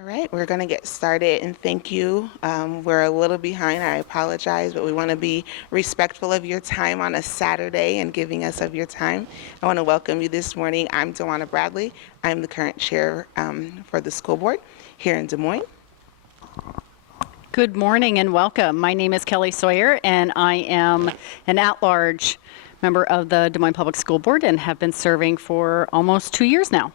All right, we're going to get started, and thank you. We're a little behind. I apologize, but we want to be respectful of your time on a Saturday and giving us of your time. I want to welcome you this morning. I'm Dewana Bradley. I'm the current chair for the school board here in Des Moines. Good morning and welcome. My name is Kelly Sawyer, and I am an at-large member of the Des Moines Public School Board and have been serving for almost 2 years now.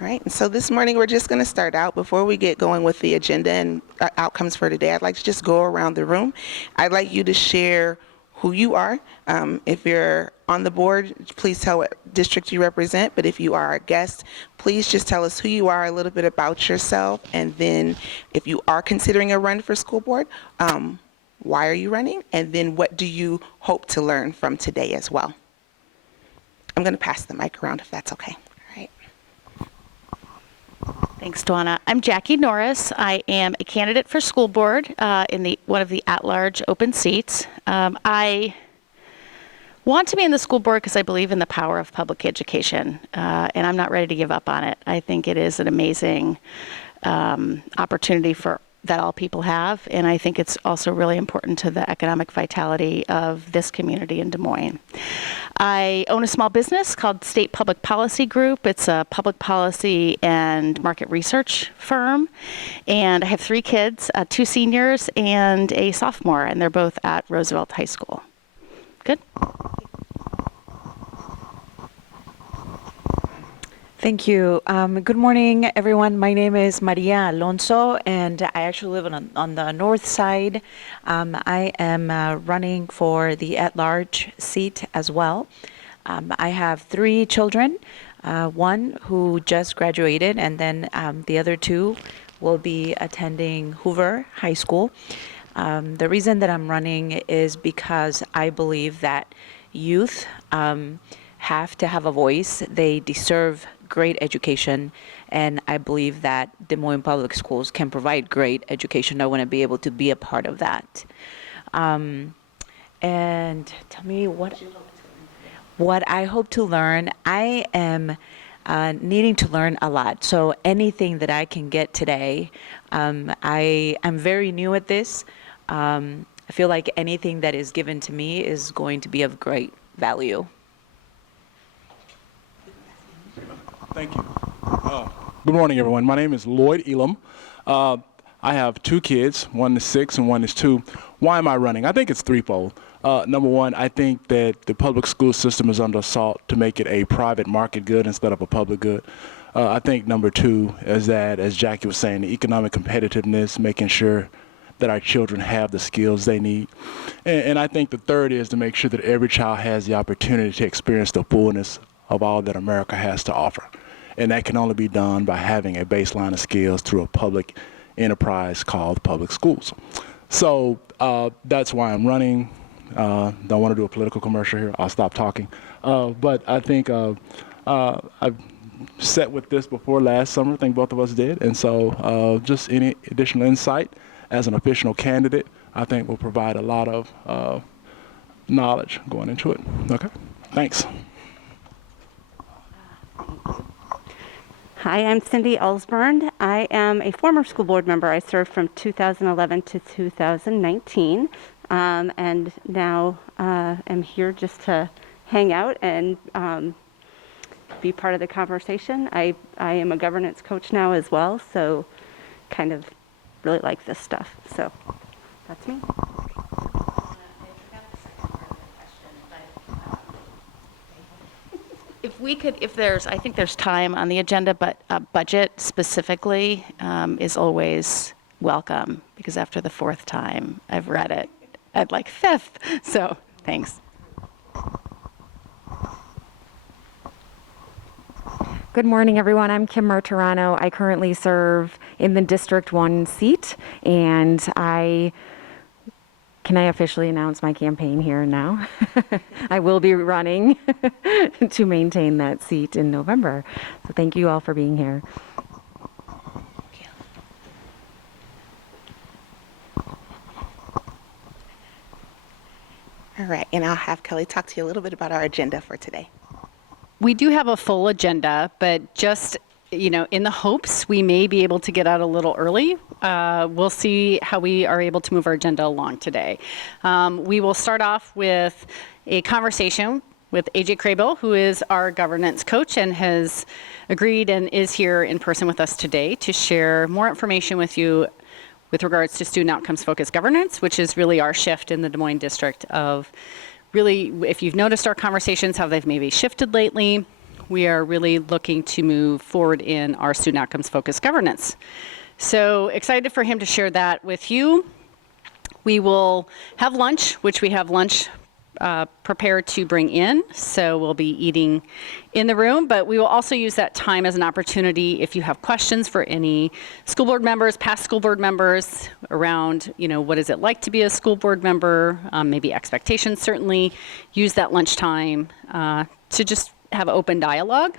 All right, and so this morning we're just going to start out. Before we get going with the agenda and outcomes for today, I'd like to just go around the room. I'd like you to share who you are. If you're on the board, please tell what district you represent, but if you are a guest, please just tell us who you are, a little bit about yourself, and then if you are considering a run for school board, why are you running, and then what do you hope to learn from today as well. I'm going to pass the mic around if that's okay. Thanks, Donna. I'm Jackie Norris. I am a candidate for school board in one of the at-large open seats. I want to be in the school board because I believe in the power of public education, and I'm not ready to give up on it. I think it is an amazing opportunity that all people have, and I think it's also really important to the economic vitality of this community in Des Moines. I own a small business called State Public Policy Group. It's a public policy and market research firm, and I have 3 kids, 2 seniors and a sophomore, and they're both at Roosevelt High School. Good. Thank you. Good morning, everyone. My name is Maria Alonso, and I actually live on the north side. I am running for the at-large seat as well. I have 3 children, one who just graduated, and then the other 2 will be attending Hoover High School. The reason that I'm running is because I believe that youth have to have a voice. They deserve great education, and I believe that Des Moines Public Schools can provide great education. I want to be able to be a part of that. And tell me what I hope to learn. I am needing to learn a lot. So anything that I can get today, I am very new at this. I feel like anything that is given to me is going to be of great value. Thank you. Good morning, everyone. My name is Lloyd Elam. I have 2 kids. One is 6 and one is 2. Why am I running? I think it's threefold. Number one, I think that the public school system is under assault to make it a private market good instead of a public good. I think number 2 is that, as Jackie was saying, the economic competitiveness, making sure that our children have the skills they need. And I think the third is to make sure that every child has the opportunity to experience the fullness of all that America has to offer. And that can only be done by having a baseline of skills through a public enterprise called public schools. So that's why I'm running. Don't want to do a political commercial here. I'll stop talking. But I think I've sat with this before last summer. I think both of us did. And so just any additional insight as an official candidate, I think will provide a lot of knowledge going into it. Okay, thanks. Hi, I'm Cindy Ellsburn. I am a former school board member. I served from 2011 to 2019, and now am here just to hang out and be part of the conversation. I am a governance coach now as well, so kind of really like this stuff. So that's me. I think there's time on the agenda, but budget specifically is always welcome, because after the 4th time I've read it, I'd like 5th. So thanks. Good morning, everyone. I'm Kim Martirano. I currently serve in the District 1 seat, and can I officially announce my campaign here now? I will be running to maintain that seat in November. So thank you all for being here. All right, and I'll have Kelly talk to you a little bit about our agenda for today. We do have a full agenda, but just in the hopes we may be able to get out a little early. We'll see how we are able to move our agenda along today. We will start off with a conversation with AJ Craybill, who is our governance coach and has agreed and is here in person with us today to share more information with you with regards to student outcomes focused governance, which is really our shift in the Des Moines district of really, if you've noticed our conversations, how they've maybe shifted lately, we are really looking to move forward in our student outcomes focused governance. So excited for him to share that with you. We will have lunch, which we have lunch prepared to bring in. So we'll be eating in the room, but we will also use that time as an opportunity if you have questions for any school board members, past school board members around, what is it like to be a school board member, maybe expectations, certainly use that lunchtime to just have open dialogue.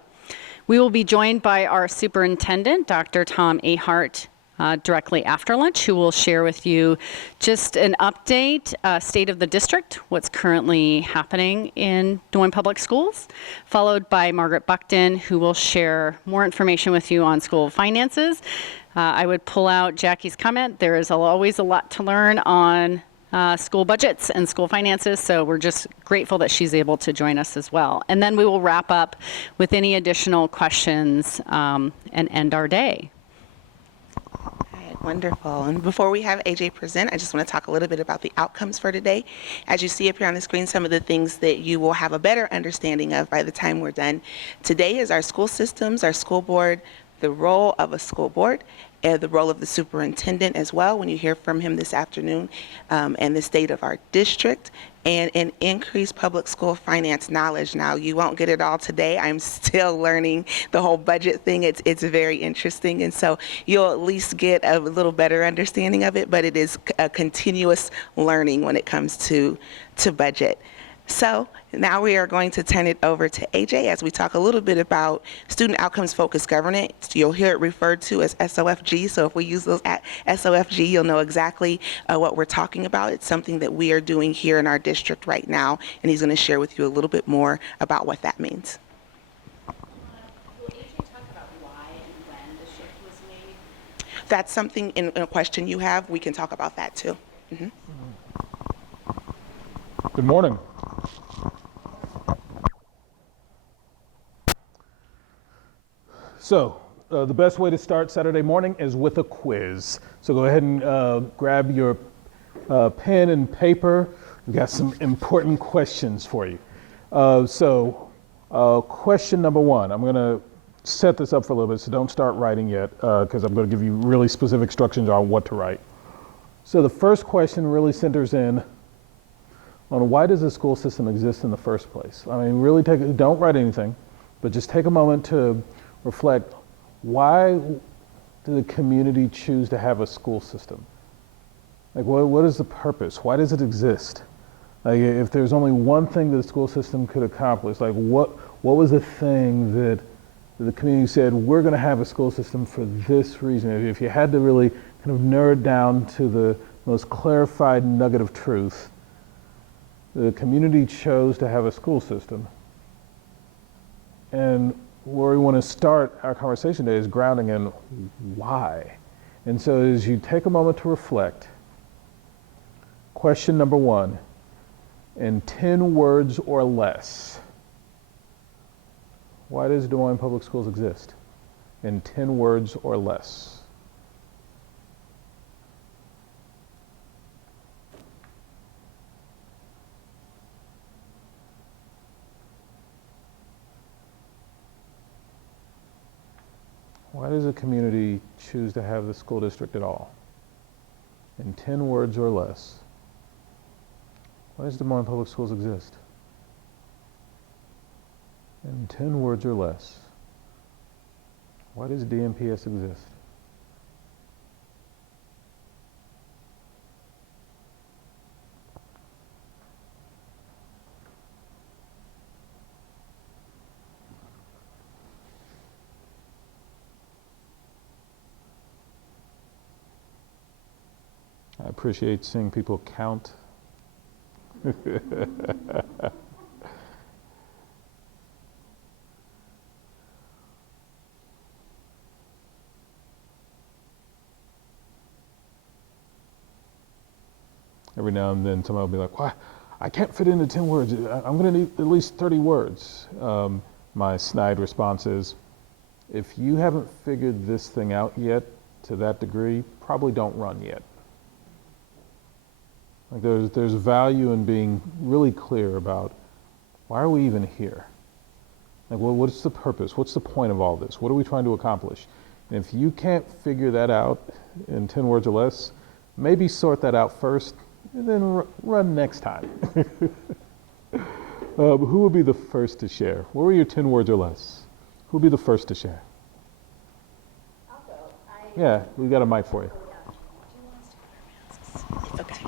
We will be joined by our superintendent, Dr. Tom Ahart, directly after lunch, who will share with you just an update, state of the district, what's currently happening in Des Moines Public Schools, followed by Margaret Buckton, who will share more information with you on school finances. I would pull out Jackie's comment. There is always a lot to learn on school budgets and school finances, so we're just grateful that she's able to join us as well. And then we will wrap up with any additional questions and end our day. Wonderful. And before we have AJ present, I just want to talk a little bit about the outcomes for today. As you see up here on the screen, some of the things that you will have a better understanding of by the time we're done. Today is our school systems, our school board, the role of a school board, and the role of the superintendent as well when you hear from him this afternoon, and the state of our district, and an increased public school finance knowledge. Now, you won't get it all today. I'm still learning the whole budget thing. It's very interesting, and so you'll at least get a little better understanding of it, but it is a continuous learning when it comes to budget. So now we are going to turn it over to AJ as we talk a little bit about student outcomes focused governance. You'll hear it referred to as SOFG. So if we use those at SOFG, you'll know exactly what we're talking about. It's something that we are doing here in our district right now, and he's going to share with you a little bit more about what that means. Will AJ talk about why and when the shift was made? That's something in a question you have. We can talk about that too. Mm-hmm. Good morning. So, the best way to start Saturday morning is with a quiz. So go ahead and grab your pen and paper. We've got some important questions for you. Question number one. I'm going to set this up for a little bit, so don't start writing yet, because I'm going to give you really specific instructions on what to write. So the first question really centers in on why does the school system exist in the first place? I mean, really don't write anything, but just take a moment to reflect, why did the community choose to have a school system? Like, what is the purpose? Why does it exist? Like, if there's only one thing that the school system could accomplish, like what was the thing that the community said, we're going to have a school system for this reason? If you had to really kind of narrow it down to the most clarified nugget of truth, the community chose to have a school system. And where we want to start our conversation today is grounding in why. And so as you take a moment to reflect, question number one, in 10 words or less, why does Des Moines Public Schools exist? In 10 words or less. Why does a community choose to have the school district at all? In 10 words or less. Why does Des Moines Public Schools exist? In 10 words or less. Why does DMPS exist? I appreciate seeing people count. every now and then somebody will be like, "Why? I can't fit into 10 words. I'm going to need at least 30 words." My snide response is, if you haven't figured this thing out yet to that degree, probably don't run yet. Like there's value in being really clear about why are we even here? Like, well, what's the purpose? What's the point of all this? What are we trying to accomplish? And if you can't figure that out in 10 words or less, maybe sort that out first and then run next time. Who would be the first to share? What were your 10 words or less? Who would be the first to share? I'll go. Yeah, we got a mic for you. Okay.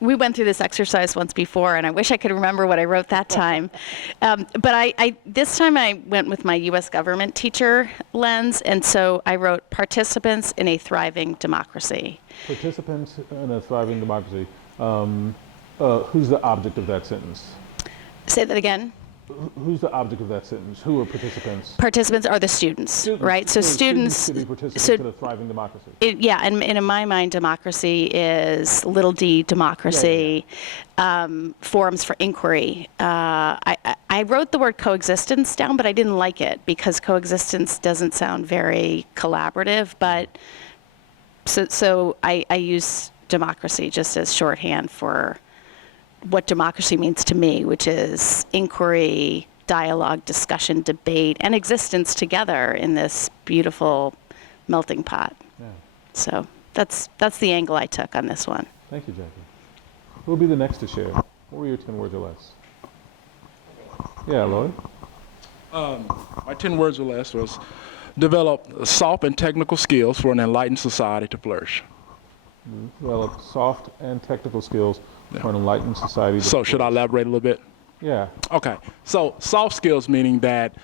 We went through this exercise once before, and I wish I could remember what I wrote that time. But I this time I went with my U.S. government teacher lens, and so I wrote participants in a thriving democracy. Participants in a thriving democracy. Who's the object of that sentence? Say that again. Who's the object of that sentence? Who are participants? Participants are the students, right? So students should be participants in a thriving democracy. And in my mind, democracy is little d democracy, forums for inquiry. I wrote the word coexistence down, but I didn't like it because coexistence doesn't sound very collaborative. But so I use democracy just as shorthand for what democracy means to me, which is inquiry, dialogue, discussion, debate, and existence together in this beautiful melting pot. Yeah. So that's the angle I took on this one. Thank you, Jackie. Who will be the next to share? What were your 10 words or less? Yeah, Lloyd? My 10 words or less was develop soft and technical skills for an enlightened society to flourish. Develop soft and technical skills for an enlightened society. So should I elaborate a little bit? Yeah. Okay. So soft skills meaning that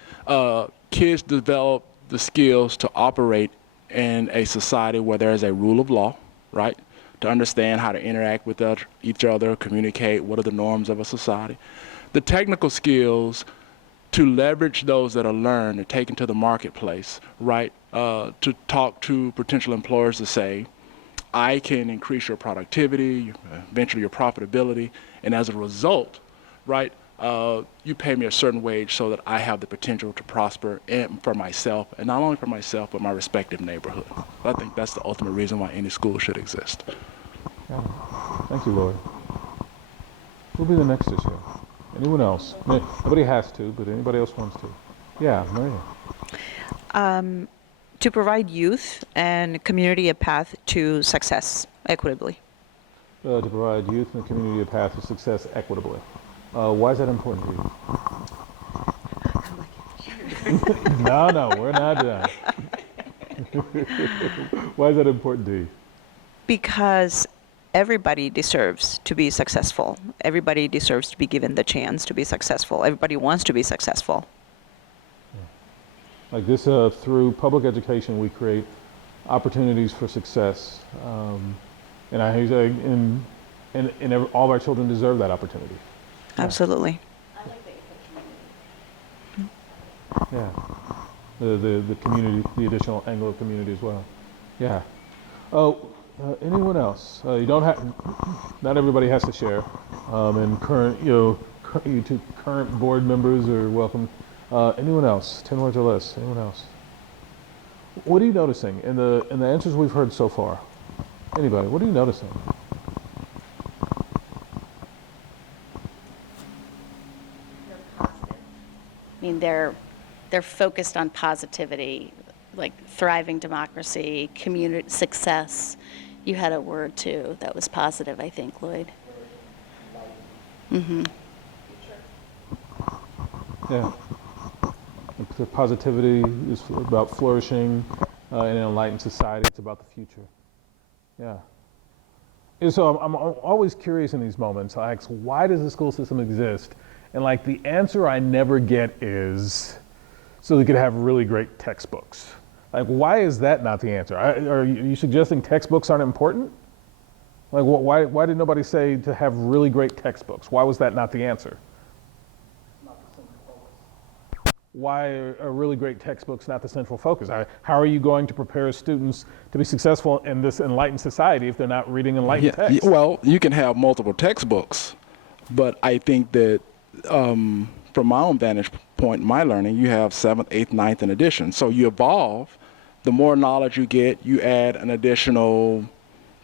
kids develop the skills to operate in a society where there is a rule of law, right? To understand how to interact with each other, communicate, what are the norms of a society. The technical skills to leverage those that are learned and taken to the marketplace, right? To talk to potential employers to say, I can increase your productivity, eventually your profitability, and as a result, right, you pay me a certain wage so that I have the potential to prosper and for myself, and not only for myself, but my respective neighborhood. I think that's the ultimate reason why any school should exist. Yeah. Thank you, Lloyd. Who'll be the next to share? Anyone else? Nobody has to, but anybody else wants to. Yeah, Maria. To provide youth and community a path to success equitably. To provide youth and the community a path to success equitably. Why is that important to you? No, we're not done. Why is that important to you? Because everybody deserves to be successful. Everybody deserves to be given the chance to be successful. Everybody wants to be successful. Like this, through public education, we create opportunities for success, and I say, and all of our children deserve that opportunity. Absolutely. Yeah, the community, the additional Anglo community as well. Yeah. Oh, anyone else? You don't have. Not everybody has to share. And current, you two current board members are welcome. Anyone else? 10 words or less. Anyone else? What are you noticing in the answers we've heard so far? Anybody? What are you noticing? I mean, they're focused on positivity, like thriving democracy, community success. You had a word too that was positive, I think, Lloyd. Mm-hmm. Yeah. The positivity is about flourishing in an enlightened society. It's about the future. Yeah. And so I'm always curious in these moments. I ask, why does the school system exist? And like the answer I never get is so we could have really great textbooks. Like, why is that not the answer? Are you suggesting textbooks aren't important? Like, why did nobody say to have really great textbooks? Why was that not the answer? why are really great textbooks not the central focus? How are you going to prepare students to be successful in this enlightened society if they're not reading enlightened text? Well, you can have multiple textbooks, but I think that from my own vantage point, my learning, you have 7th, 8th, 9th, and edition. So you evolve. The more knowledge you get, you add an additional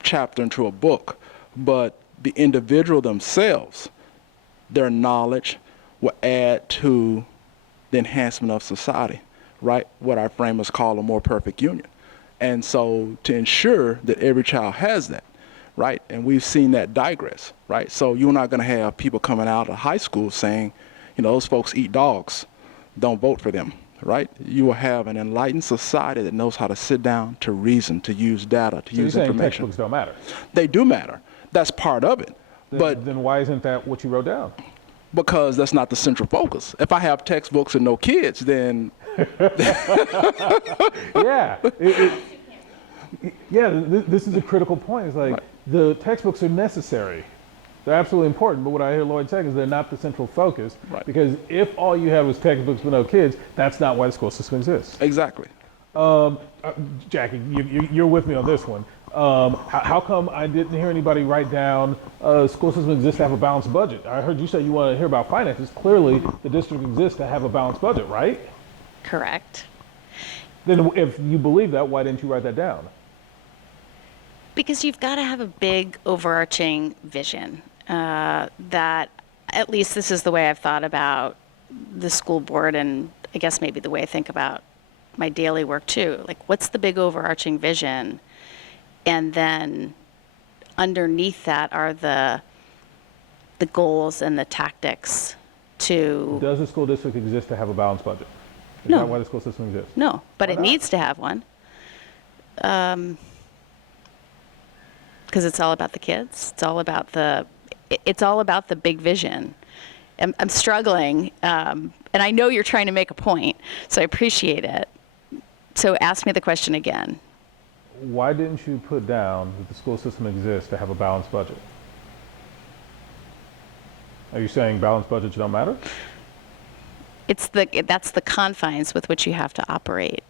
chapter into a book. But the individual themselves, their knowledge will add to the enhancement of society, right? What our framers call a more perfect union. And so to ensure that every child has that, right? And we've seen that digress, right? So you're not going to have people coming out of high school saying, you know, those folks eat dogs, don't vote for them, right? You will have an enlightened society that knows how to sit down, to reason, to use data, to use you're saying information. textbooks don't matter? They do matter. That's part of it. Then why isn't that what you wrote down? Because that's not the central focus. If I have textbooks and no kids, then Yeah. This is a critical point. It's like Right. the textbooks are necessary. They're absolutely important, but what I hear Lloyd saying is they're not the central focus. Right. Because if all you have is textbooks with no kids, that's not why the school system exists. exactly. Jackie, you're with me on this one. How come I didn't hear anybody write down school system exists to have a balanced budget? I heard you say you want to hear about finances. Clearly, the district exists to have a balanced budget, right? Correct. Then if you believe that, why didn't you write that down? Because you've got to have a big overarching vision that, at least this is the way I've thought about the school board, and I guess maybe the way I think about my daily work too. Like, what's the big overarching vision? And then underneath that are the goals and the tactics to, Does the school district exist to have a balanced budget? Is No. that why the school system exists? no, but Why it not? needs to have one. Because it's all about the kids. It's all about the big vision. I'm struggling, and I know you're trying to make a point, so I appreciate it. So ask me the question again. Why didn't you put down that the school system exists to have a balanced budget? Are you saying balanced budgets don't matter? That's the confines with which you have to operate,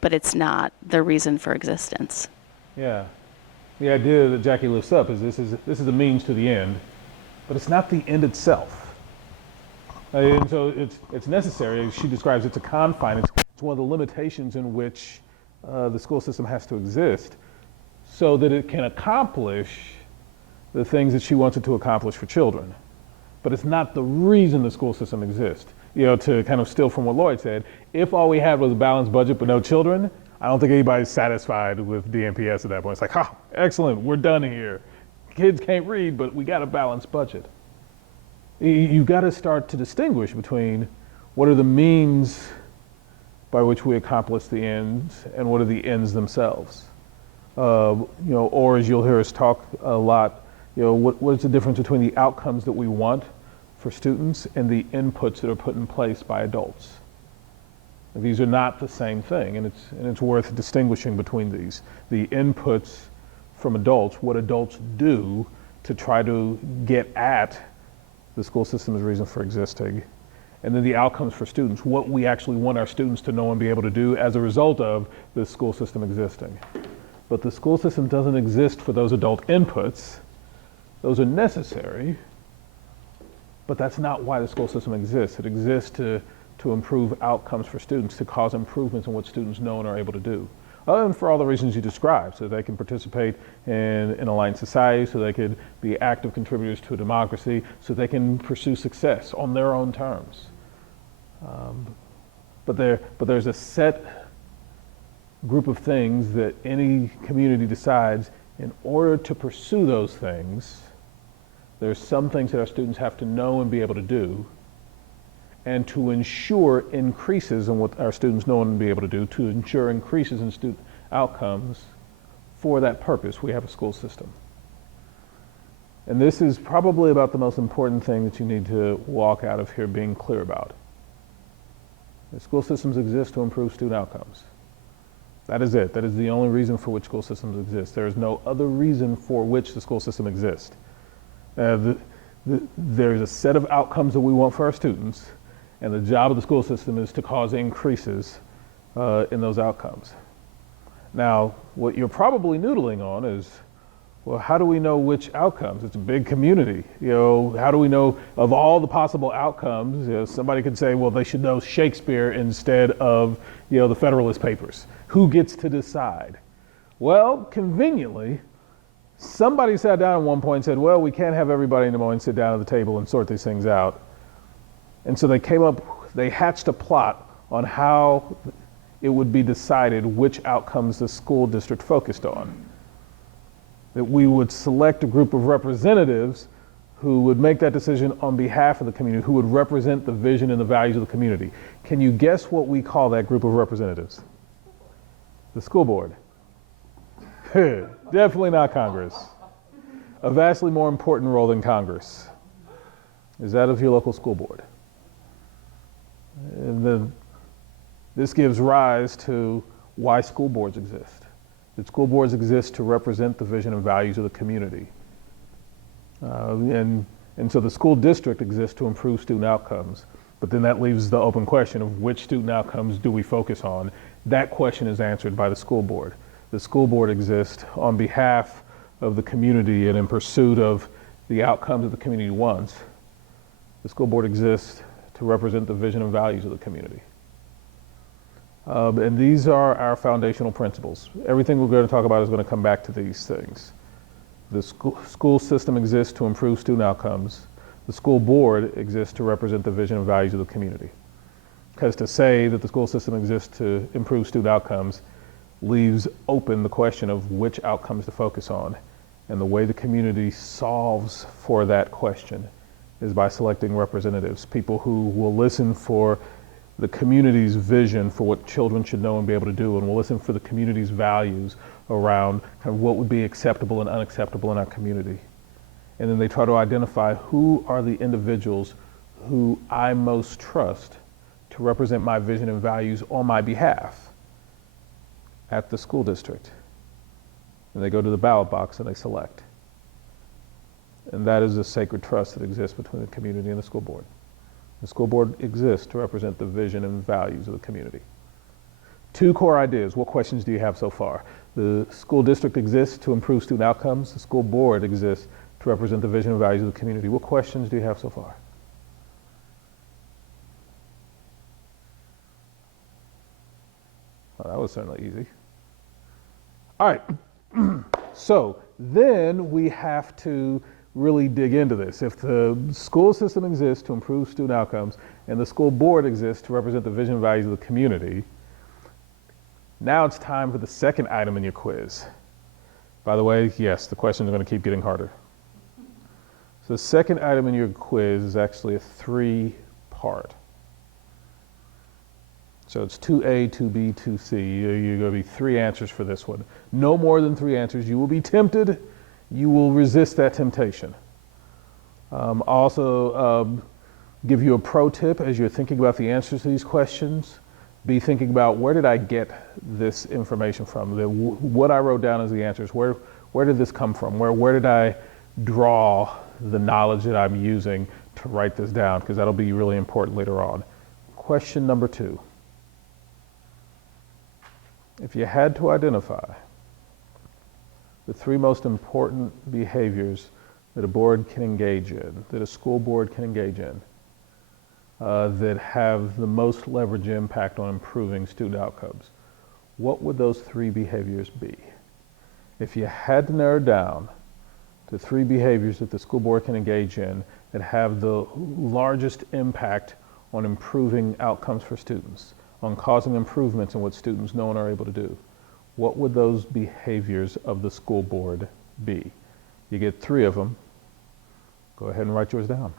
but it's not the reason for existence. Yeah. The idea that Jackie lifts up is this is a means to the end, but it's not the end itself. And so it's necessary. As she describes, it's a confine. It's one of the limitations in which the school system has to exist so that it can accomplish the things that she wants it to accomplish for children. But it's not the reason the school system exists. You know, to kind of steal from what Lloyd said, if all we had was a balanced budget but no children, I don't think anybody's satisfied with DMPS at that point. It's like, oh, excellent, we're done here. Kids can't read, but we got a balanced budget. You've got to start to distinguish between what are the means by which we accomplish the ends and what are the ends themselves. Or as you'll hear us talk a lot, what is the difference between the outcomes that we want for students and the inputs that are put in place by adults? These are not the same thing, and it's worth distinguishing between these. The inputs from adults, what adults do to try to get at the school system's reason for existing, and then the outcomes for students, what we actually want our students to know and be able to do as a result of the school system existing. But the school system doesn't exist for those adult inputs. Those are necessary, but that's not why the school system exists. It exists to improve outcomes for students, to cause improvements in what students know and are able to do. And for all the reasons you described, so they can participate in aligned society, so they could be active contributors to a democracy, so they can pursue success on their own terms. But there's a set group of things that any community decides in order to pursue those things, there's some things that our students have to know and be able to do, and to ensure increases in what our students know and be able to do, to ensure increases in student outcomes, for that purpose, we have a school system. And this is probably about the most important thing that you need to walk out of here being clear about. The school systems exist to improve student outcomes. That is it. That is the only reason for which school systems exist. There is no other reason for which the school system exists. There's a set of outcomes that we want for our students, And the job of the school system is to cause increases in those outcomes. Now, what you're probably noodling on is, well, how do we know which outcomes? It's a big community. How do we know of all the possible outcomes? Somebody could say, well, they should know Shakespeare instead of, the Federalist Papers. Who gets to decide? Well, conveniently, somebody sat down at one point and said, well, we can't have everybody in the morning sit down at the table and sort these things out. And so they hatched a plot on how it would be decided which outcomes the school district focused on. That we would select a group of representatives who would make that decision on behalf of the community, who would represent the vision and the values of the community. Can you guess what we call that group of representatives? The school board. Definitely not Congress. A vastly more important role than Congress is that of your local school board. And this gives rise to why school boards exist. That school boards exist to represent the vision and values of the community. And so the school district exists to improve student outcomes. But then that leaves the open question of which student outcomes do we focus on? That question is answered by the school board. The school board exists on behalf of the community and in pursuit of the outcomes that the community wants. The school board exists to represent the vision and values of the community. And these are our foundational principles. Everything we're going to talk about is going to come back to these things. The school system exists to improve student outcomes. The school board exists to represent the vision and values of the community. Because to say that the school system exists to improve student outcomes leaves open the question of which outcomes to focus on. And the way the community solves for that question is by selecting representatives, people who will listen for the community's vision for what children should know and be able to do, and will listen for the community's values around kind of what would be acceptable and unacceptable in our community. And then they try to identify who are the individuals who I most trust to represent my vision and values on my behalf at the school district. And they go to the ballot box and they select. And that is the sacred trust that exists between the community and the school board. The school board exists to represent the vision and values of the community. Two core ideas. What questions do you have so far? The school district exists to improve student outcomes. The school board exists to represent the vision and values of the community. What questions do you have so far? Well, that was certainly easy. All right. So then we have to really dig into this. If the school system exists to improve student outcomes and the school board exists to represent the vision and values of the community, now it's time for the second item in your quiz. By the way, yes, the questions are going to keep getting harder. So the second item in your quiz is actually a three-part. So it's 2A, 2B, 2C. You're going to be three answers for this one. No more than three answers. You will be tempted. You will resist that temptation. Also, give you a pro tip as you're thinking about the answers to these questions. Be thinking about, where did I get this information from? What I wrote down as the answers, where did this come from? Where did I draw the knowledge that I'm using to write this down? Because that'll be really important later on. Question number 2. If you had to identify the three most important behaviors that a board can engage in, that a school board can engage in, that have the most leverage impact on improving student outcomes, what would those three behaviors be? If you had to narrow down to three behaviors that the school board can engage in that have the largest impact on improving outcomes for students, on causing improvements in what students know and are able to do, what would those behaviors of the school board be? You get 3 of them. Go ahead and write yours down.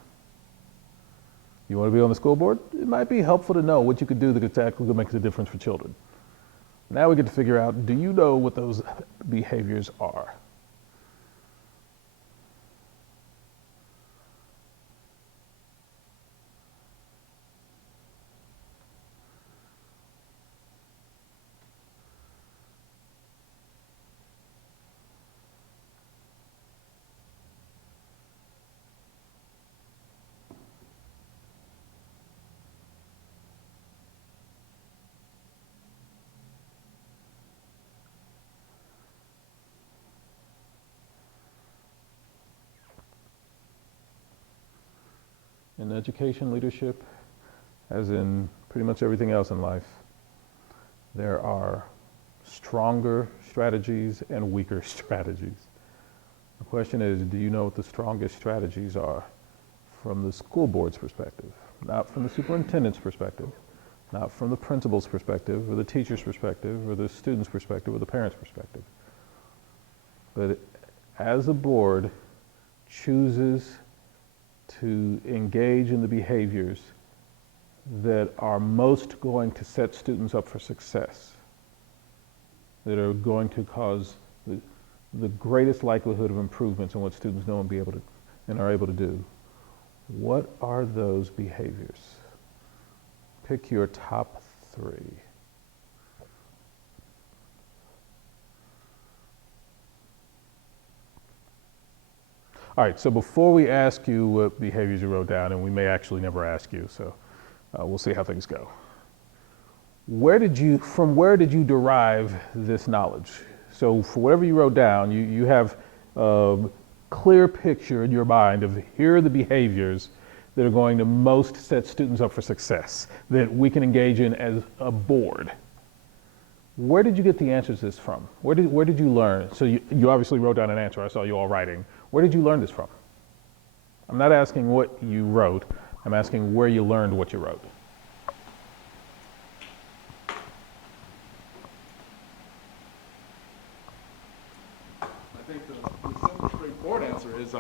You want to be on the school board? It might be helpful to know what you could do that exactly makes a difference for children. Now we get to figure out, do you know what those behaviors are? in education leadership, as in pretty much everything else in life, there are stronger strategies and weaker strategies. The question is, do you know what the strongest strategies are from the school board's perspective? Not from the superintendent's perspective, not from the principal's perspective, or the teacher's perspective, or the student's perspective, or the parent's perspective. But as a board chooses to engage in the behaviors that are most going to set students up for success, that are going to cause the greatest likelihood of improvements in what students know and are able to do, what are those behaviors? Pick your top 3. All right, so before we ask you what behaviors you wrote down, and we may actually never ask you, so we'll see how things go. From where did you derive this knowledge? So for whatever you wrote down, you have a clear picture in your mind of here are the behaviors that are going to most set students up for success that we can engage in as a board. Where did you get the answers to this from? Where did you learn? So you obviously wrote down an answer. I saw you all writing. Where did you learn this from? I'm not asking what you wrote. I'm asking where you learned what you wrote. I think the simple, straightforward answer is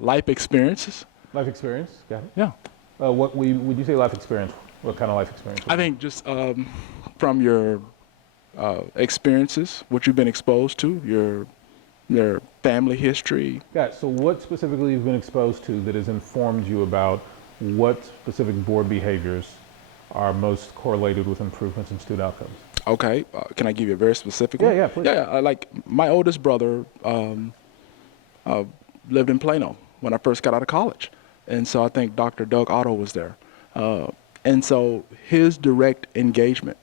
life experiences. Life experience, got it. Yeah. Would you say life experience? What kind of life experience? I think just from your experiences, what you've been exposed to, your family history. Got it. So what specifically you've been exposed to that has informed you about what specific board behaviors are most correlated with improvements in student outcomes? Okay, can I give you a very specific one? Yeah, please. Yeah, like my oldest brother lived in Plano when I first got out of college. And so I think Dr. Doug Otto was there. And so his direct engagement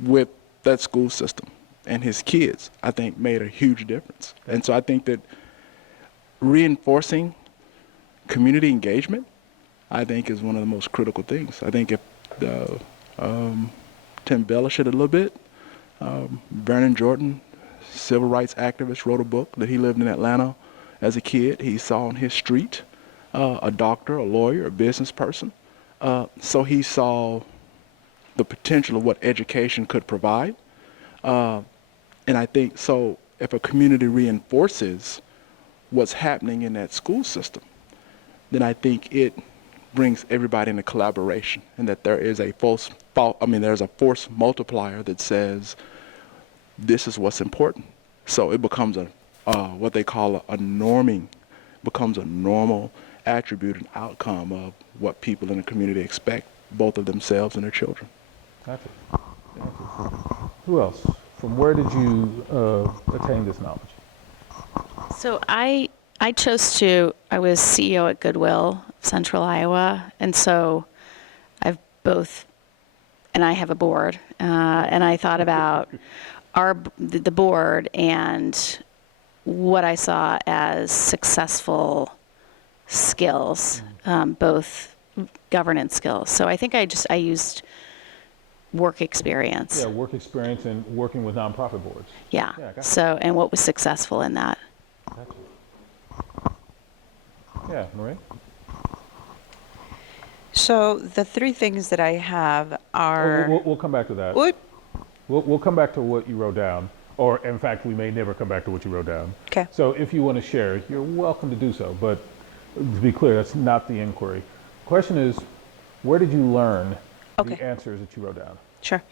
with that school system and his kids, I think, made a huge difference. And so I think that reinforcing community engagement, I think, is one of the most critical things. I think if to embellish it a little bit, Vernon Jordan, civil rights activist, wrote a book that he lived in Atlanta as a kid. He saw on his street a doctor, a lawyer, a business person. So he saw the potential of what education could provide. And I think so if a community reinforces what's happening in that school system, then I think it brings everybody into collaboration, and that there is a there's a force multiplier that says this is what's important. So it becomes what they call a norming, becomes a normal attribute and outcome of what people in the community expect, both of themselves and their children. Gotcha. Who else? From where did you attain this knowledge? So I was CEO at Goodwill, Central Iowa, and so I have a board, and I thought about the board and what I saw as successful skills, both governance skills. So I think I used work experience. Yeah, work experience and working with nonprofit boards. Yeah. Gotcha. So, and what was successful in that? Gotcha. Yeah, Marie? So the 3 things that I have are. We'll come back to that. What? We'll come back to what you wrote down. Or, in fact, we may never come back to what you wrote down. Okay. So if you want to share, you're welcome to do so. But to be clear, that's not the inquiry. The question is, where did you learn Okay. the answers that you wrote down? Sure.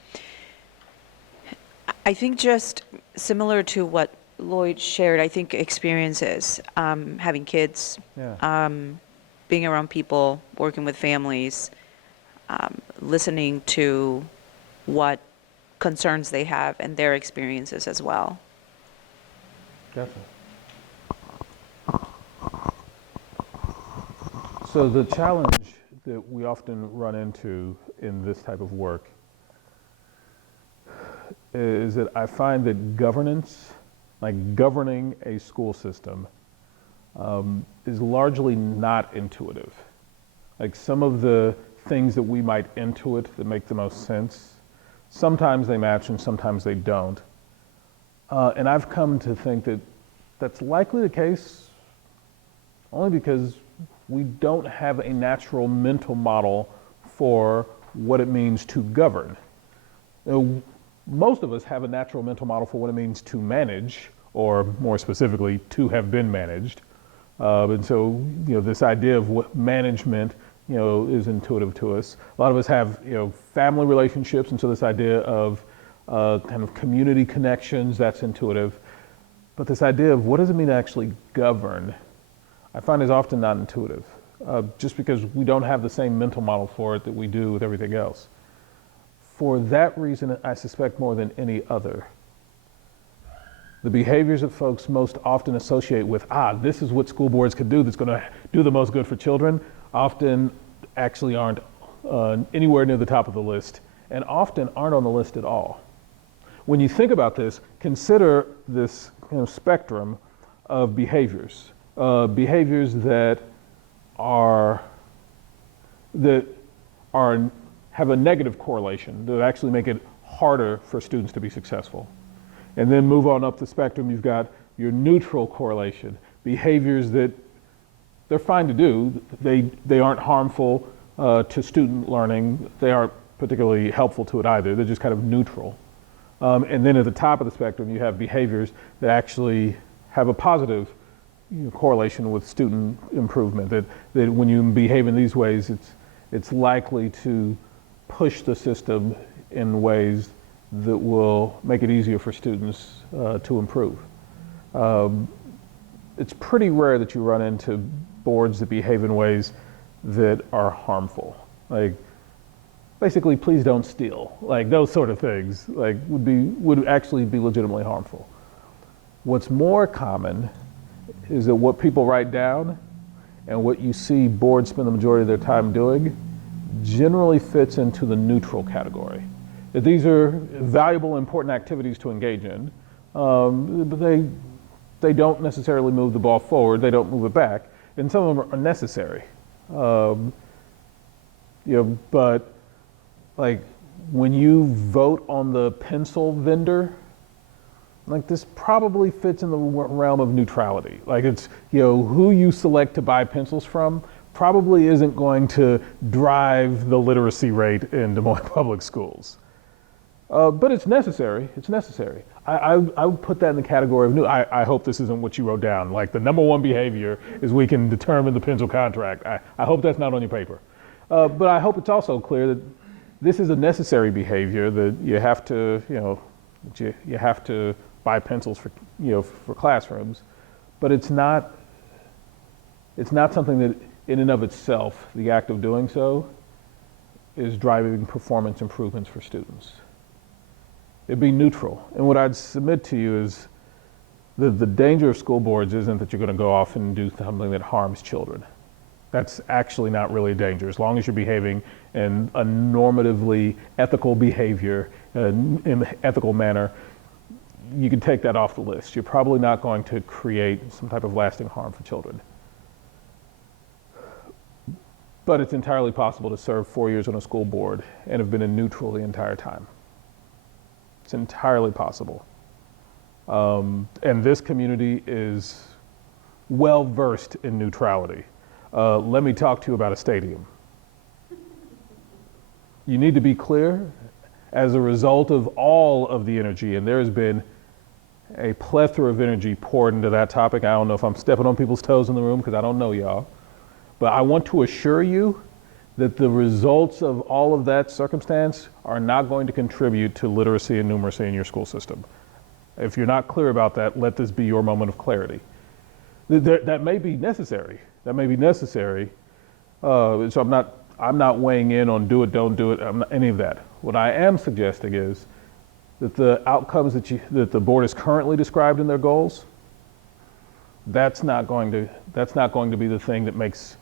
I think just similar to what Lloyd shared, I think experiences, having kids, Yeah. being around people, working with families, listening to what concerns they have and their experiences as well. Gotcha. So the challenge that we often run into in this type of work is that I find that governance, like governing a school system, is largely not intuitive. Like some of the things that we might intuit that make the most sense, sometimes they match and sometimes they don't. And I've come to think that that's likely the case only because we don't have a natural mental model for what it means to govern. Most of us have a natural mental model for what it means to manage, or more specifically, to have been managed. And so, this idea of what management, is intuitive to us. A lot of us have, family relationships, and so this idea of kind of community connections, that's intuitive. But this idea of what does it mean to actually govern, I find is often not intuitive, just because we don't have the same mental model for it that we do with everything else. For that reason, I suspect more than any other, the behaviors that folks most often associate with, this is what school boards could do that's going to do the most good for children, often actually aren't anywhere near the top of the list, and often aren't on the list at all. When you think about this, consider this spectrum of behaviors. Behaviors that have a negative correlation, that actually make it harder for students to be successful. And then move on up the spectrum, you've got your neutral correlation, behaviors that they're fine to do, they aren't harmful to student learning, they aren't particularly helpful to it either, they're just kind of neutral. And then at the top of the spectrum, you have behaviors that actually have a positive correlation with student improvement, that when you behave in these ways, it's likely to push the system in ways that will make it easier for students to improve. It's pretty rare that you run into boards that behave in ways that are harmful. Like, basically, please don't steal. Like, those sort of things, like, would actually be legitimately harmful. What's more common is that what people write down and what you see boards spend the majority of their time doing generally fits into the neutral category. That these are valuable, important activities to engage in, but they don't necessarily move the ball forward, they don't move it back, and some of them are necessary. But like when you vote on the pencil vendor, like this probably fits in the realm of neutrality. Like it's, who you select to buy pencils from probably isn't going to drive the literacy rate in Des Moines public schools. But it's necessary, it's necessary. I would put that in the category of new. I hope this isn't what you wrote down. Like the number one behavior is we can determine the pencil contract. I hope that's not on your paper. But I hope it's also clear that this is a necessary behavior, that you have to, you have to buy pencils for, for classrooms. But it's not something that in and of itself, the act of doing so is driving performance improvements for students. It'd be neutral. And what I'd submit to you is that the danger of school boards isn't that you're going to go off and do something that harms children. That's actually not really a danger. As long as you're behaving in a normatively ethical behavior, in an ethical manner, you can take that off the list. You're probably not going to create some type of lasting harm for children. But it's entirely possible to serve 4 years on a school board and have been in neutral the entire time. It's entirely possible. And this community is well versed in neutrality. Let me talk to you about a stadium. You need to be clear, as a result of all of the energy, and there has been a plethora of energy poured into that topic. I don't know if I'm stepping on people's toes in the room because I don't know y'all. But I want to assure you that the results of all of that circumstance are not going to contribute to literacy and numeracy in your school system. If you're not clear about that, let this be your moment of clarity. That may be necessary. That may be necessary. So I'm not weighing in on do it, don't do it, any of that. What I am suggesting is that the outcomes that the board has currently described in their goals, that's not going to be the thing that makes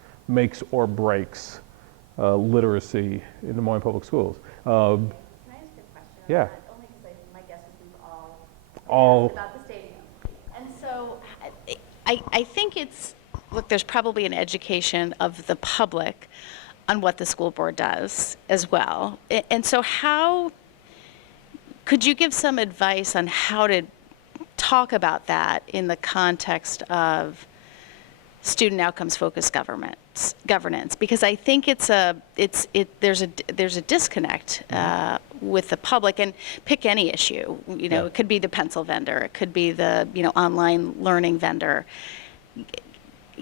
or breaks literacy in Des Moines Public Schools. Can I ask you a question? Yeah. Only because my guess is we've all All asked about the stadium. And so I think it's look, there's probably an education of the public on what the school board does as well. And so how, could you give some advice on how to talk about that in the context of student outcomes focused governance? Because I think there's a disconnect with the public. And pick any issue, it could be the pencil vendor, it could be the online learning vendor.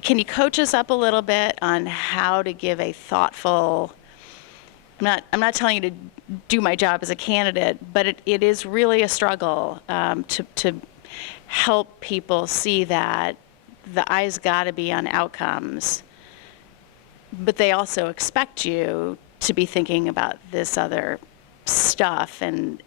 Can you coach us up a little bit on how to give a thoughtful? I'm not telling you to do my job as a candidate, but it is really a struggle to help people see that the eye's got to be on outcomes, but they also expect you to be thinking about this other stuff. And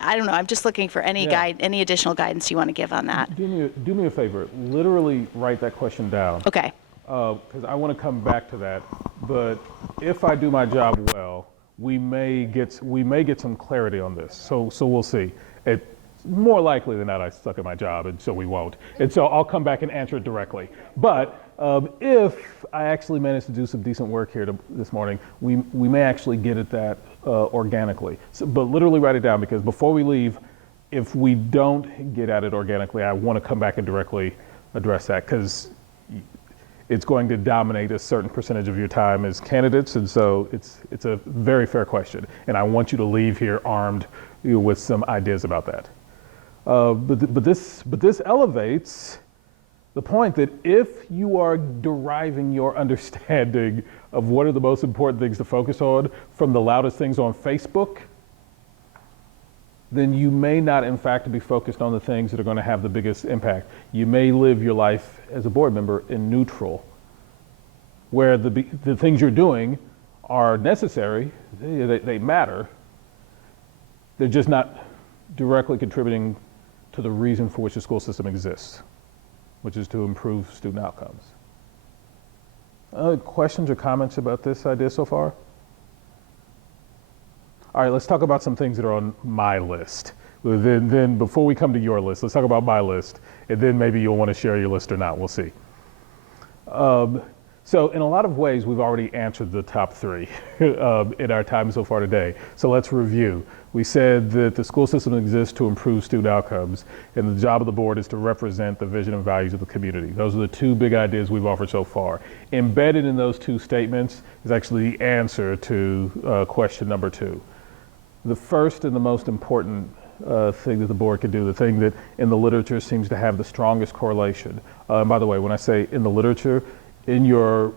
I don't know, I'm just looking for any any additional guidance you want to give on that. Do me a favor, literally write that question down. Okay. Because I want to come back to that. But if I do my job well, we may get some clarity on this. So we'll see. It's more likely than not I suck at my job, and so we won't. And so I'll come back and answer it directly. But if I actually manage to do some decent work here this morning, we may actually get at that organically. But literally write it down, because before we leave, if we don't get at it organically, I want to come back and directly address that, because it's going to dominate a certain percentage of your time as candidates, and so it's a very fair question, and I want you to leave here armed with some ideas about that. But this elevates the point that if you are deriving your understanding of what are the most important things to focus on from the loudest things on Facebook, then you may not in fact be focused on the things that are going to have the biggest impact. You may live your life as a board member in neutral, where the things you're doing are necessary, they matter, they're just not directly contributing to the reason for which the school system exists, which is to improve student outcomes. Questions or comments about this idea so far? All right, let's talk about some things that are on my list. Then before we come to your list, let's talk about my list, and then maybe you'll want to share your list or not, we'll see. So in a lot of ways, we've already answered the top three in our time so far today. So let's review. We said that the school system exists to improve student outcomes, and the job of the board is to represent the vision and values of the community. Those are the two big ideas we've offered so far. Embedded in those two statements is actually the answer to question number 2. The first and the most important thing that the board could do, the thing that in the literature seems to have the strongest correlation. And by the way, when I say in the literature, in your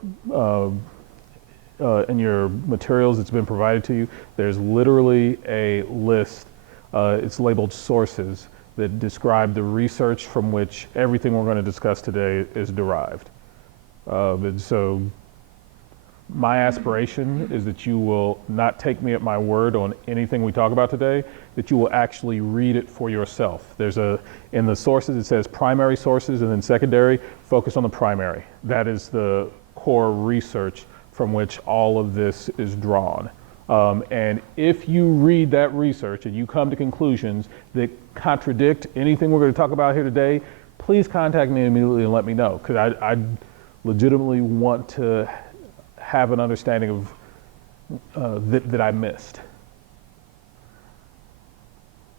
materials that's been provided to you, there's literally a list, it's labeled sources, that describe the research from which everything we're going to discuss today is derived. And so my aspiration is that you will not take me at my word on anything we talk about today, that you will actually read it for yourself. In the sources it says primary sources, and then secondary, focus on the primary. That is the core research from which all of this is drawn. And if you read that research and you come to conclusions that contradict anything we're going to talk about here today, please contact me immediately and let me know, because I legitimately want to have an understanding of that I missed.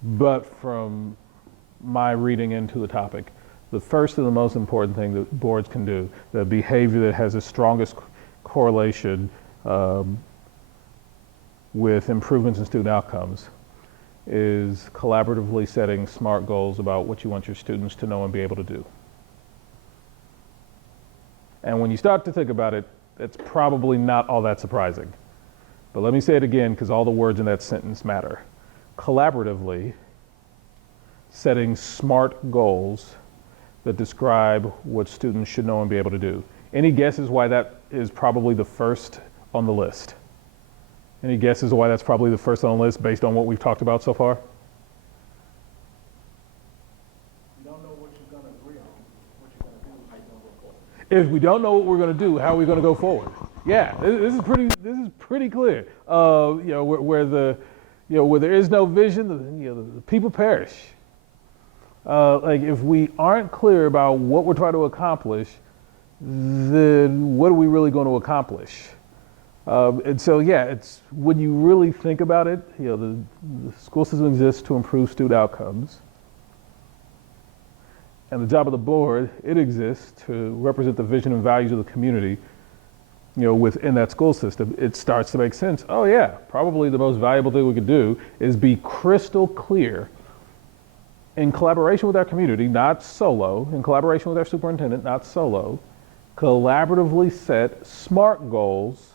But from my reading into the topic, the first and the most important thing that boards can do, the behavior that has the strongest correlation with improvements in student outcomes, is collaboratively setting SMART goals about what you want your students to know and be able to do. And when you start to think about it, it's probably not all that surprising. But let me say it again, because all the words in that sentence matter. Collaboratively setting SMART goals that describe what students should know and be able to do. Any guesses why that is probably the first on the list? Any guesses why that's probably the first on the list based on what we've talked about so far? You don't know what you're going to agree on, what you're going to do, how you're going to go forward. If we don't know what we're going to do, how are we going to go forward? Yeah, this is pretty clear. Where there is no vision, the people perish. Like if we aren't clear about what we're trying to accomplish, then what are we really going to accomplish? And so, yeah, it's when you really think about it, the school system exists to improve student outcomes. And the job of the board, it exists to represent the vision and values of the community, within that school system. It starts to make sense. Oh yeah, probably the most valuable thing we could do is be crystal clear in collaboration with our community, not solo, in collaboration with our superintendent, not solo, collaboratively set SMART goals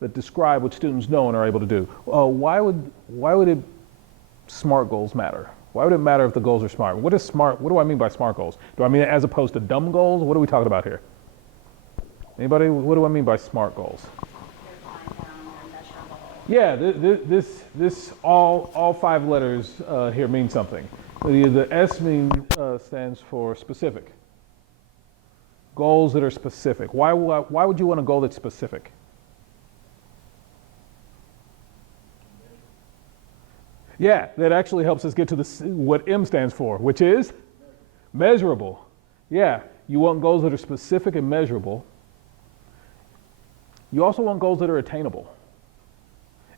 that describe what students know and are able to do. Why would SMART goals matter? Why would it matter if the goals are SMART? What is SMART? What do I mean by SMART goals? Do I mean as opposed to dumb goals? What are we talking about here? Anybody? What do I mean by SMART goals? Yeah, this all 5 letters here mean something. The S stands for specific. Goals that are specific. Why would you want a goal that's specific? Yeah, that actually helps us get to what M stands for, which is measurable. Yeah, you want goals that are specific and measurable. You also want goals that are attainable.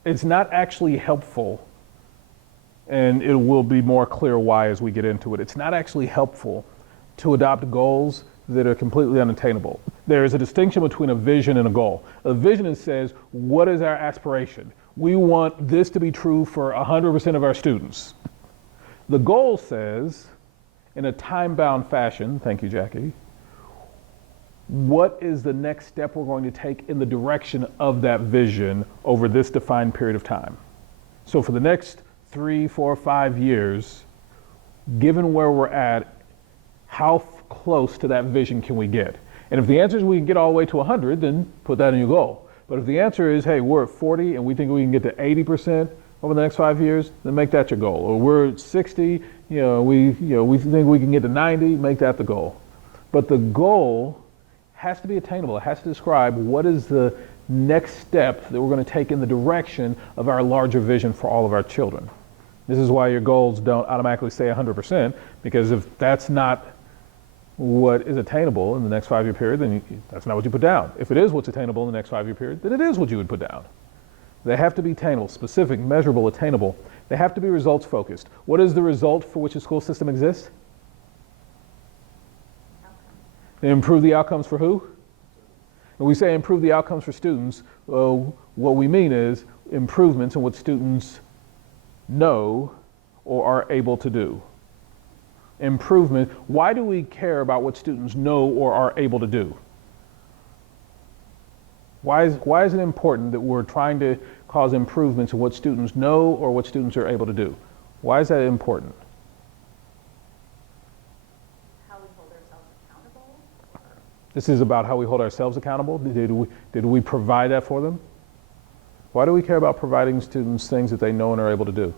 It's not actually helpful, and it will be more clear why as we get into it. It's not actually helpful to adopt goals that are completely unattainable. There is a distinction between a vision and a goal. A vision says, what is our aspiration? We want this to be true for 100% of our students. The goal says, in a time-bound fashion, thank you, Jackie, what is the next step we're going to take in the direction of that vision over this defined period of time? So for the next 3, 4, 5 years, given where we're at, how close to that vision can we get? And if the answer is we can get all the way to 100, then put that in your goal. But if the answer is, hey, we're at 40 and we think we can get to 80% over the next 5 years, then make that your goal. Or we're at 60, we think we can get to 90, make that the goal. But the goal has to be attainable. It has to describe what is the next step that we're going to take in the direction of our larger vision for all of our children. This is why your goals don't automatically say 100%, because if that's not what is attainable in the next 5-year period, then that's not what you put down. If it is what's attainable in the next 5-year period, then it is what you would put down. They have to be attainable, specific, measurable, attainable. They have to be results focused. What is the result for which a school system exists? They improve the outcomes for who? When we say improve the outcomes for students, what we mean is improvements in what students know or are able to do. Improvement. Why do we care about what students know or are able to do? Why is it important that we're trying to cause improvements in what students know or what students are able to do? Why is that important? How we hold ourselves accountable? This is about how we hold ourselves accountable. Did we provide that for them? Why do we care about providing students things that they know and are able to do?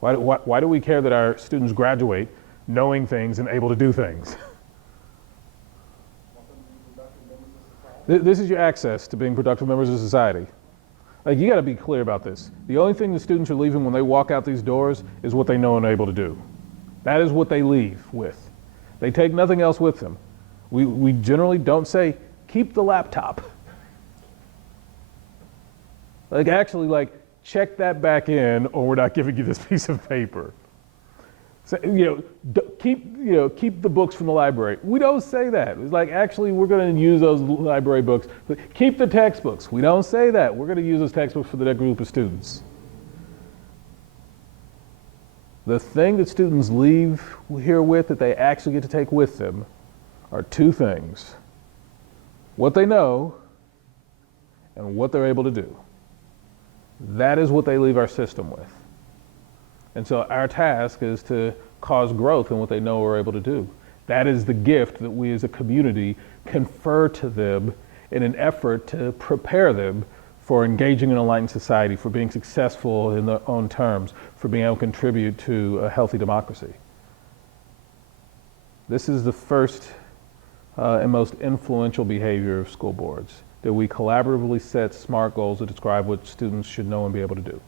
Why do we care that our students graduate knowing things and able to do things? This is your access to being productive members of society. Like, you got to be clear about this. The only thing the students are leaving when they walk out these doors is what they know and are able to do. That is what they leave with. They take nothing else with them. We generally don't say, keep the laptop. Like, actually, check that back in or we're not giving you this piece of paper. So, keep the books from the library. We don't say that. It's like, actually, we're going to use those library books. But keep the textbooks. We don't say that. We're going to use those textbooks for the next group of students. The thing that students leave here with that they actually get to take with them are 2 things: what they know and what they're able to do. That is what they leave our system with. And so our task is to cause growth in what they know or are able to do. That is the gift that we as a community confer to them in an effort to prepare them for engaging in an enlightened society, for being successful in their own terms, for being able to contribute to a healthy democracy. This is the first and most influential behavior of school boards, that we collaboratively set SMART goals that describe what students should know and be able to do.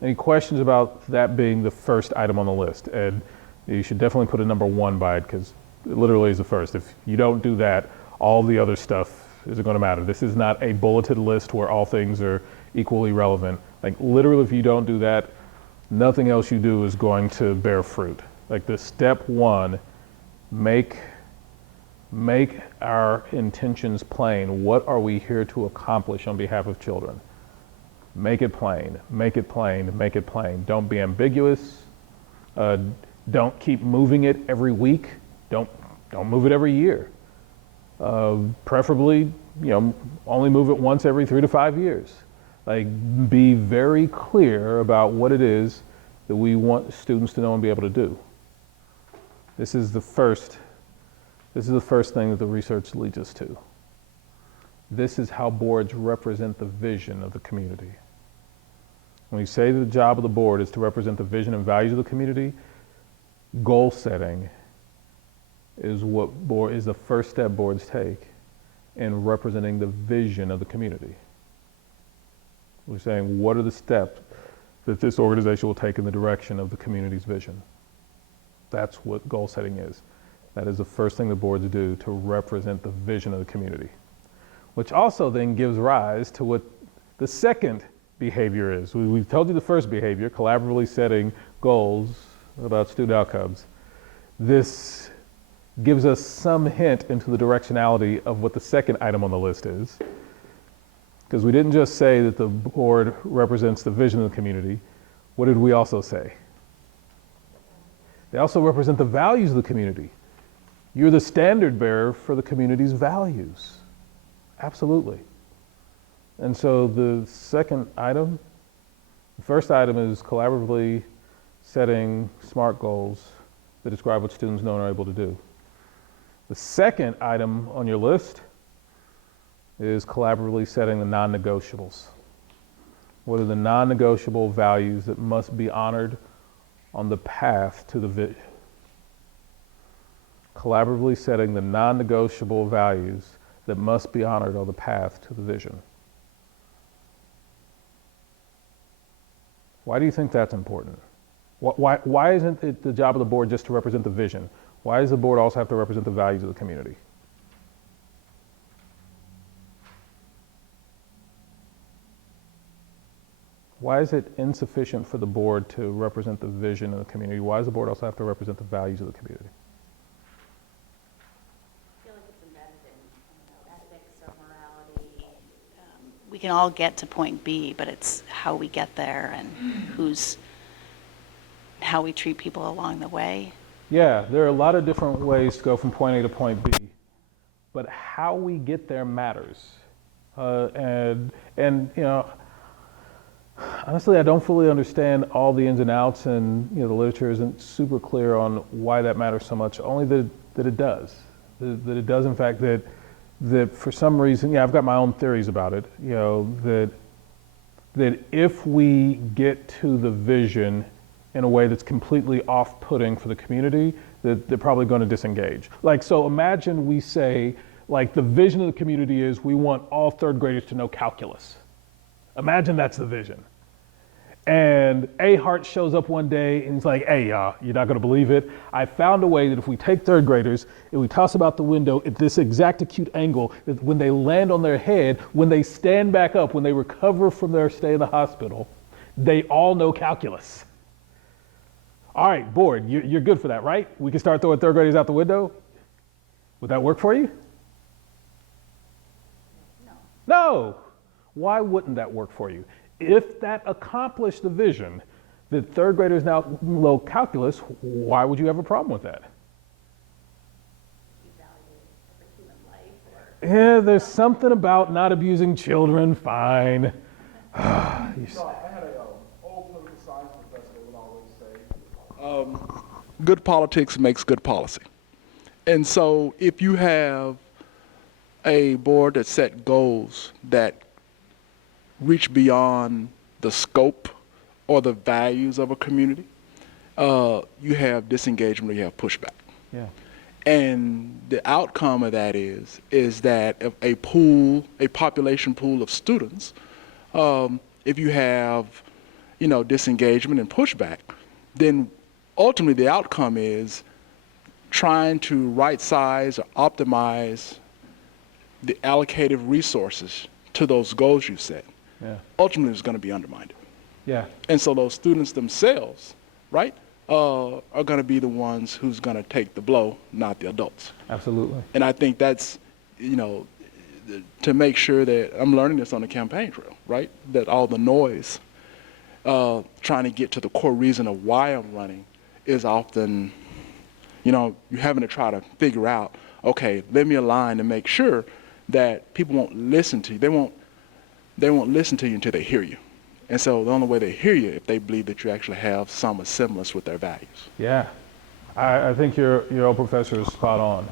Any questions about that being the first item on the list? And you should definitely put a number 1 by it, because It literally is the first. If you don't do that, all the other stuff isn't going to matter. This is not a bulleted list where all things are equally relevant. Like literally, if you don't do that, nothing else you do is going to bear fruit. Like the step one, make our intentions plain. What are we here to accomplish on behalf of children? Make it plain, make it plain, make it plain. Don't be ambiguous. Don't keep moving it every week. Don't move it every year. Preferably, only move it once every 3 to 5 years. Like, be very clear about what it is that we want students to know and be able to do. This is the first thing that the research leads us to. This is how boards represent the vision of the community. When we say the job of the board is to represent the vision and values of the community, goal setting is the first step boards take in representing the vision of the community. We're saying, what are the steps that this organization will take in the direction of the community's vision? That's what goal setting is. That is the first thing the boards do to represent the vision of the community, which also then gives rise to what the second behavior is. We've told you the first behavior, collaboratively setting goals about student outcomes. This gives us some hint into the directionality of what the second item on the list is. Because we didn't just say that the board represents the vision of the community. What did we also say? They also represent the values of the community. You're the standard bearer for the community's values. Absolutely. And so the first item is collaboratively setting SMART goals that describe what students know and are able to do. The second item on your list is collaboratively setting the non-negotiables. What are the non-negotiable values that must be honored on the path to the vision? Collaboratively setting the non-negotiable values that must be honored on the path to the vision. Why do you think that's important? Why isn't it the job of the board just to represent the vision? Why does the board also have to represent the values of the community? Why is it insufficient for the board to represent the vision of the community? Why does the board also have to represent the values of the community? I feel like it's embedded in ethics or morality. We can all get to point B, but it's how we get there and how we treat people along the way. Yeah, there are a lot of different ways to go from point A to point B, but how we get there matters. And honestly, I don't fully understand all the ins and outs, and the literature isn't super clear on why that matters so much. Only that it does. That it does, in fact, that for some reason, I've got my own theories about it. That if we get to the vision in a way that's completely off-putting for the community, that they're probably going to disengage. So imagine we say, the vision of the community is we want all third graders to know calculus. Imagine that's the vision. And A. Hart shows up one day and he's like, hey, y'all, you're not going to believe it. I found a way that if we take third graders and we toss them out the window at this exact acute angle, that when they land on their head, when they stand back up, when they recover from their stay in the hospital, they all know calculus. All right, board, you're good for that, right? We can start throwing third graders out the window? Would that work for you? No. Why wouldn't that work for you? If that accomplished the vision that third graders now know calculus, why would you have a problem with that? Yeah, there's something about not abusing children, fine. I had an old political science professor that would always say, good politics makes good policy. And so if you have a board that set goals that reach beyond the scope or the values of a community, you have disengagement, you have pushback. Yeah. And the outcome of that is that a population pool of students, if you have, disengagement and pushback, then ultimately the outcome is trying to right size or optimize the allocated resources to those goals you set, Yeah. ultimately is going to be undermined. Yeah. And so those students themselves, right, are going to be the ones who's going to take the blow, not the adults. Absolutely. And I think that's, to make sure that I'm learning this on the campaign trail, right, that all the noise trying to get to the core reason of why I'm running is often, you're having to try to figure out, okay, let me align to make sure that people won't listen to you. They won't listen to you until they hear you. And so the only way they hear you if they believe that you actually have some semblance with their values. Yeah. I think your old professor is spot on.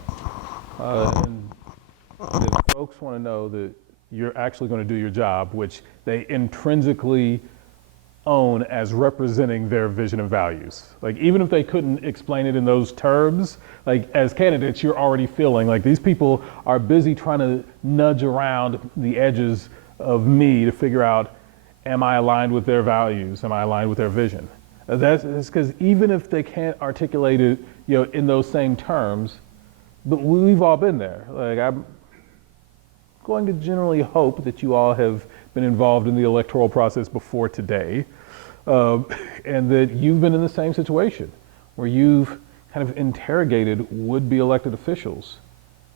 And if folks want to know that you're actually going to do your job, which they intrinsically own as representing their vision and values. Like, even if they couldn't explain it in those terms, like, as candidates, you're already feeling like these people are busy trying to nudge around the edges of me to figure out, am I aligned with their values? Am I aligned with their vision? That's because even if they can't articulate it, in those same terms, but we've all been there. Like, I'm going to generally hope that you all have been involved in the electoral process before today, and that you've been in the same situation where you've kind of interrogated would-be elected officials.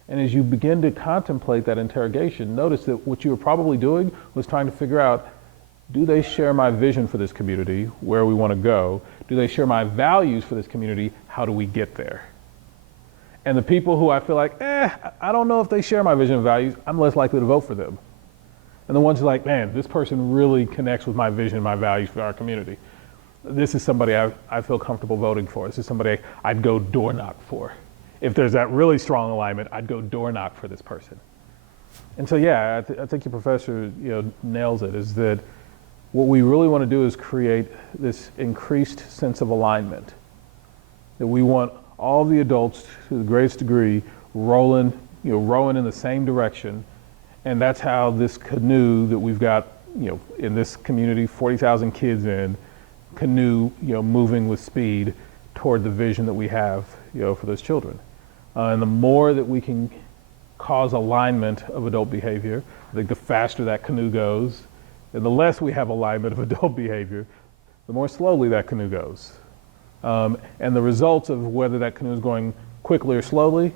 And as you begin to contemplate that interrogation, notice that what you were probably doing was trying to figure out, do they share my vision for this community, where we want to go? Do they share my values for this community? How do we get there? And the people who I feel like, I don't know if they share my vision and values, I'm less likely to vote for them. And the ones who are like, man, this person really connects with my vision, my values for our community. This is somebody I feel comfortable voting for. This is somebody I'd go door knock for. If there's that really strong alignment, I'd go door knock for this person. And so, yeah, I think your professor nails it, is that what we really want to do is create this increased sense of alignment. That we want all the adults, to the greatest degree, rowing in the same direction. And that's how this canoe that we've got, in this community, 40,000 kids in, canoe, moving with speed toward the vision that we have, for those children. And the more that we can cause alignment of adult behavior, I think the faster that canoe goes. And the less we have alignment of adult behavior, the more slowly that canoe goes. And the results of whether that canoe is going quickly or slowly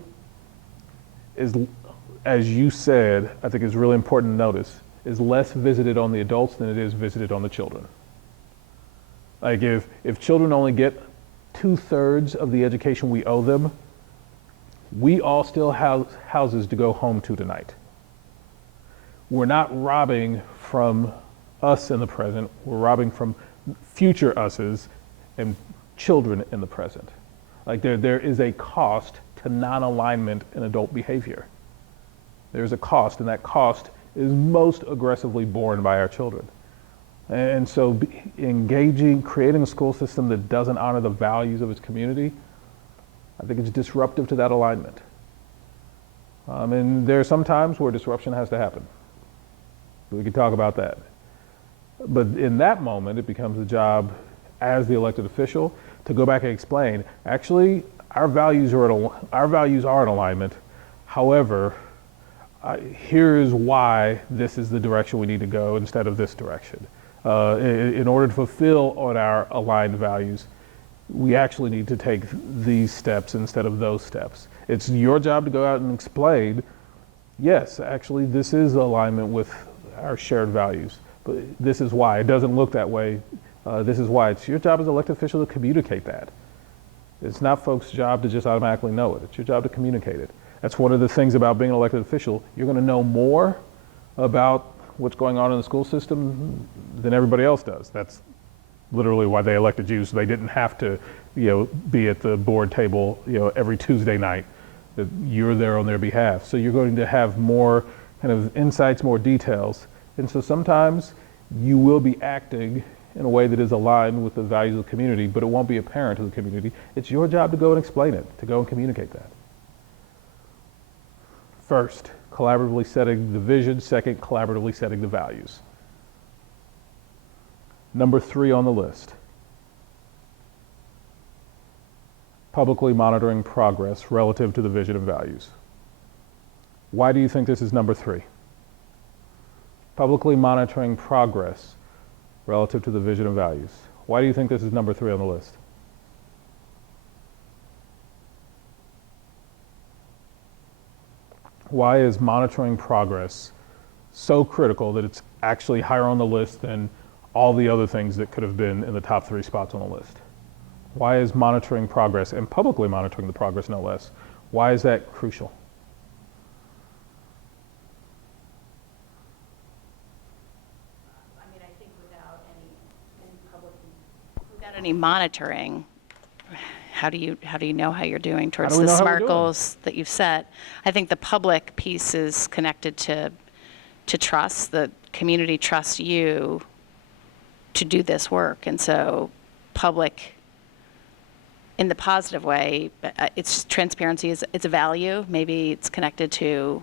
is, as you said, I think is really important to notice, is less visited on the adults than it is visited on the children. Like, if children only get 2/3 of the education we owe them, we all still have houses to go home to tonight. We're not robbing from us in the present, we're robbing from future us's and children in the present. Like, there is a cost to non-alignment in adult behavior. There's a cost, and that cost is most aggressively borne by our children. And so creating a school system that doesn't honor the values of its community, I think it's disruptive to that alignment. And there are some times where disruption has to happen. We could talk about that. But in that moment, it becomes the job as the elected official to go back and explain, actually, our values are in alignment. However, here is why this is the direction we need to go instead of this direction. In order to fulfill on our aligned values, we actually need to take these steps instead of those steps. It's your job to go out and explain, yes, actually, this is alignment with our shared values, but this is why. It doesn't look that way. This is why. It's your job as an elected official to communicate that. It's not folks' job to just automatically know it. It's your job to communicate it. That's one of the things about being an elected official. You're going to know more about what's going on in the school system than everybody else does. That's literally why they elected you, so they didn't have to, be at the board table, every Tuesday night. That you're there on their behalf. So you're going to have more kind of insights, more details. And so sometimes you will be acting in a way that is aligned with the values of the community, but it won't be apparent to the community. It's your job to go and explain it, to go and communicate that. First, collaboratively setting the vision. Second, collaboratively setting the values. Number 3 on the list. publicly monitoring progress relative to the vision and values. Why do you think this is number 3? Publicly monitoring progress relative to the vision and values. Why do you think this is number 3 on the list? Why is monitoring progress so critical that it's actually higher on the list than all the other things that could have been in the top 3 spots on the list? Why is monitoring progress, and publicly monitoring the progress no less, why is that crucial? I mean, I think without any monitoring, how do you know how you're doing towards we the know how we're SMART doing? goals that you've set? I think the public piece is connected to trust. The community trusts you to do this work, and so public, in the positive way, it's transparency it's a value. Maybe it's connected to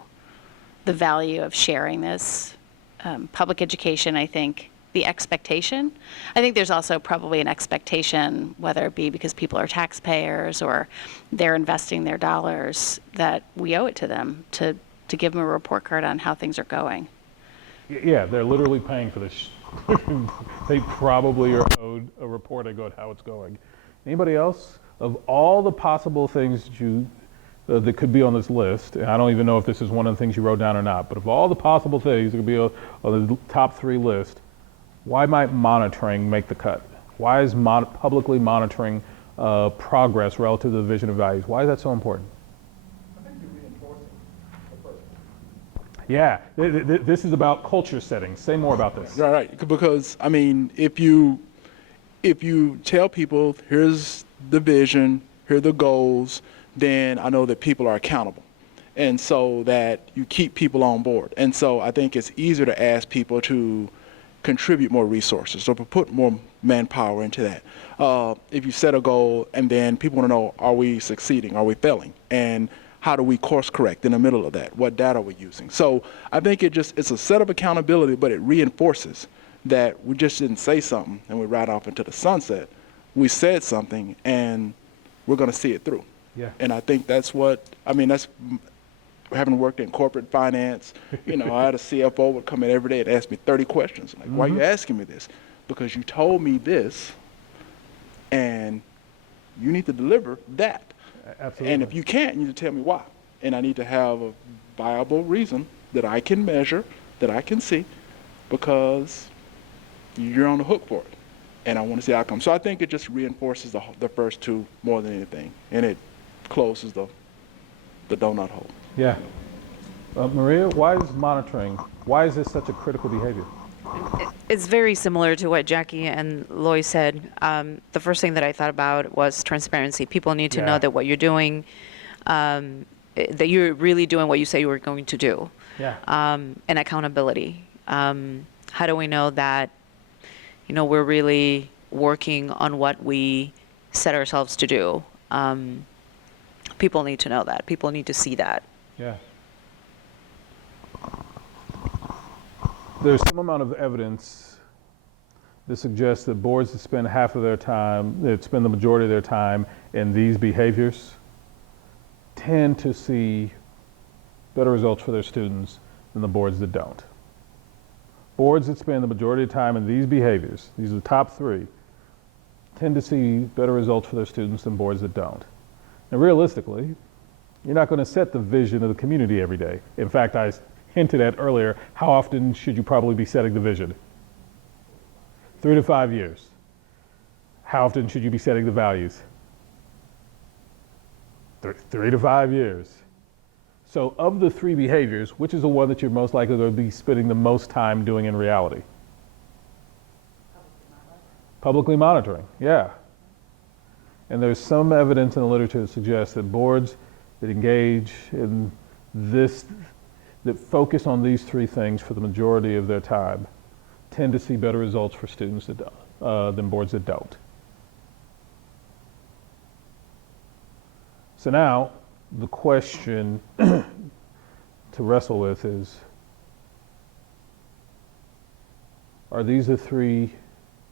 the value of sharing this. Public education, I think, the expectation. I think there's also probably an expectation, whether it be because people are taxpayers or they're investing their dollars, that we owe it to them to give them a report card on how things are going. Yeah, they're literally paying for this. They probably are owed a report on how it's going. Anybody else? Of all the possible things that you that could be on this list, and I don't even know if this is one of the things you wrote down or not, but of all the possible things that could be on the top 3 list, why might monitoring make the cut? Why is publicly monitoring progress relative to the vision and values? Why is that so important? I think you're reinforcing the person. Yeah, this is about culture settings. Say more about this. Right, because I mean, if you tell people here's the vision, here are the goals, then I know that people are accountable, and so that you keep people on board. And so I think it's easier to ask people to contribute more resources or put more manpower into that. If you set a goal and then people want to know, are we succeeding, are we failing, and how do we course correct in the middle of that? What data are we using? So I think it's a set of accountability, but it reinforces that we just didn't say something and we ride off into the sunset. We said something and we're going to see it through. Yeah. And I think that's having worked in corporate finance, I had a CFO would come in every day and ask me 30 questions. Like, why are you asking me this? Because you told me this and you need to deliver that. Absolutely. And if you can't, you need to tell me why. And I need to have a viable reason that I can measure, that I can see, because you're on the hook for it. And I want to see outcomes. So I think it just reinforces the first 2 more than anything. And it closes the donut hole. Yeah. Maria, why is this such a critical behavior? It's very similar to what Jackie and Loy said. The first thing that I thought about was transparency. People need to know that what you're doing, that you're really doing what you say you were going to do. Yeah. And accountability. How do we know that, we're really working on what we set ourselves to do? People need to know that. People need to see that. Yeah. There's some amount of evidence that suggests that boards that spend the majority of their time in these behaviors tend to see better results for their students than the boards that don't. Boards that spend the majority of time in these behaviors, these are the top 3, tend to see better results for their students than boards that don't. And realistically, you're not going to set the vision of the community every day. In fact, I hinted at earlier, how often should you probably be setting the vision? 3 to 5 years. How often should you be setting the values? 3 to 5 years. So of the 3 behaviors, which is the one that you're most likely going to be spending the most time doing in reality? Publicly monitoring, yeah. And there's some evidence in the literature that suggests that boards that engage in this, that focus on these 3 things for the majority of their time, tend to see better results for students that than boards that don't. So now, the question to wrestle with is, are these the 3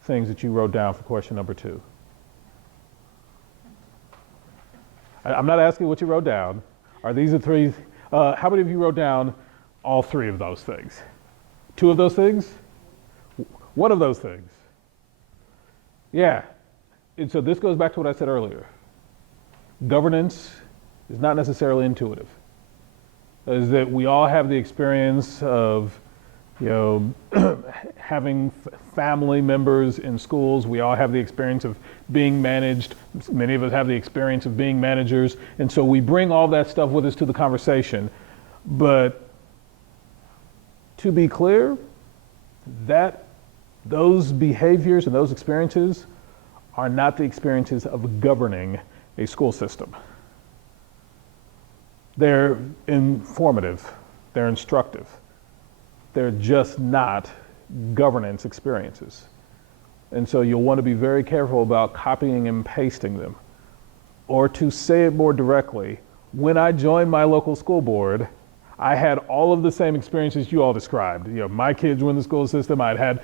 things that you wrote down for question number 2? I'm not asking what you wrote down. Are these the three? How many of you wrote down all three of those things? Two of those things? One of those things? Yeah. And so this goes back to what I said earlier. Governance is not necessarily intuitive. Is that we all have the experience of, having family members in schools. We all have the experience of being managed. Many of us have the experience of being managers. And so we bring all that stuff with us to the conversation. But to be clear, that those behaviors and those experiences are not the experiences of governing a school system. They're informative, they're instructive. They're just not governance experiences. And so you'll want to be very careful about copying and pasting them. Or to say it more directly, when I joined my local school board, I had all of the same experiences you all described. My kids were in the school system. I'd had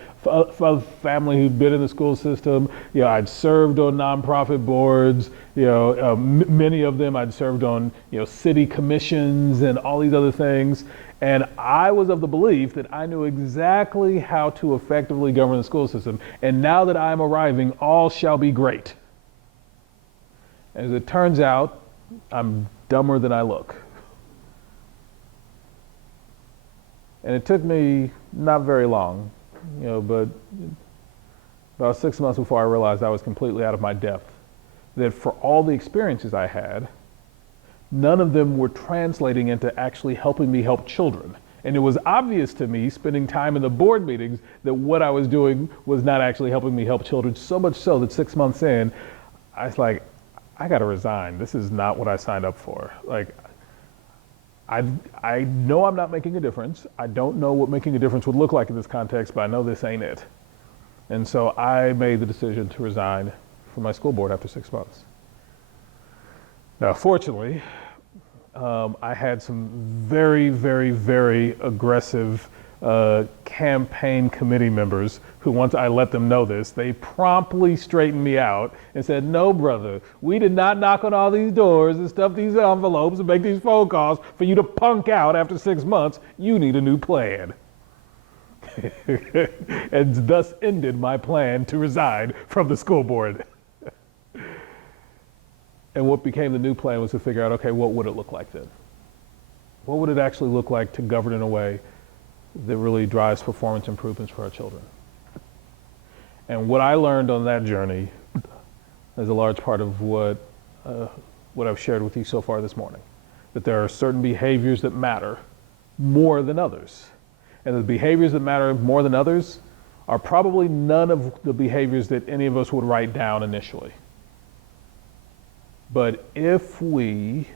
family who'd been in the school system. I'd served on nonprofit boards. Many of them I'd served on, city commissions and all these other things. And I was of the belief that I knew exactly how to effectively govern the school system. And now that I'm arriving, all shall be great. As it turns out, I'm dumber than I look. And it took me not very long, but about 6 months before I realized I was completely out of my depth. That for all the experiences I had, none of them were translating into actually helping me help children. And it was obvious to me, spending time in the board meetings, that what I was doing was not actually helping me help children, so much so that 6 months in, I was like, I gotta resign. This is not what I signed up for. I know I'm not making a difference. I don't know what making a difference would look like in this context, but I know this ain't it. And so I made the decision to resign from my school board after 6 months. Now, fortunately, I had some very, very, very aggressive campaign committee members who, once I let them know this, they promptly straightened me out and said, no, brother, we did not knock on all these doors and stuff these envelopes and make these phone calls for you to punk out after 6 months. You need a new plan. And thus ended my plan to resign from the school board. And what became the new plan was to figure out, okay, what would it look like then? What would it actually look like to govern in a way that really drives performance improvements for our children? And what I learned on that journey is a large part of what I've shared with you so far this morning. That there are certain behaviors that matter more than others. And the behaviors that matter more than others are probably none of the behaviors that any of us would write down initially. But if we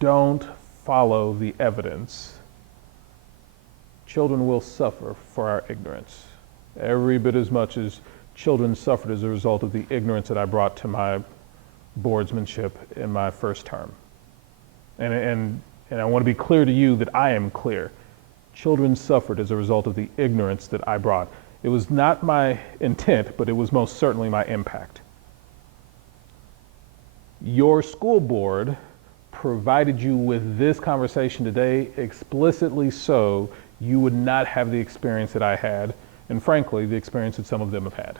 don't follow the evidence, children will suffer for our ignorance, every bit as much as children suffered as a result of the ignorance that I brought to my boardsmanship in my first term. And I want to be clear to you that I am clear. Children suffered as a result of the ignorance that I brought. It was not my intent, but it was most certainly my impact. Your school board provided you with this conversation today explicitly so you would not have the experience that I had, and frankly, the experience that some of them have had.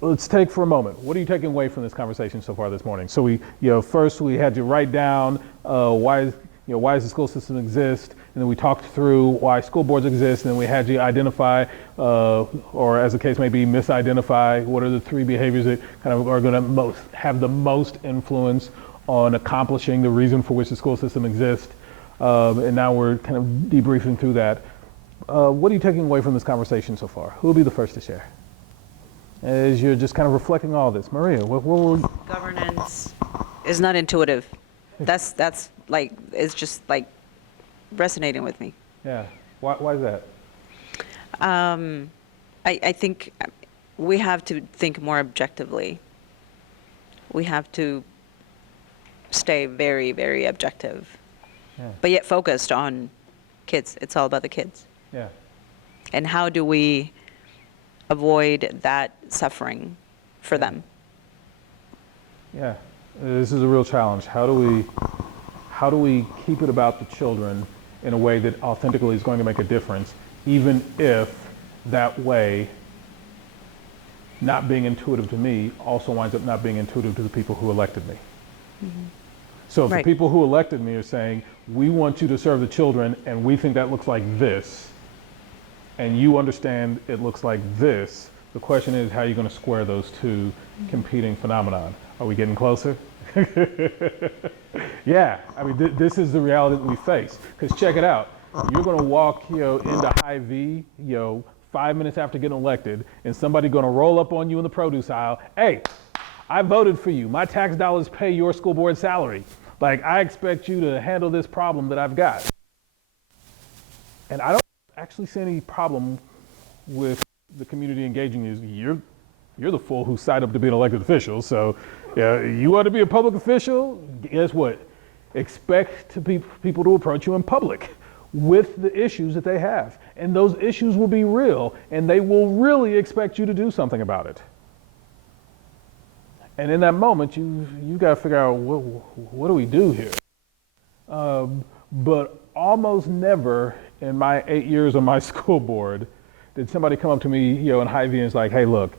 Let's take for a moment, what are you taking away from this conversation so far this morning? So first we had you write down why does the school system exist, and then we talked through why school boards exist, and then we had you identify, or as the case may be, misidentify what are the three behaviors that kind of are going to have the most influence on accomplishing the reason for which the school system exists. And now we're kind of debriefing through that. What are you taking away from this conversation so far? Who will be the first to share? As you're just kind of reflecting all this. Maria, what will... Governance is not intuitive. That's like, it's just like resonating with me. Yeah, why is that? I think we have to think more objectively. We have to stay very, very objective, but yet focused on kids. It's all about the kids. Yeah. And how do we avoid that suffering for them. Yeah, this is a real challenge. How do we keep it about the children in a way that authentically is going to make a difference, even if that way not being intuitive to me also winds up not being intuitive to the people who elected me. So if Right. the people who elected me are saying, we want you to serve the children and we think that looks like this, and you understand it looks like this, the question is, how are you going to square those two competing phenomenon? Are we getting closer? Yeah, I mean, this is the reality that we face. Because check it out, you're going to walk, into Hy-Vee, 5 minutes after getting elected, and somebody going to roll up on you in the produce aisle. Hey, I voted for you. My tax dollars pay your school board salary. Like, I expect you to handle this problem that I've got. And I don't actually see any problem with the community engaging you. You're the fool who signed up to be an elected official. So, you want to be a public official? Guess what? Expect people to approach you in public with the issues that they have. And those issues will be real, and they will really expect you to do something about it. And in that moment, you got to figure out, what do we do here? But almost never in my 8 years on my school board did somebody come up to me, in Hy-Vee and is like, hey, look,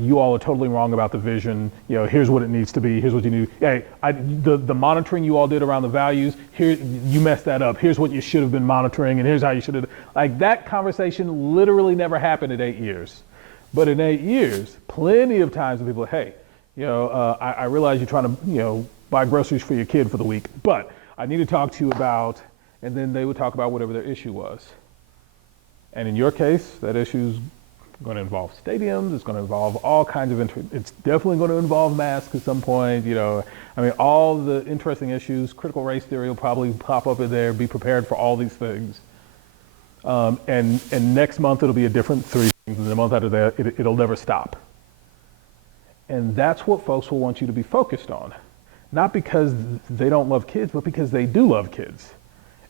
you all are totally wrong about the vision. Here's what it needs to be. Here's what you need. Hey, the monitoring you all did around the values, here, you messed that up. Here's what you should have been monitoring, and here's how you should have. Like, that conversation literally never happened in 8 years. But in 8 years, plenty of times when people, hey, I realize you're trying to, buy groceries for your kid for the week, but I need to talk to you about, and then they would talk about whatever their issue was. And in your case, that issue's going to involve stadiums. It's going to involve all kinds of, it's definitely going to involve masks at some point. All the interesting issues. Critical race theory will probably pop up in there. Be prepared for all these things. And next month it'll be a different 3 things, and the month after that it'll never stop. And that's what folks will want you to be focused on, not because they don't love kids, but because they do love kids,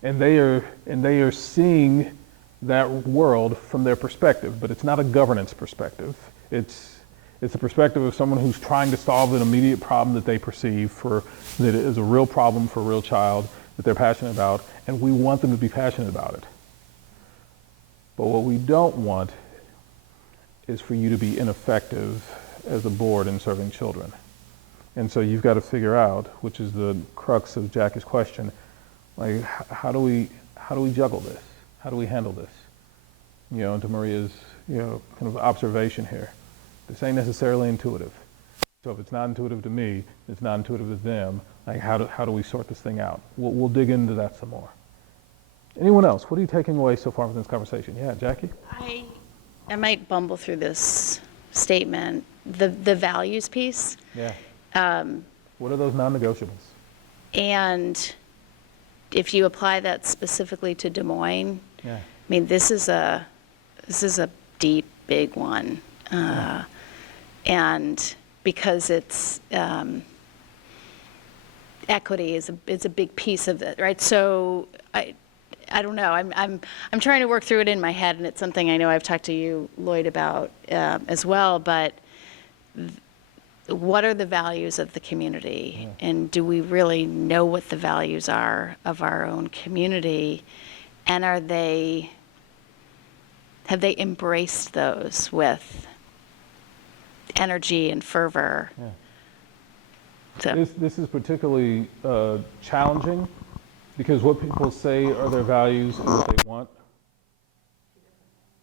and they are seeing that world from their perspective. But it's not a governance perspective. It's a perspective of someone who's trying to solve an immediate problem that they perceive that is a real problem for a real child that they're passionate about, and we want them to be passionate about it. But what we don't want is for you to be ineffective as a board in serving children. And so you've got to figure out, which is the crux of Jackie's question, like, how do we juggle this? How do we handle this? And to Maria's, kind of observation here, this ain't necessarily intuitive. So if it's not intuitive to me, it's not intuitive to them. Like, how do we sort this thing out? We'll dig into that some more. Anyone else? What are you taking away so far from this conversation? Yeah, Jackie? I might bumble through this statement. The values piece. Yeah. What are those non-negotiables? And if you apply that specifically to Des Moines, Yeah. this is a deep, big one. And because it's equity is a big piece of it, right? So I don't know. I'm trying to work through it in my head, and it's something I know I've talked to you, Lloyd, about as well. But what are the values of the community, Yeah. and do we really know what the values are of our own community, and have they embraced those with energy and fervor? Yeah. So. This is particularly challenging because what people say are their values and what they want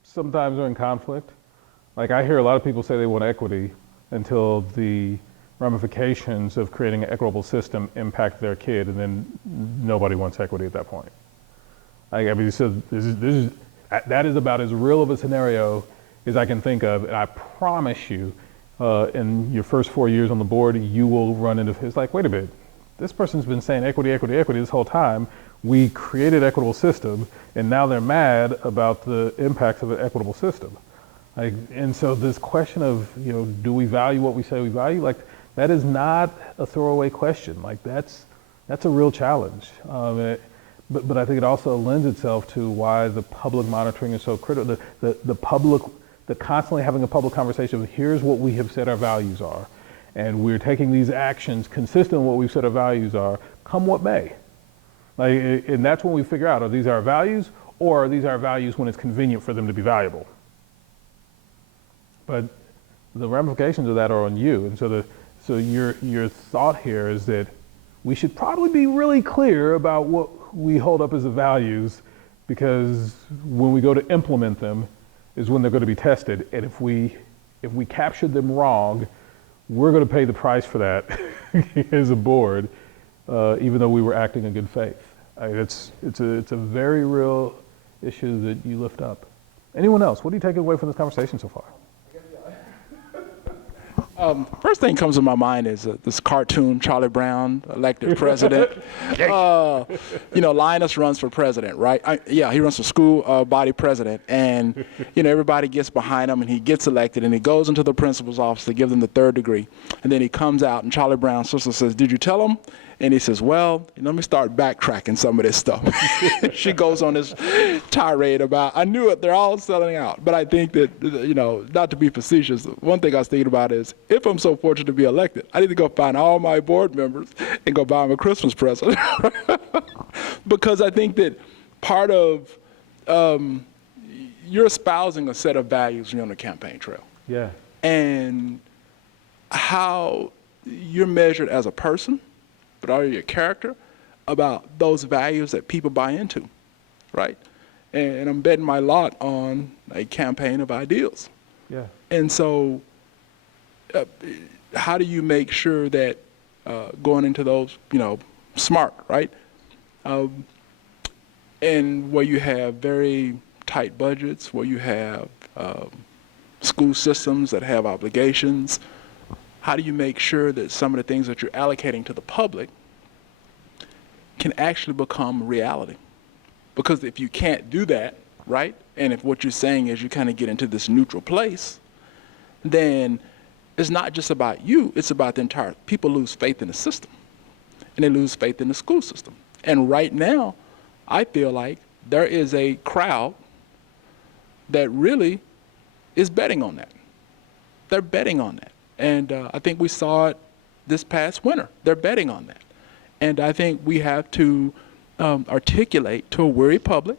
sometimes are in conflict. Like, I hear a lot of people say they want equity until the ramifications of creating an equitable system impact their kid, and then nobody wants equity at that point. So that is about as real of a scenario as I can think of, and I promise you, in your first 4 years on the board, you will run into, it's like, wait a minute, this person's been saying equity, equity, equity this whole time. We created equitable system, and now they're mad about the impacts of an equitable system. And so this question of, do we value what we say we value? Like, that is not a throwaway question. Like, that's a real challenge. But I think it also lends itself to why the public monitoring is so critical. The public the constantly having a public conversation of here's what we have said our values are, and we're taking these actions consistent with what we've said our values are, come what may. Like, and that's when we figure out, are these our values, or are these our values when it's convenient for them to be valuable? But the ramifications of that are on you. And so your thought here is that we should probably be really clear about what we hold up as the values, because when we go to implement them is when they're going to be tested. And if we captured them wrong, we're going to pay the price for that as a board, even though we were acting in good faith. I mean, it's a very real issue that you lift up. Anyone else? What do you take away from this conversation so far? First thing comes to my mind is this cartoon, Charlie Brown, elected president. Linus runs for president, right? He runs for school body president. And, everybody gets behind him, and he gets elected, and he goes into the principal's office to give them the 3rd degree. And then he comes out, and Charlie Brown's sister says, "Did you tell him?" And he says, "Well, let me start backtracking some of this stuff." She goes on this tirade about, I knew it, they're all selling out. But I think that, not to be facetious, one thing I was thinking about is, if I'm so fortunate to be elected, I need to go find all my board members and go buy them a Christmas present. Because I think that part of, you're espousing a set of values when you're on the campaign trail. Yeah. And how you're measured as a person, but are your character about those values that people buy into, right? And I'm betting my lot on a campaign of ideals. Yeah. And so how do you make sure that going into those, smart, right? And where you have very tight budgets, where you have school systems that have obligations, how do you make sure that some of the things that you're allocating to the public can actually become reality? Because if you can't do that, right, and if what you're saying is you kind of get into this neutral place, then it's not just about you, it's about the entire, people lose faith in the system, and they lose faith in the school system. And right now, I feel like there is a crowd that really is betting on that. They're betting on that. And I think we saw it this past winter. They're betting on that. And I think we have to articulate to a weary public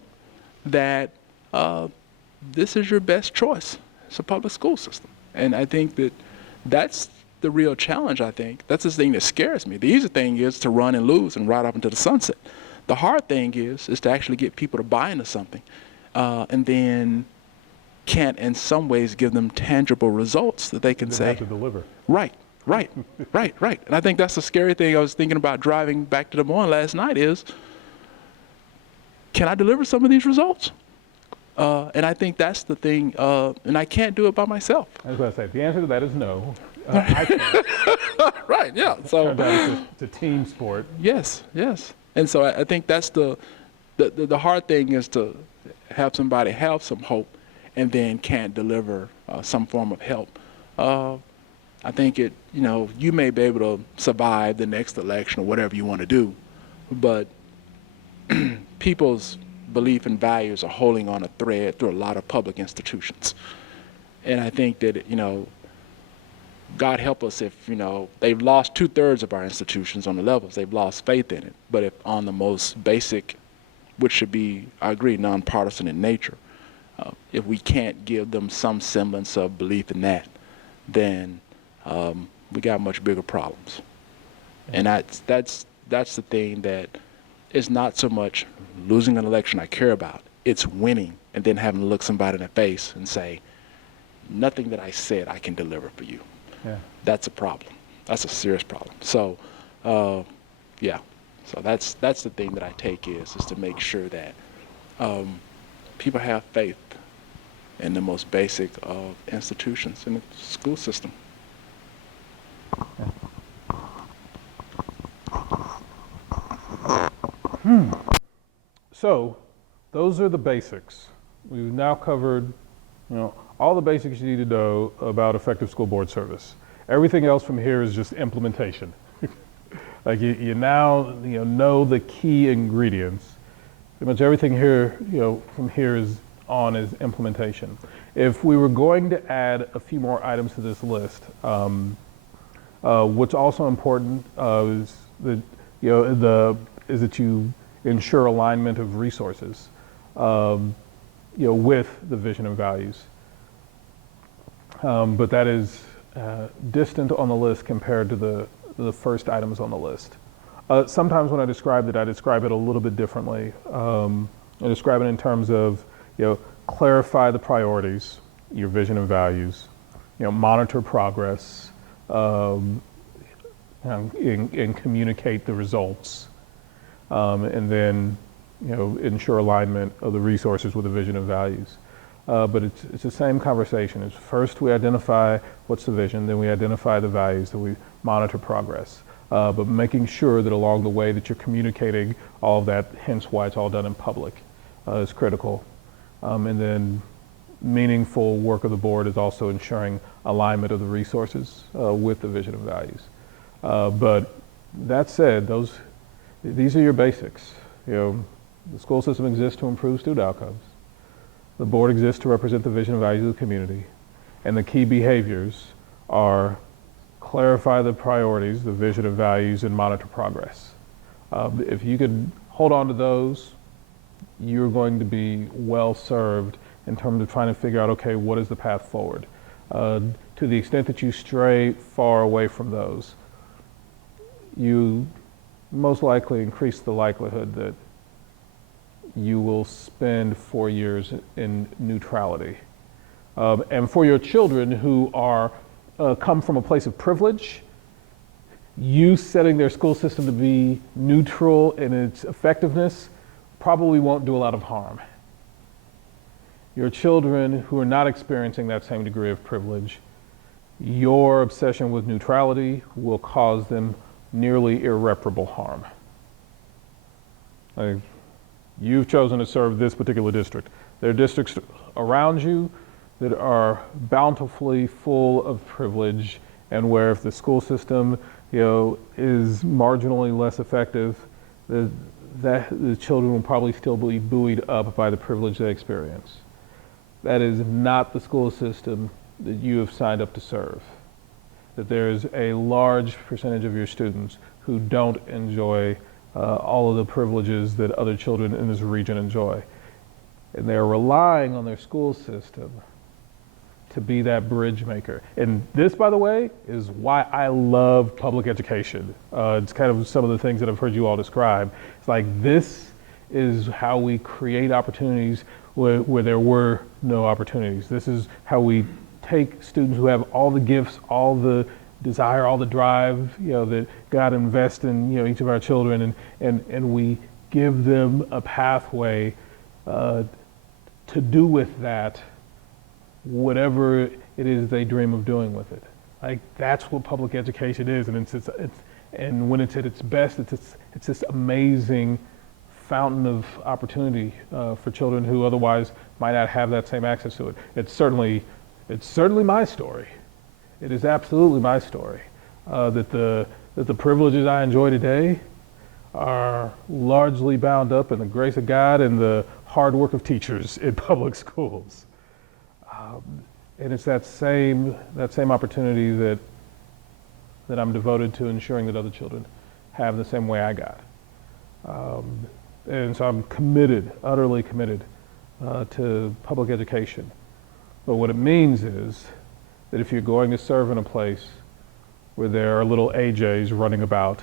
that this is your best choice. It's a public school system. And I think that that's the real challenge, I think. That's the thing that scares me. The easy thing is to run and lose and ride off into the sunset. The hard thing is to actually get people to buy into something and then can't in some ways give them tangible results that they can say. Have to deliver. Right. And I think that's the scary thing I was thinking about driving back to Des Moines last night is, can I deliver some of these results? And I think that's the thing, and I can't do it by myself. I was going to say, the answer to that is no. I can't. Right, yeah. So Turns out it's a team sport. Yes. And so I think that's the hard thing is to have somebody have some hope and then can't deliver some form of help. I think you may be able to survive the next election or whatever you want to do, but people's belief and values are holding on a thread through a lot of public institutions. And I think that, God help us if, they've lost 2/3 of our institutions on the levels. They've lost faith in it. But if on the most basic, which should be, I agree, nonpartisan in nature, if we can't give them some semblance of belief in that, then we got much bigger problems. And that's the thing that is not so much losing an election I care about. It's winning and then having to look somebody in the face and say, nothing that I said I can deliver for you. Yeah. That's a problem. That's a serious problem. So, yeah. So that's the thing that I take is to make sure that people have faith in the most basic of institutions in the school system. So, those are the basics. We've now covered, all the basics you need to know about effective school board service. Everything else from here is just implementation. Like you now know the key ingredients. Pretty much everything here, from here is on is implementation. If we were going to add a few more items to this list, what's also important is that you ensure alignment of resources, with the vision and values. But that is distant on the list compared to the first items on the list. Sometimes when I describe it a little bit differently. I describe it in terms of, clarify the priorities, your vision and values, monitor progress, and communicate the results, and then, ensure alignment of the resources with the vision and values. But it's the same conversation. It's first we identify what's the vision, then we identify the values, then we monitor progress. But making sure that along the way that you're communicating all of that, hence why it's all done in public, is critical. And then meaningful work of the board is also ensuring alignment of the resources with the vision and values. But that said, these are your basics. The school system exists to improve student outcomes. The board exists to represent the vision and values of the community. And the key behaviors are clarify the priorities, the vision and values, and monitor progress. If you could hold on to those, you're going to be well served in terms of trying to figure out, okay, what is the path forward? To the extent that you stray far away from those, you most likely increase the likelihood that you will spend 4 years in neutrality. And for your children who are come from a place of privilege, you setting their school system to be neutral in its effectiveness probably won't do a lot of harm. Your children who are not experiencing that same degree of privilege, your obsession with neutrality will cause them nearly irreparable harm. You've chosen to serve this particular district. There are districts around you that are bountifully full of privilege, and where if the school system, is marginally less effective, the children will probably still be buoyed up by the privilege they experience. That is not the school system that you have signed up to serve. That there is a large percentage of your students who don't enjoy all of the privileges that other children in this region enjoy. And they're relying on their school system to be that bridge maker. And this, by the way, is why I love public education. It's kind of some of the things that I've heard you all describe. It's like, this is how we create opportunities where there were no opportunities. This is how we take students who have all the gifts, all the desire, all the drive, that God invests in, each of our children, and we give them a pathway to do with that whatever it is they dream of doing with it. Like, that's what public education is, and when it's at its best, it's this amazing fountain of opportunity for children who otherwise might not have that same access to it. It's certainly my story. It is absolutely my story that the privileges I enjoy today are largely bound up in the grace of God and the hard work of teachers in public schools. And it's that same opportunity that I'm devoted to ensuring that other children have the same way I got. And so I'm committed, utterly committed to public education. But what it means is that if you're going to serve in a place where there are little AJs running about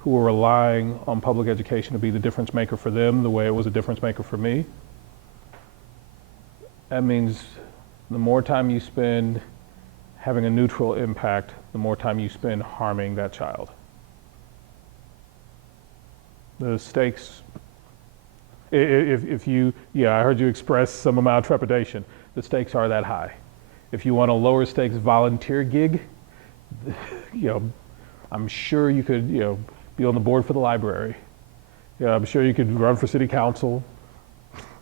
who are relying on public education to be the difference maker for them the way it was a difference maker for me, that means the more time you spend having a neutral impact, the more time you spend harming that child. The stakes, if you, I heard you express some amount of trepidation. The stakes are that high. If you want a lower stakes volunteer gig, I'm sure you could, be on the board for the library. I'm sure you could run for city council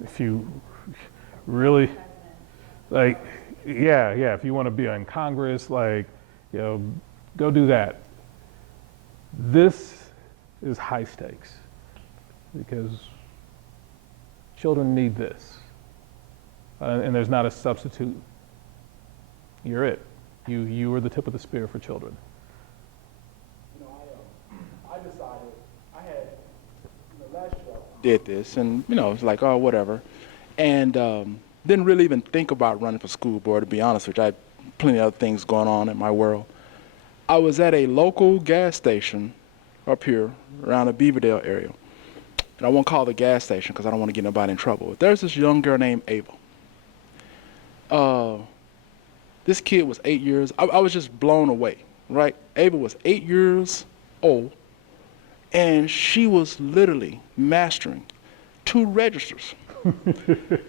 if you really, if you want to be in Congress, go do that. This is high stakes because children need this. and there's not a substitute. You're it. You are the tip of the spear for children. You know, I decided I had, last year I did this, and it's like, oh, whatever, and didn't really even think about running for school board, to be honest with you. I had plenty of other things going on in my world. I was at a local gas station up here around the Beaverdale area, and I won't call the gas station because I don't want to get nobody in trouble. There's this young girl named Ava. This kid was 8 years. I was just blown away, right? Ava was 8 years old, and she was literally mastering 2 registers.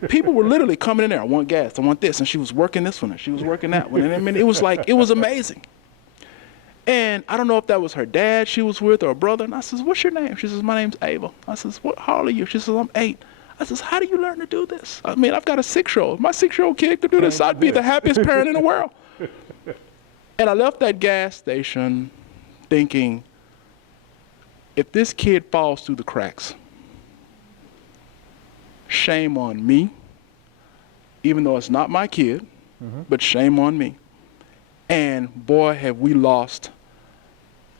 People were literally coming in there. I want gas, I want this, and she was working this one, and she was working that one. And I mean, it was like, it was amazing. And I don't know if that was her dad she was with or a brother. And I says, what's your name? She says, my name's Ava. I says, how old are you? She says, I'm 8. I says, how do you learn to do this? I mean, I've got a 6-year-old. If my 6-year-old kid could do this, I'd be the happiest parent in the world. And I left that gas station thinking, if this kid falls through the cracks, shame on me, even though it's not my kid, but shame on me. And boy, have we lost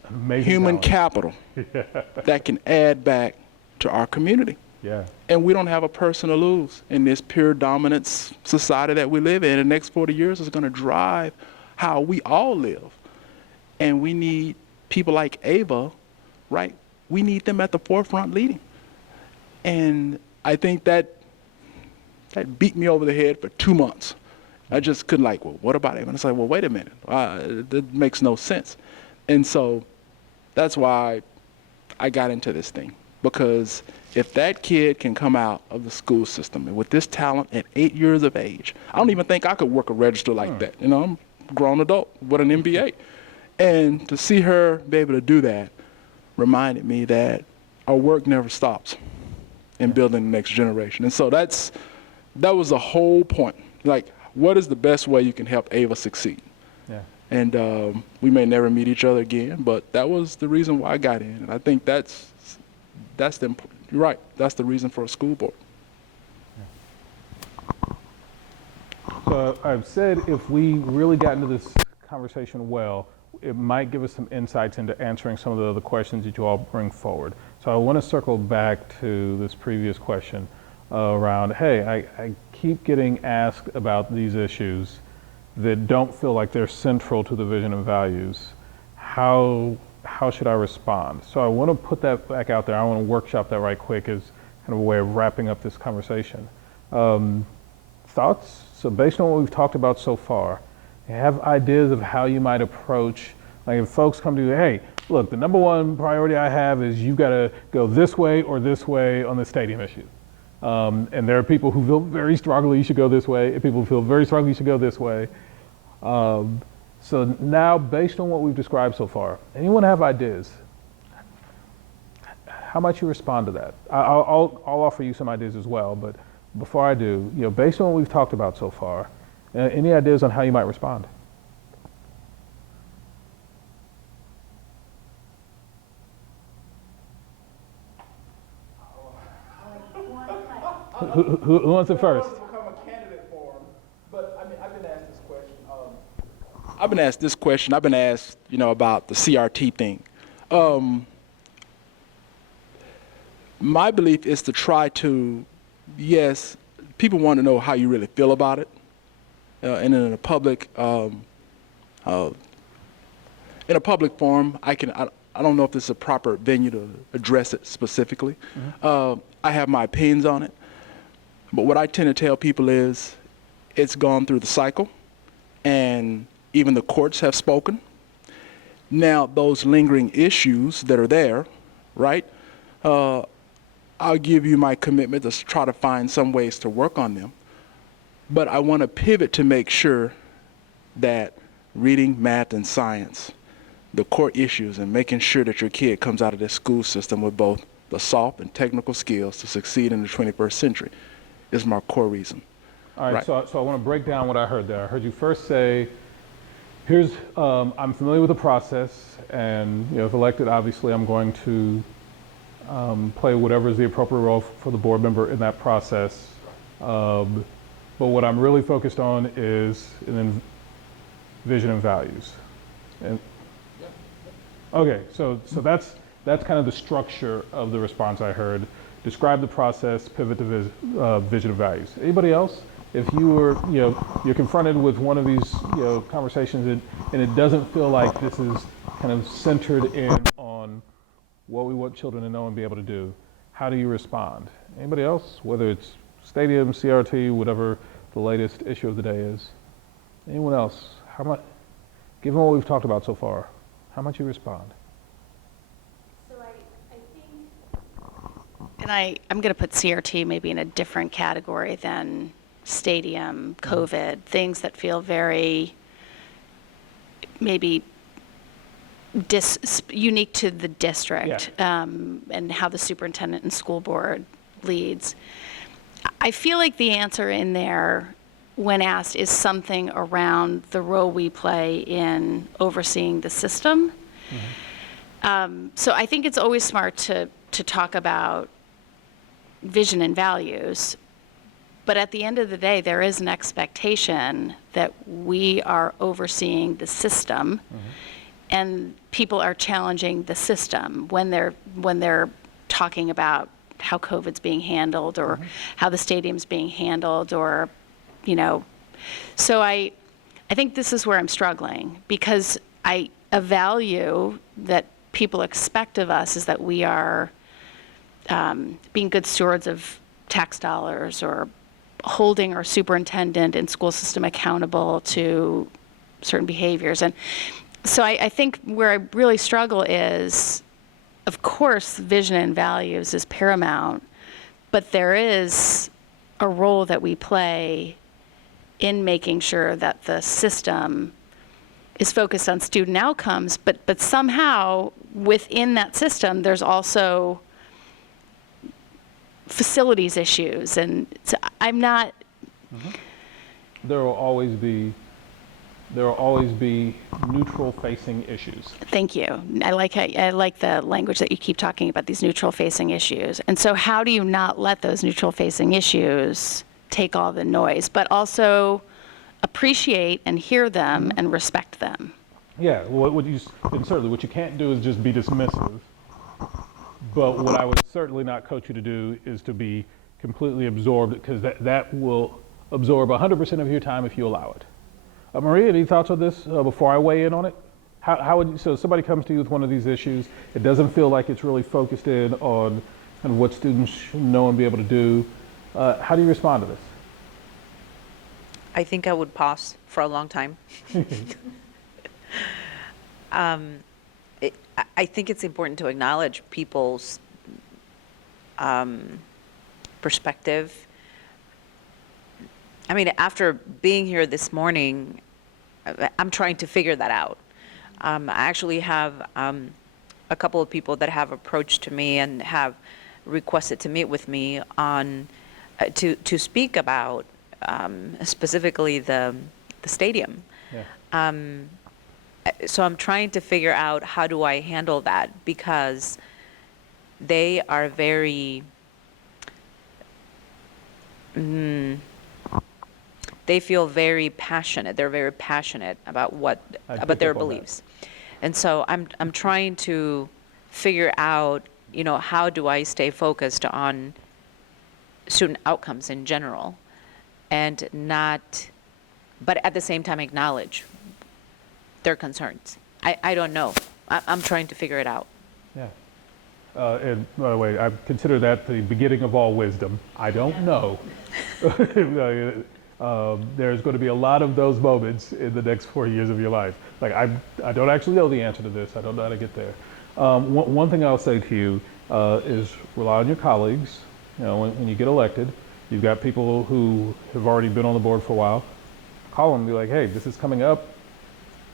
Amazing human talent. capital that can add back to our community. Yeah. And we don't have a person to lose in this pure dominance society that we live in. The next 40 years is going to drive how we all live. And we need people like Ava, right? We need them at the forefront leading. And I think that beat me over the head for 2 months. I just couldn't well, what about Ava? And it's like, well, wait a minute. That makes no sense. And so that's why I got into this thing. Because if that kid can come out of the school system and with this talent at 8 years of age, I don't even think I could work a register like that. I'm a grown adult with an MBA. And to see her be able to do that reminded me that our work never stops in building the next generation. And so that was the whole point. Like, what is the best way you can help Ava succeed? Yeah. And we may never meet each other again, but that was the reason why I got in. And I think you're right. That's the reason for a school board. So I've said if we really got into this conversation well, it might give us some insights into answering some of the other questions that you all bring forward. So I want to circle back to this previous question around, hey, I keep getting asked about these issues that don't feel like they're central to the vision and values. How should I respond? So I want to put that back out there. I want to workshop that right quick as kind of a way of wrapping up this conversation. Thoughts? So based on what we've talked about so far, you have ideas of how you might approach, like if folks come to you, hey, look, the number one priority I have is you got to go this way or this way on the stadium issue. And there are people who feel very strongly you should go this way, and people who feel very strongly you should go this way. So now, based on what we've described so far, anyone have ideas? How might you respond to that? I'll offer you some ideas as well, but before I do, based on what we've talked about so far, any ideas on how you might respond? Who wants it first? Become a candidate for him, but I mean, I've been asked this question. I've been asked, about the CRT thing. My belief is to try to, yes, people want to know how you really feel about it, and in a public forum, I don't know if this is a proper venue to address it specifically. I have my opinions on it. But what I tend to tell people is it's gone through the cycle, and even the courts have spoken. Now, those lingering issues that are there, right, I'll give you my commitment to try to find some ways to work on them. But I want to pivot to make sure that reading, math, and science, the core issues, and making sure that your kid comes out of this school system with both the soft and technical skills to succeed in the 21st century is my core reason. All right, so I want to break down what I heard there. I heard you first say, I'm familiar with the process, and if elected, obviously I'm going to play whatever is the appropriate role for the board member in that process. but what I'm really focused on is vision and values. And okay, so that's kind of the structure of the response I heard. Describe the process, pivot to vision and values. Anybody else? If you were, you're confronted with one of these, conversations and it doesn't feel like this is kind of centered in on what we want children to know and be able to do, how do you respond? Anybody else? Whether it's stadium, CRT, whatever the latest issue of the day is. Anyone else? How much, given what we've talked about so far, how might you respond? So I think, and I'm going to put CRT maybe in a different category than stadium, COVID, things that feel very maybe unique to the district, and how the superintendent and school board leads. I feel like the answer in there, when asked, is something around the role we play in overseeing the system. So I think it's always smart to talk about vision and values, but at the end of the day, there is an expectation that we are overseeing the system, and people are challenging the system when they're talking about how COVID's being handled or how the stadium's being handled, or, so I think this is where I'm struggling, because a value that people expect of us is that we are being good stewards of tax dollars, or holding our superintendent and school system accountable to certain behaviors. And so I think where I really struggle is, of course, vision and values is paramount, but there is a role that we play in making sure that the system is focused on student outcomes, but somehow within that system, there's also facilities issues, and so I'm not. There will always be neutral facing issues. Thank you. I like the language that you keep talking about, these neutral facing issues. And so how do you not let those neutral facing issues take all the noise, but also appreciate and hear them and respect them? Yeah, and certainly what you can't do is just be dismissive. But what I would certainly not coach you to do is to be completely absorbed, because that will absorb 100% of your time if you allow it. Maria, any thoughts on this before I weigh in on it? How would you, so somebody comes to you with one of these issues, it doesn't feel like it's really focused in on kind of what students should know and be able to do. How do you respond to this? I think I would pause for a long time. I think it's important to acknowledge people's perspective. I mean, after being here this morning, I'm trying to figure that out. I actually have a couple of people that have approached to me and have requested to meet with me on to speak about specifically the stadium. Yeah. So I'm trying to figure out how do I handle that, because they are very, they feel very passionate. They're very passionate about about their beliefs. And so I'm trying to figure out, how do I stay focused on student outcomes in general, and but at the same time acknowledge their concerns. I don't know. I'm trying to figure it out. Yeah. And by the way, I consider that the beginning of all wisdom. I don't know. There's going to be a lot of those moments in the next 4 years of your life. Like, I don't actually know the answer to this. I don't know how to get there. One thing I'll say to you is rely on your colleagues. When you get elected, you've got people who have already been on the board for a while. Call them and be like, hey, this is coming up.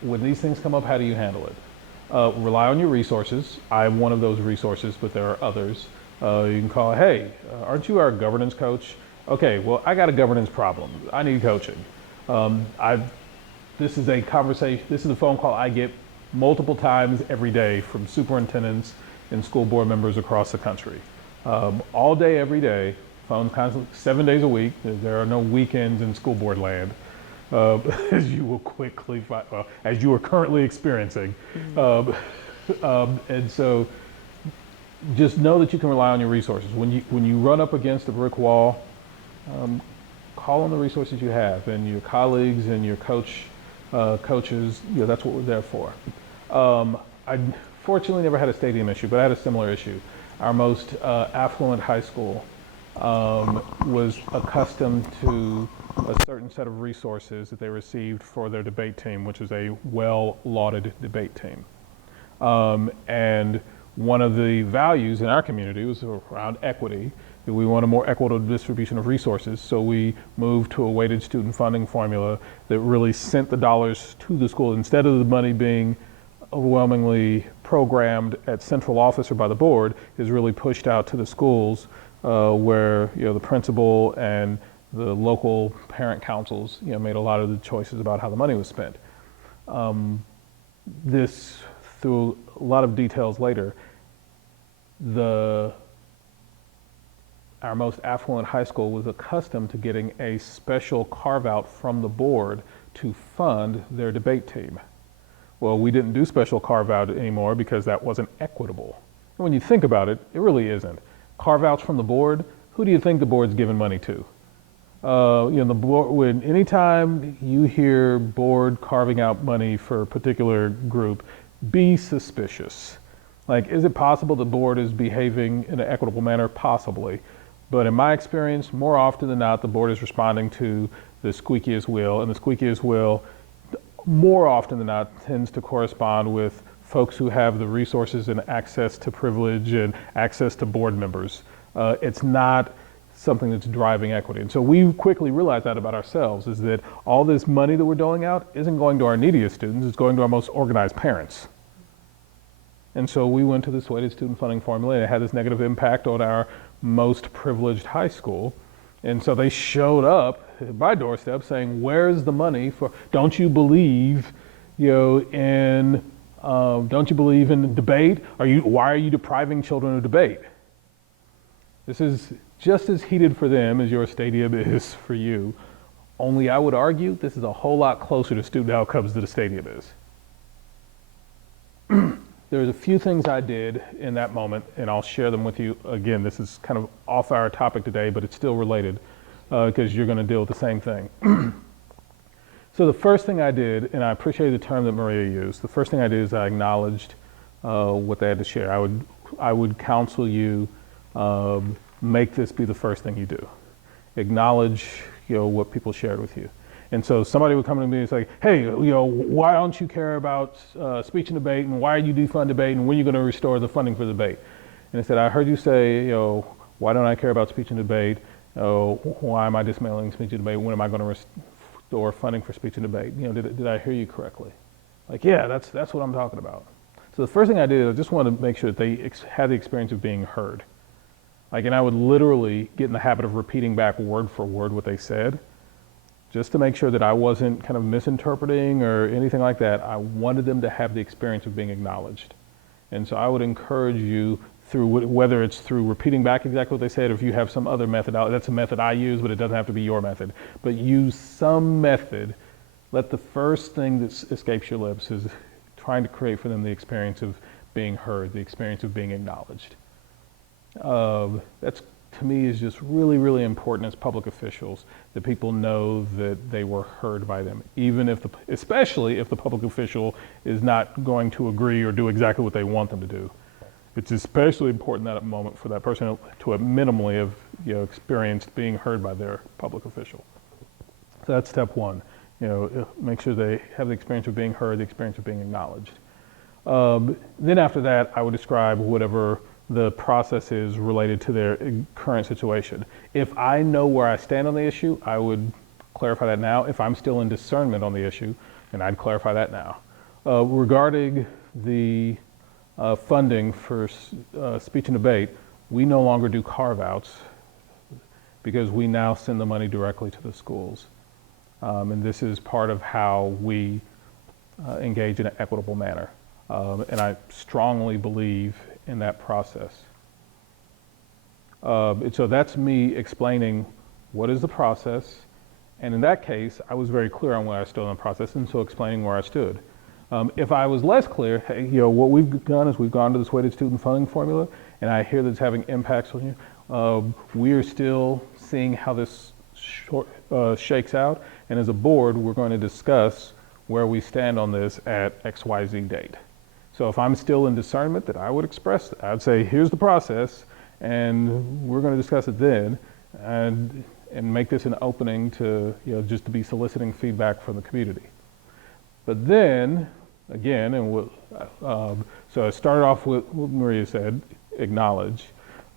When these things come up, how do you handle it? Rely on your resources. I'm one of those resources, but there are others. You can call, hey, aren't you our governance coach? Okay, well, I got a governance problem. I need coaching. This is a conversation, this is a phone call I get multiple times every day from superintendents and school board members across the country. All day, every day, Phone constantly, 7 days a week. There are no weekends in school board land, as you will quickly find, as you are currently experiencing. And so just know that you can rely on your resources. When you run up against a brick wall, call on the resources you have and your colleagues and your coaches. That's what we're there for. I fortunately never had a stadium issue, but I had a similar issue. Our most affluent high school was accustomed to a certain set of resources that they received for their debate team, which is a well-lauded debate team. And one of the values in our community was around equity. That we want a more equitable distribution of resources, so we moved to a weighted student funding formula that really sent the dollars to the school. Instead of the money being overwhelmingly programmed at central office or by the board, is really pushed out to the schools where the principal and the local parent councils made a lot of the choices about how the money was spent. This, through a lot of details later, our most affluent high school was accustomed to getting a special carve-out from the board to fund their debate team. Well, we didn't do special carve-out anymore because that wasn't equitable. And when you think about it, it really isn't. Carve-outs from the board, who do you think the board's giving money to? The board, anytime you hear board carving out money for a particular group, be suspicious. Like, is it possible the board is behaving in an equitable manner? Possibly. But in my experience, more often than not, the board is responding to the squeakiest wheel, and the squeakiest wheel, more often than not, tends to correspond with folks who have the resources and access to privilege and access to board members. It's not something that's driving equity. And so we quickly realized that about ourselves, is that all this money that we're doling out isn't going to our neediest students, it's going to our most organized parents. And so we went to this weighted student funding formula, and it had this negative impact on our most privileged high school. And so they showed up at my doorstep saying, where's the money for, don't you believe, in debate? Why are you depriving children of debate? This is just as heated for them as your stadium is for you. Only I would argue this is a whole lot closer to student outcomes than a stadium is. There's a few things I did in that moment, and I'll share them with you. Again, this is kind of off our topic today, but it's still related because you're going to deal with the same thing. So the first thing I did, and I appreciate the term that Maria used, the first thing I did is I acknowledged what they had to share. I would counsel you, make this be the first thing you do. Acknowledge what people shared with you. And so somebody would come to me and say, hey, why don't you care about speech and debate, and why do you defund debate, and when are you going to restore the funding for debate? And I said, I heard you say, why don't I care about speech and debate? Why am I dismantling speech and debate? When am I going to restore funding for speech and debate? Did I hear you correctly? Like, yeah, that's what I'm talking about. So the first thing I did, I just wanted to make sure that they had the experience of being heard. And I would literally get in the habit of repeating back word for word what they said, just to make sure that I wasn't kind of misinterpreting or anything like that. I wanted them to have the experience of being acknowledged. And so I would encourage you, through whether it's through repeating back exactly what they said, or if you have some other method, that's a method I use, but it doesn't have to be your method. But use some method. Let the first thing that escapes your lips is trying to create for them the experience of being heard, the experience of being acknowledged. That's, to me, is just really, really important as public officials, that people know that they were heard by them, especially if the public official is not going to agree or do exactly what they want them to do. It's especially important at that moment for that person to minimally have experienced being heard by their public official. So that's step one. Make sure they have the experience of being heard, the experience of being acknowledged. Then after that, I would describe whatever the process is related to their current situation. If I know where I stand on the issue, I would clarify that now. If I'm still in discernment on the issue, then I'd clarify that now. Regarding the funding for speech and debate, we no longer do carve-outs because we now send the money directly to the schools. And this is part of how we engage in an equitable manner. And I strongly believe in that process. And so that's me explaining what is the process. And in that case, I was very clear on where I stood in the process, and so explaining where I stood. If I was less clear, hey, what we've done is we've gone to this weighted student funding formula, and I hear that it's having impacts on you. We are still seeing how this shakes out, and as a board, we're going to discuss where we stand on this at XYZ date. So if I'm still in discernment, that I would express that. I'd say, here's the process, and we're going to discuss it then, and make this an opening to, just to be soliciting feedback from the community. But then, again, so I started off with what Maria said, acknowledge,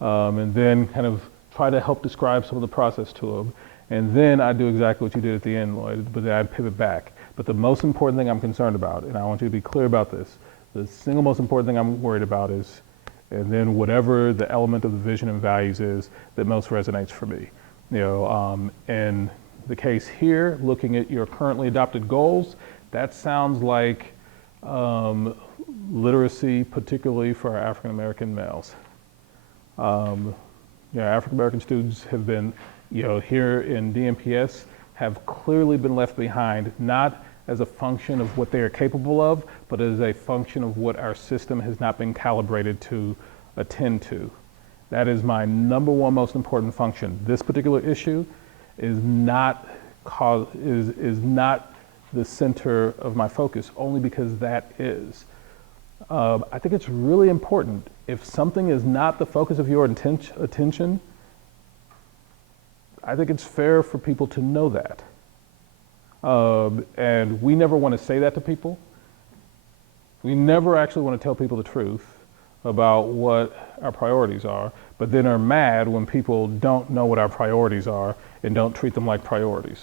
and then kind of try to help describe some of the process to them. And then I do exactly what you did at the end, Lloyd, but then I pivot back. But the most important thing I'm concerned about, and I want you to be clear about this, the single most important thing I'm worried about is, and then whatever the element of the vision and values is that most resonates for me. In the case here, looking at your currently adopted goals, that sounds like literacy, particularly for our African American males. African American students have been, here in DMPS, have clearly been left behind, not as a function of what they are capable of, but as a function of what our system has not been calibrated to attend to. That is my number one most important function. This particular issue is not the center of my focus, only because that is. I think it's really important. If something is not the focus of your attention, I think it's fair for people to know that. And we never want to say that to people. We never actually want to tell people the truth about what our priorities are, but then are mad when people don't know what our priorities are and don't treat them like priorities.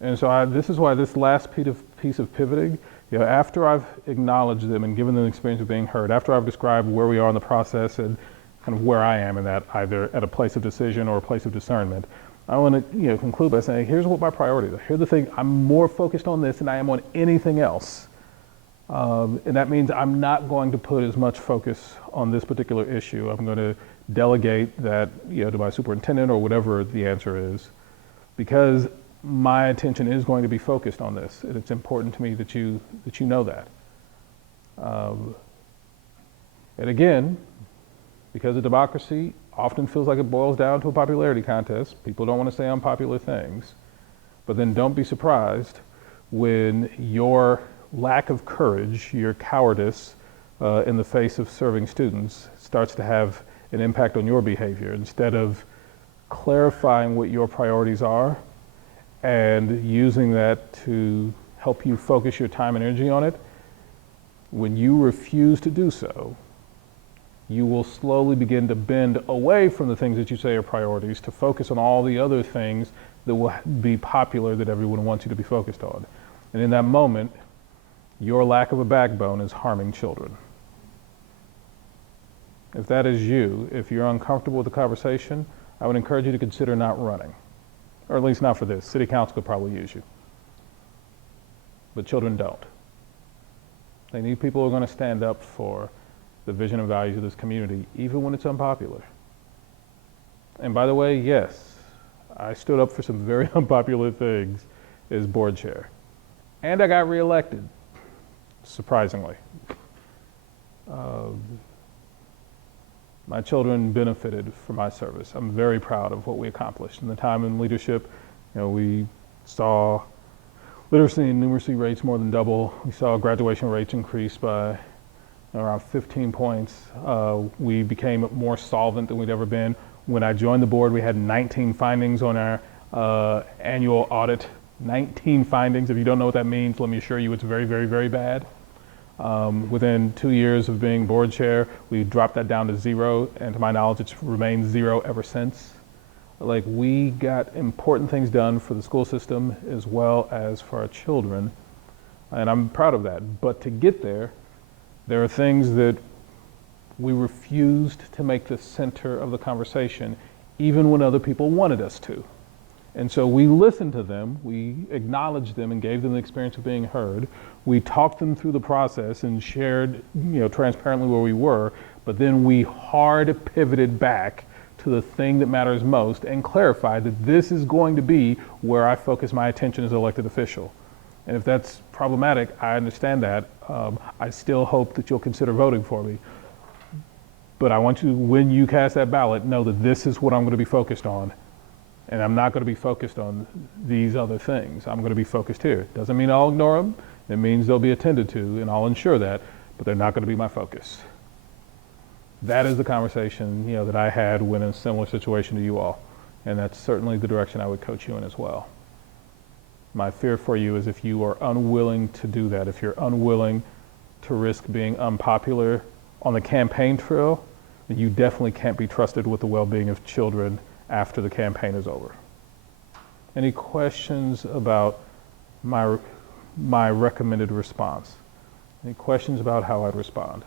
And so this is why this last piece of pivoting, after I've acknowledged them and given them the experience of being heard, after I've described where we are in the process and kind of where I am in that, either at a place of decision or a place of discernment, I want to conclude by saying, here's what my priorities are. Here's the thing, I'm more focused on this than I am on anything else. And that means I'm not going to put as much focus on this particular issue. I'm going to delegate that to my superintendent or whatever the answer is, because my attention is going to be focused on this. And it's important to me that you know that. And again, because of democracy often feels like it boils down to a popularity contest. People don't want to say unpopular things. But then don't be surprised when your lack of courage, your cowardice in the face of serving students starts to have an impact on your behavior. Instead of clarifying what your priorities are and using that to help you focus your time and energy on it, when you refuse to do so, you will slowly begin to bend away from the things that you say are priorities to focus on all the other things that will be popular that everyone wants you to be focused on. And in that moment, your lack of a backbone is harming children. If that is you, if you're uncomfortable with the conversation, I would encourage you to consider not running, or at least not for this. City Council could probably use you. But children don't. They need people who are going to stand up for the vision and values of this community, even when it's unpopular. And by the way, yes, I stood up for some very unpopular things as board chair. And I got reelected, surprisingly. My children benefited from my service. I'm very proud of what we accomplished. In the time in leadership, we saw literacy and numeracy rates more than double. We saw graduation rates increase by around 15 points. We became more solvent than we'd ever been. When I joined the board, we had 19 findings on our annual audit. 19 findings. If you don't know what that means, let me assure you it's very, very, very bad. Within 2 years of being board chair, we dropped that down to 0, and to my knowledge, it's remained 0 ever since. Like, we got important things done for the school system as well as for our children, and I'm proud of that. But to get there, there are things that we refused to make the center of the conversation, even when other people wanted us to. And so we listened to them, we acknowledged them and gave them the experience of being heard. We talked them through the process and shared, transparently where we were, but then we hard pivoted back to the thing that matters most and clarify that this is going to be where I focus my attention as an elected official. And if that's problematic, I understand that. I still hope that you'll consider voting for me. But I want you, when you cast that ballot, know that this is what I'm going to be focused on. And I'm not going to be focused on these other things. I'm going to be focused here. Doesn't mean I'll ignore them. It means they'll be attended to, and I'll ensure that, but they're not going to be my focus. That is the conversation, that I had when in a similar situation to you all. And that's certainly the direction I would coach you in as well. My fear for you is if you are unwilling to do that, if you're unwilling to risk being unpopular on the campaign trail, then you definitely can't be trusted with the well-being of children after the campaign is over. Any questions about my recommended response? Any questions about how I'd respond?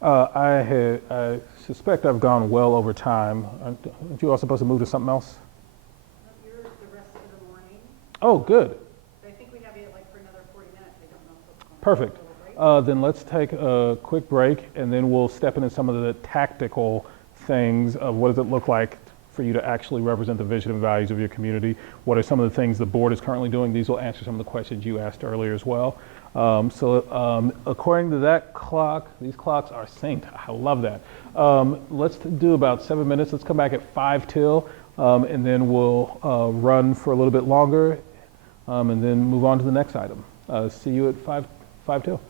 I suspect I've gone well over time. Aren't you all supposed to move to something else? You're the rest of the morning. Oh, good. I think we have you for another 40 minutes. I don't know if it's going Perfect. Then let's take a quick break, and then we'll step into some of the tactical things of what does it look like for you to actually represent the vision and values of your community. What are some of the things the board is currently doing? These will answer some of the questions you asked earlier as well. According to that clock, these clocks are synced. I love that. Let's do about 7 minutes. Let's come back at 5 till, and then we'll run for a little bit longer, and then move on to the next item. See you at 5 till.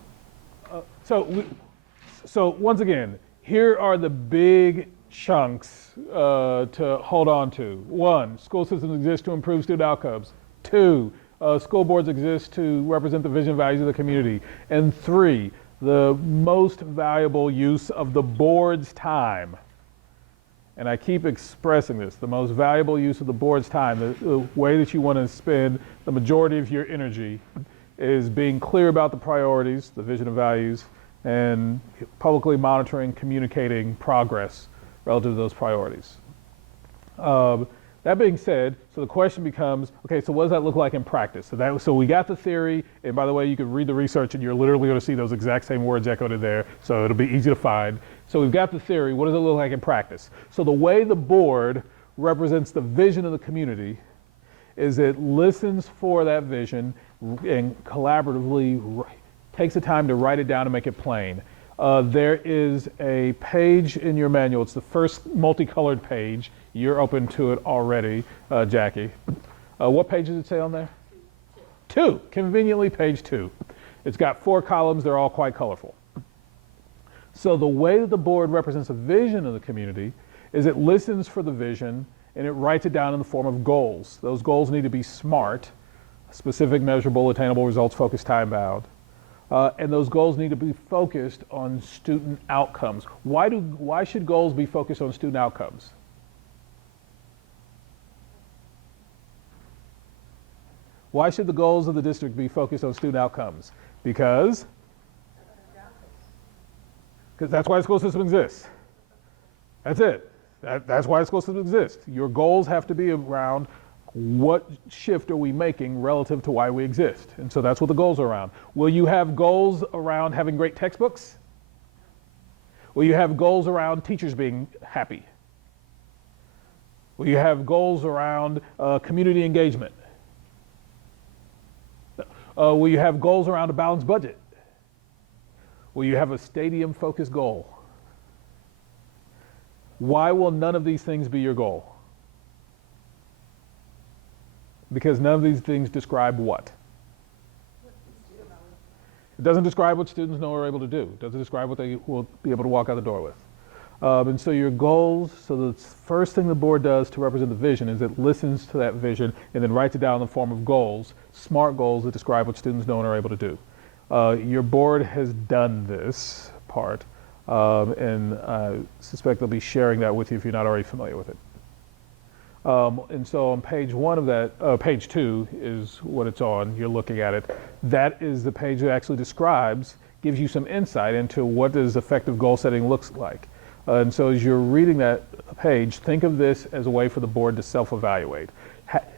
So once again, here are the big chunks to hold on to. 1, school systems exist to improve student outcomes. 2, school boards exist to represent the vision and values of the community. And 3, the most valuable use of the board's time. And I keep expressing this, the most valuable use of the board's time, the way that you want to spend the majority of your energy is being clear about the priorities, the vision and values, and publicly monitoring, communicating progress relative to those priorities. That being said, so the question becomes, okay, so what does that look like in practice? So we got the theory, and by the way, you can read the research and you're literally going to see those exact same words echoed in there, so it'll be easy to find. So we've got the theory, what does it look like in practice? So the way the board represents the vision of the community is it listens for that vision and collaboratively takes the time to write it down and make it plain. There is a page in your manual. It's the first multicolored page. You're open to it already, Jackie. What page does it say on there? 2. Conveniently page 2. It's got 4 columns. They're all quite colorful. So the way that the board represents a vision of the community is it listens for the vision and it writes it down in the form of goals. Those goals need to be SMART, specific, measurable, attainable, results, focused, time-bound. And those goals need to be focused on student outcomes. Why should goals be focused on student outcomes? Why should the goals of the district be focused on student outcomes? Because that's why the school system exists. That's it. That's why the school system exists. Your goals have to be around what shift are we making relative to why we exist? And so that's what the goals are around. Will you have goals around having great textbooks? Will you have goals around teachers being happy? Will you have goals around community engagement? Will you have goals around a balanced budget? Will you have a stadium-focused goal? Why will none of these things be your goal? Because none of these things describe what? It doesn't describe what students know or are able to do. It doesn't describe what they will be able to walk out the door with. And so your goals, so the first thing the board does to represent the vision is it listens to that vision and then writes it down in the form of goals, SMART goals that describe what students know and are able to do. Your board has done this part, and I suspect they'll be sharing that with you if you're not already familiar with it. And so on page 1 of that, page 2 is what it's on, you're looking at it. That is the page that actually describes, gives you some insight into what does effective goal setting looks like. And so as you're reading that page, think of this as a way for the board to self-evaluate.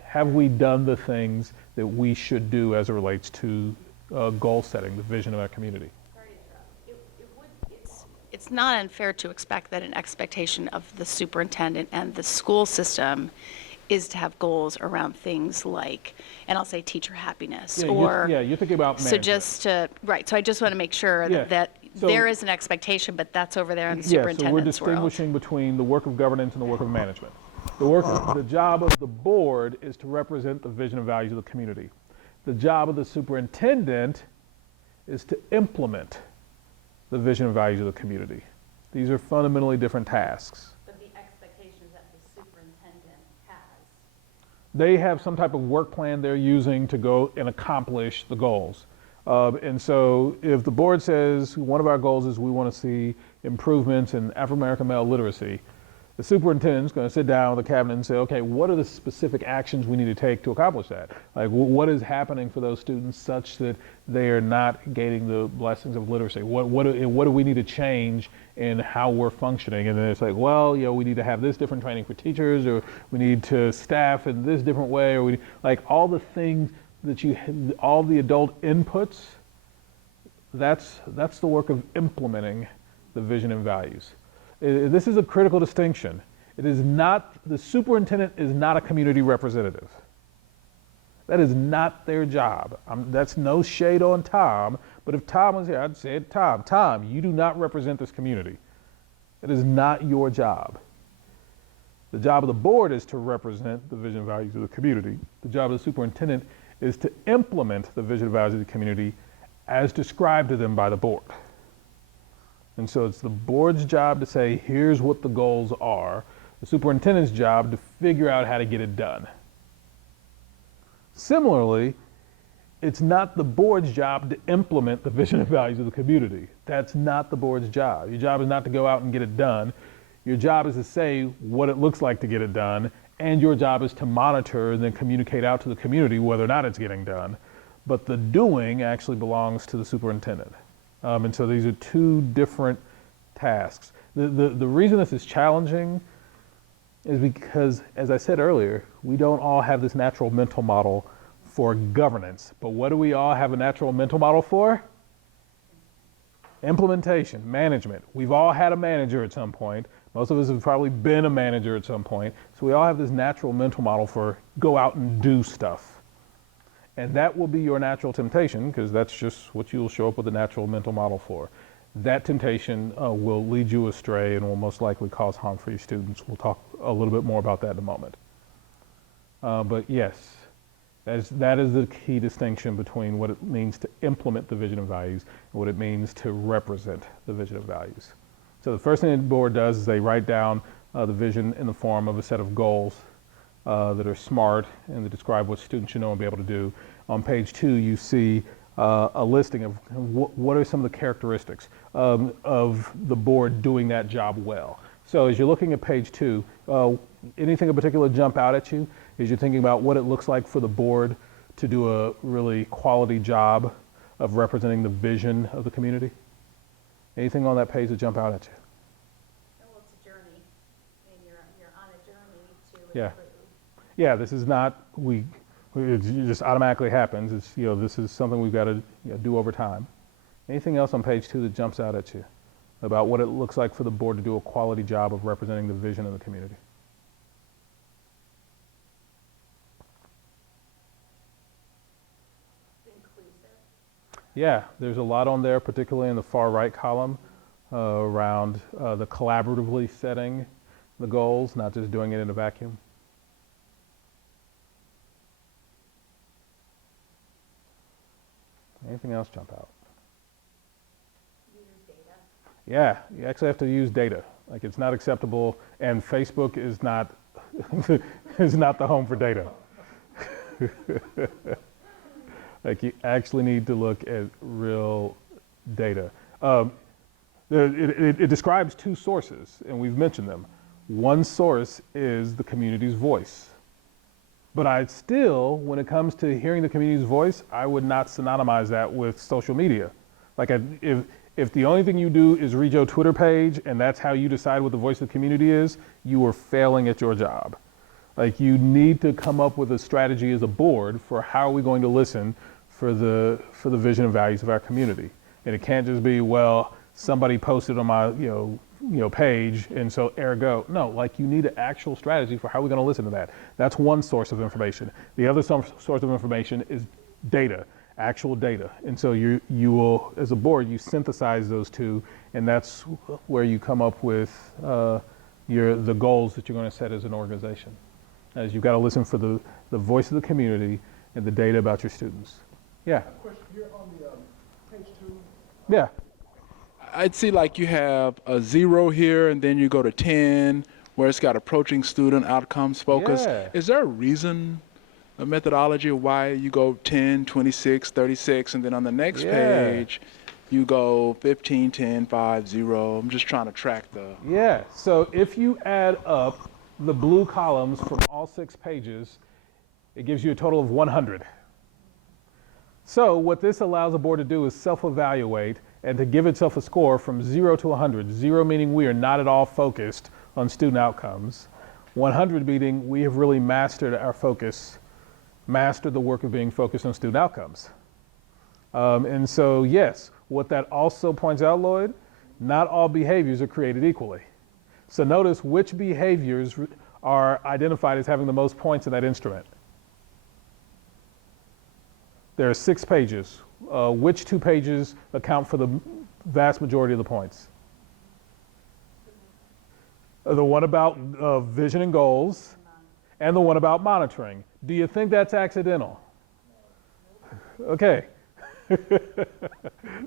Have we done the things that we should do as it relates to goal setting, the vision of our community. It's not unfair to expect that an expectation of the superintendent and the school system is to have goals around things like, and I'll say teacher happiness, or. You're thinking about management. So I just want to make sure Yeah. that So- there is an expectation, but that's over there in the Yeah, so we're superintendent's world. distinguishing between the work of governance and the work of management. The job of the board is to represent the vision and values of the community. The job of the superintendent is to implement the vision and values of the community. These are fundamentally different tasks. But the expectations that the superintendent has. They have some type of work plan they're using to go and accomplish the goals. And so if the board says one of our goals is we want to see improvements in African-American male literacy, the superintendent's going to sit down with the cabinet and say, okay, what are the specific actions we need to take to accomplish that? Like, what is happening for those students such that they are not gaining the blessings of literacy? What do we need to change in how we're functioning? And then it's like, well, we need to have this different training for teachers, or we need to staff in this different way, or like all the things that all the adult inputs, that's the work of implementing the vision and values. This is a critical distinction. The superintendent is not a community representative. That is not their job. That's no shade on Tom, but if Tom was here, I'd say, Tom, you do not represent this community. It is not your job. The job of the board is to represent the vision and values of the community. The job of the superintendent is to implement the vision and values of the community as described to them by the board. And so it's the board's job to say, here's what the goals are. The superintendent's job to figure out how to get it done. Similarly, it's not the board's job to implement the vision and values of the community. That's not the board's job. Your job is not to go out and get it done. Your job is to say what it looks like to get it done, and your job is to monitor and then communicate out to the community whether or not it's getting done. But the doing actually belongs to the superintendent. And so these are two different tasks. The reason this is challenging is because, as I said earlier, we don't all have this natural mental model for governance. But what do we all have a natural mental model for? Implementation, management. We've all had a manager at some point. Most of us have probably been a manager at some point. So we all have this natural mental model for go out and do stuff. And that will be your natural temptation, because that's just what you'll show up with a natural mental model for. That temptation will lead you astray and will most likely cause harm for your students. We'll talk a little bit more about that in a moment. But yes, that is the key distinction between what it means to implement the vision and values and what it means to represent the vision and values. So the first thing the board does is they write down the vision in the form of a set of goals that are SMART and that describe what students should know and be able to do. On page 2, you see a listing of what are some of the characteristics of the board doing that job well. So as you're looking at page 2, anything in particular jump out at you as you're thinking about what it looks like for the board to do a really quality job of representing the vision of the community? Anything on that page that jump out at you? Well, it's a journey, and you're on a journey to Yeah. improve. Yeah, this is not, it just automatically happens. It's, this is something we've got to do over time. Anything else on page 2 that jumps out at you about what it looks like for the board to do a quality job of representing the vision of the community? Inclusive. Yeah, there's a lot on there, particularly in the far right column, around the collaboratively setting the goals, not just doing it in a vacuum. Anything else jump out? Use data. Yeah, you actually have to use data. Like, it's not acceptable, and Facebook is not is not the home for data. Like, you actually need to look at real data. It describes two sources, and we've mentioned them. One source is the community's voice. But I still, when it comes to hearing the community's voice, I would not synonymize that with social media. Like, if the only thing you do is read your Twitter page and that's how you decide what the voice of the community is, you are failing at your job. Like, you need to come up with a strategy as a board for how are we going to listen for the vision and values of our community. And it can't just be, well, somebody posted on my page, and so ergo. No, like, you need an actual strategy for how we're going to listen to that. That's one source of information. The other source of information is data, actual data. And so you will, as a board, you synthesize those two, and that's where you come up with the goals that you're going to set as an organization. As you've got to listen for the voice of the community and the data about your students. Yeah. Question here on the page 2. Yeah. I'd see like you have a 0 here, and then you go to 10, where it's got approaching student outcomes focus. Yeah. Is there a reason, a methodology of why you go 10, 26, 36, and then on the next page, you go 15, 10, 5, 0. I'm just trying to track the... Yeah, so if you add up the blue columns from all 6 pages, it gives you a total of 100. So what this allows a board to do is self-evaluate and to give itself a score from 0 to 100. 0 meaning we are not at all focused on student outcomes. 100 meaning we have really mastered our focus, mastered the work of being focused on student outcomes. And so, yes, what that also points out, Lloyd, not all behaviors are created equally. So notice which behaviors are identified as having the most points in that instrument. There are 6 pages. Which 2 pages account for the vast majority of the points? The one about vision and goals, and the one about monitoring. Do you think that's accidental? Okay.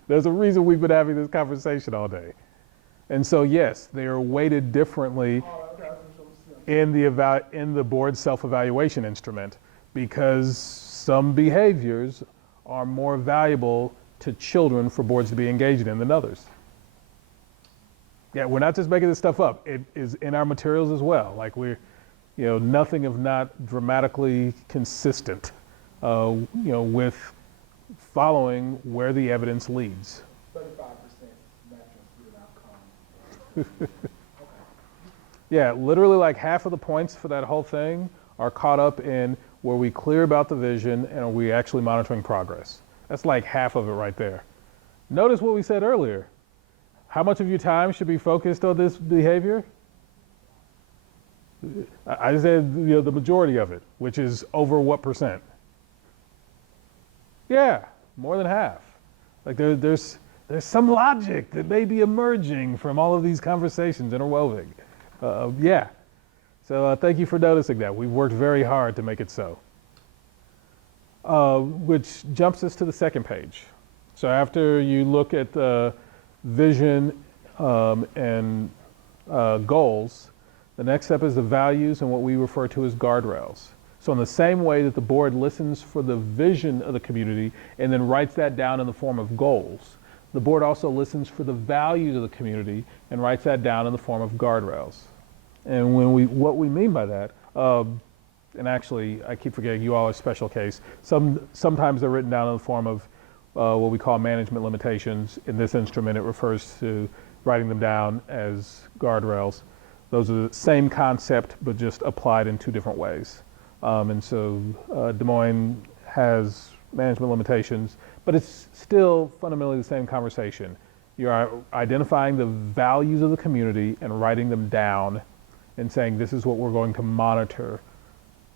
There's a reason we've been having this conversation all day. And so, yes, they are weighted differently in the board self-evaluation instrument, because some behaviors are more valuable to children for boards to be engaged in than others. Yeah, we're not just making this stuff up. It is in our materials as well. Like, nothing of not dramatically consistent, with following where the evidence leads. 35% matching student outcomes. Yeah, literally like half of the points for that whole thing are caught up in were we clear about the vision and are we actually monitoring progress. That's like half of it right there. Notice what we said earlier. How much of your time should be focused on this behavior? I said the majority of it, which is over what percent? Yeah, more than half. Like there's some logic that may be emerging from all of these conversations interwoven. Yeah. So thank you for noticing that. We've worked very hard to make it so. Which jumps us to the second page. So after you look at the vision and goals, the next step is the values and what we refer to as guardrails. So in the same way that the board listens for the vision of the community and then writes that down in the form of goals, the board also listens for the values of the community and writes that down in the form of guardrails. And what we mean by that, and actually I keep forgetting you all are a special case, sometimes they're written down in the form of what we call management limitations. In this instrument, it refers to writing them down as guardrails. Those are the same concept, but just applied in 2 different ways. And so Des Moines has management limitations, but it's still fundamentally the same conversation. You're identifying the values of the community and writing them down and saying this is what we're going to monitor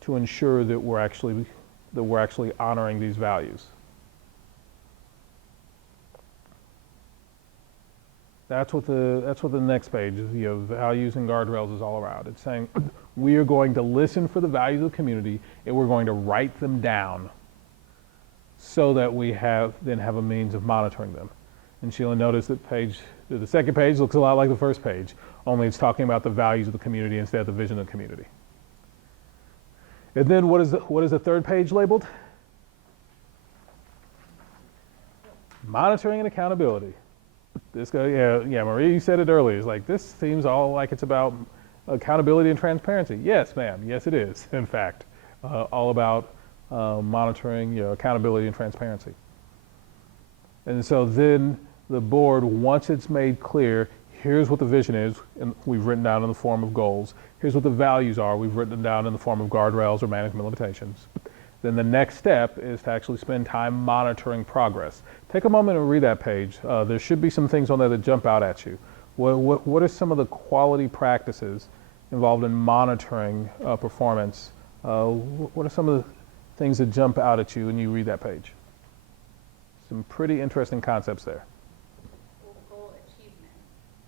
to ensure that we're actually honoring these values. That's what the next page, values and guardrails is all around. It's saying we are going to listen for the values of the community and we're going to write them down so that we then have a means of monitoring them. And Sheila, notice that the second page looks a lot like the first page, only it's talking about the values of the community instead of the vision of the community. And then what is the third page labeled? Monitoring and accountability. This guy, yeah, Maria, you said it earlier. It's like, this seems all like it's about accountability and transparency. Yes, ma'am. Yes, it is, in fact. All about monitoring, accountability and transparency. And so then the board, once it's made clear, Here's what the vision is, and we've written down in the form of goals. Here's what the values are, we've written them down in the form of guardrails or management limitations. Then the next step is to actually spend time monitoring progress. Take a moment and read that page. There should be some things on there that jump out at you. What are some of the quality practices involved in monitoring performance? What are some of the things that jump out at you when you read that page? Some pretty interesting concepts there. Goal achievement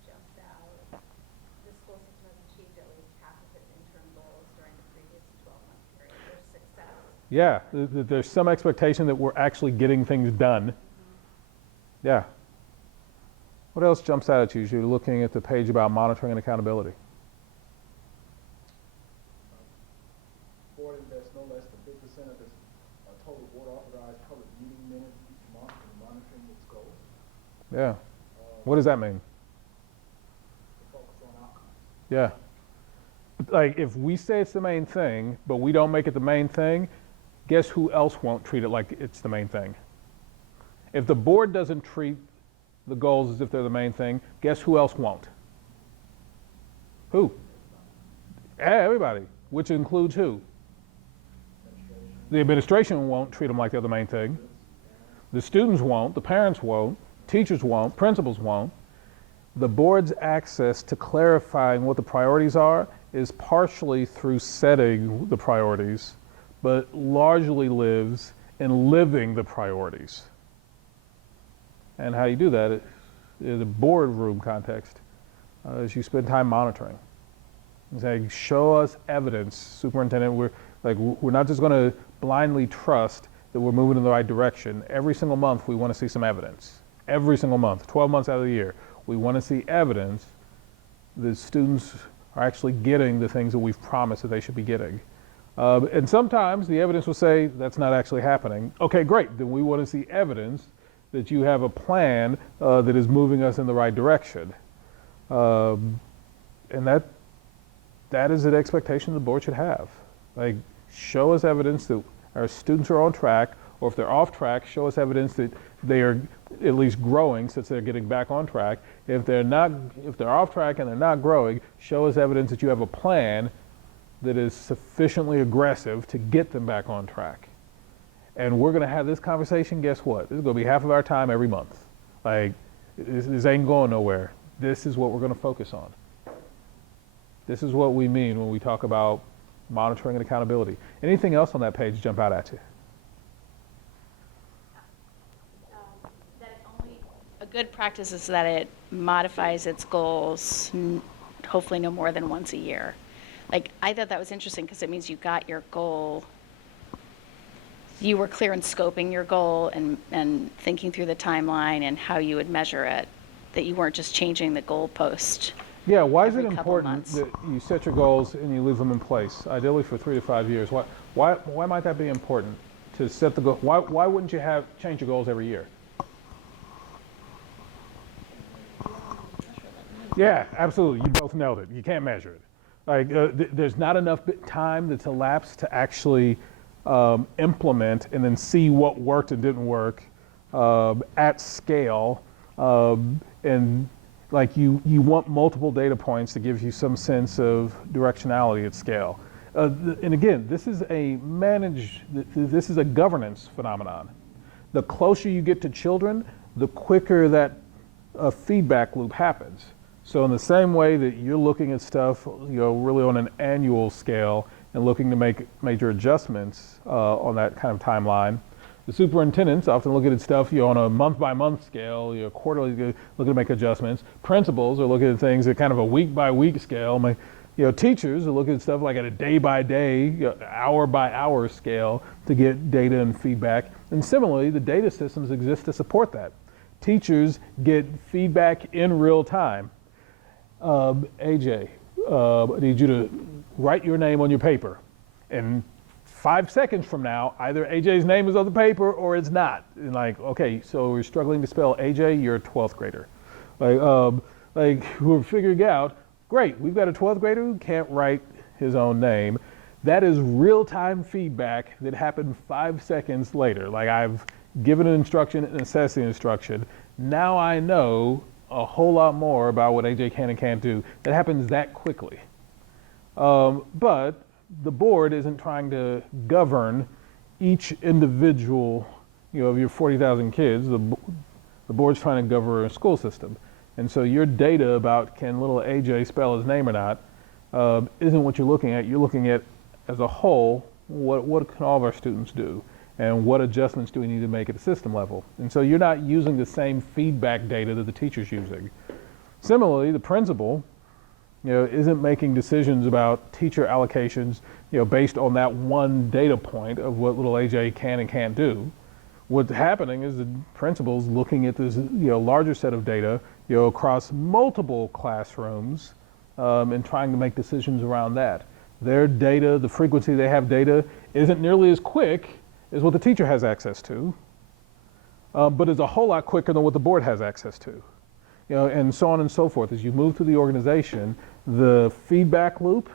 jumps out. The school system has achieved at least half of its interim goals during the previous 12-month period. There's success. Yeah, there's some expectation that we're actually getting things done. Yeah. What else jumps out at you as you're looking at the page about monitoring and accountability? Board invests no less than 50% of its total board authorized public meeting minutes each month in monitoring its goals. Yeah. What does that mean? Focus on outcomes. Yeah. Like, if we say it's the main thing, but we don't make it the main thing, guess who else won't treat it like it's the main thing? If the board doesn't treat the goals as if they're the main thing, guess who else won't? Who? Everybody, which includes who? The administration won't treat them like they're the main thing. The students won't, the parents won't, teachers won't, principals won't. The board's access to clarifying what the priorities are is partially through setting the priorities, but largely lives in living the priorities. And how you do that in the boardroom context is you spend time monitoring. And saying, show us evidence, superintendent. We're not just going to blindly trust that we're moving in the right direction. Every single month, we want to see some evidence. Every single month, 12 months out of the year, we want to see evidence that students are actually getting the things that we've promised that they should be getting. And sometimes the evidence will say that's not actually happening. Okay, great. Then we want to see evidence that you have a plan that is moving us in the right direction. And that is an expectation the board should have. Like, show us evidence that our students are on track, or if they're off track, show us evidence that they are at least growing since they're getting back on track. If they're off track and they're not growing, show us evidence that you have a plan that is sufficiently aggressive to get them back on track. And we're going to have this conversation, guess what? This is going to be half of our time every month. Like, this ain't going nowhere. This is what we're going to focus on. This is what we mean when we talk about monitoring and accountability. Anything else on that page jump out at you? That only a good practice is that it modifies its goals, hopefully no more than once a year. Like, I thought that was interesting because it means you got your goal. You were clear in scoping your goal and thinking through the timeline and how you would measure it, that you weren't just changing the goalpost. Yeah, why is it every couple important months. that you set your goals and you leave them in place, ideally for 3 to 5 years? Why might that be important to set the goal? Why wouldn't you change your goals every year? Yeah, absolutely. You both nailed it. You can't measure it. Like, there's not enough time that's elapsed to actually implement and then see what worked and didn't work at scale. And like you want multiple data points to give you some sense of directionality at scale. And again, this is a governance phenomenon. The closer you get to children, the quicker that feedback loop happens. So in the same way that you're looking at stuff, really on an annual scale and looking to make major adjustments on that kind of timeline, the superintendents often look at stuff on a month-by-month scale, quarterly, looking to make adjustments. Principals are looking at things at kind of a week-by-week scale. Teachers are looking at stuff like at a day-by-day, hour-by-hour scale to get data and feedback. And similarly, the data systems exist to support that. Teachers get feedback in real time. AJ, I need you to write your name on your paper. And 5 seconds from now, either AJ's name is on the paper or it's not. And okay, so we're struggling to spell AJ, you're a 12th grader. We're figuring out, great, we've got a 12th grader who can't write his own name. That is real-time feedback that happened 5 seconds later. I've given an instruction and assessed the instruction. Now I know a whole lot more about what AJ can and can't do. It happens that quickly. But the board isn't trying to govern each individual, of your 40,000 kids. The board's trying to govern a school system. And so your data about can little AJ spell his name or not isn't what you're looking at. You're looking at, as a whole, what can all of our students do? And what adjustments do we need to make at the system level? And so you're not using the same feedback data that the teacher's using. Similarly, the principal, isn't making decisions about teacher allocations, based on that one data point of what little AJ can and can't do. What's happening is the principal's looking at this, larger set of data, across multiple classrooms, and trying to make decisions around that. Their data, the frequency they have data, isn't nearly as quick as what the teacher has access to, but is a whole lot quicker than what the board has access to. And so on and so forth. As you move through the organization, the feedback loop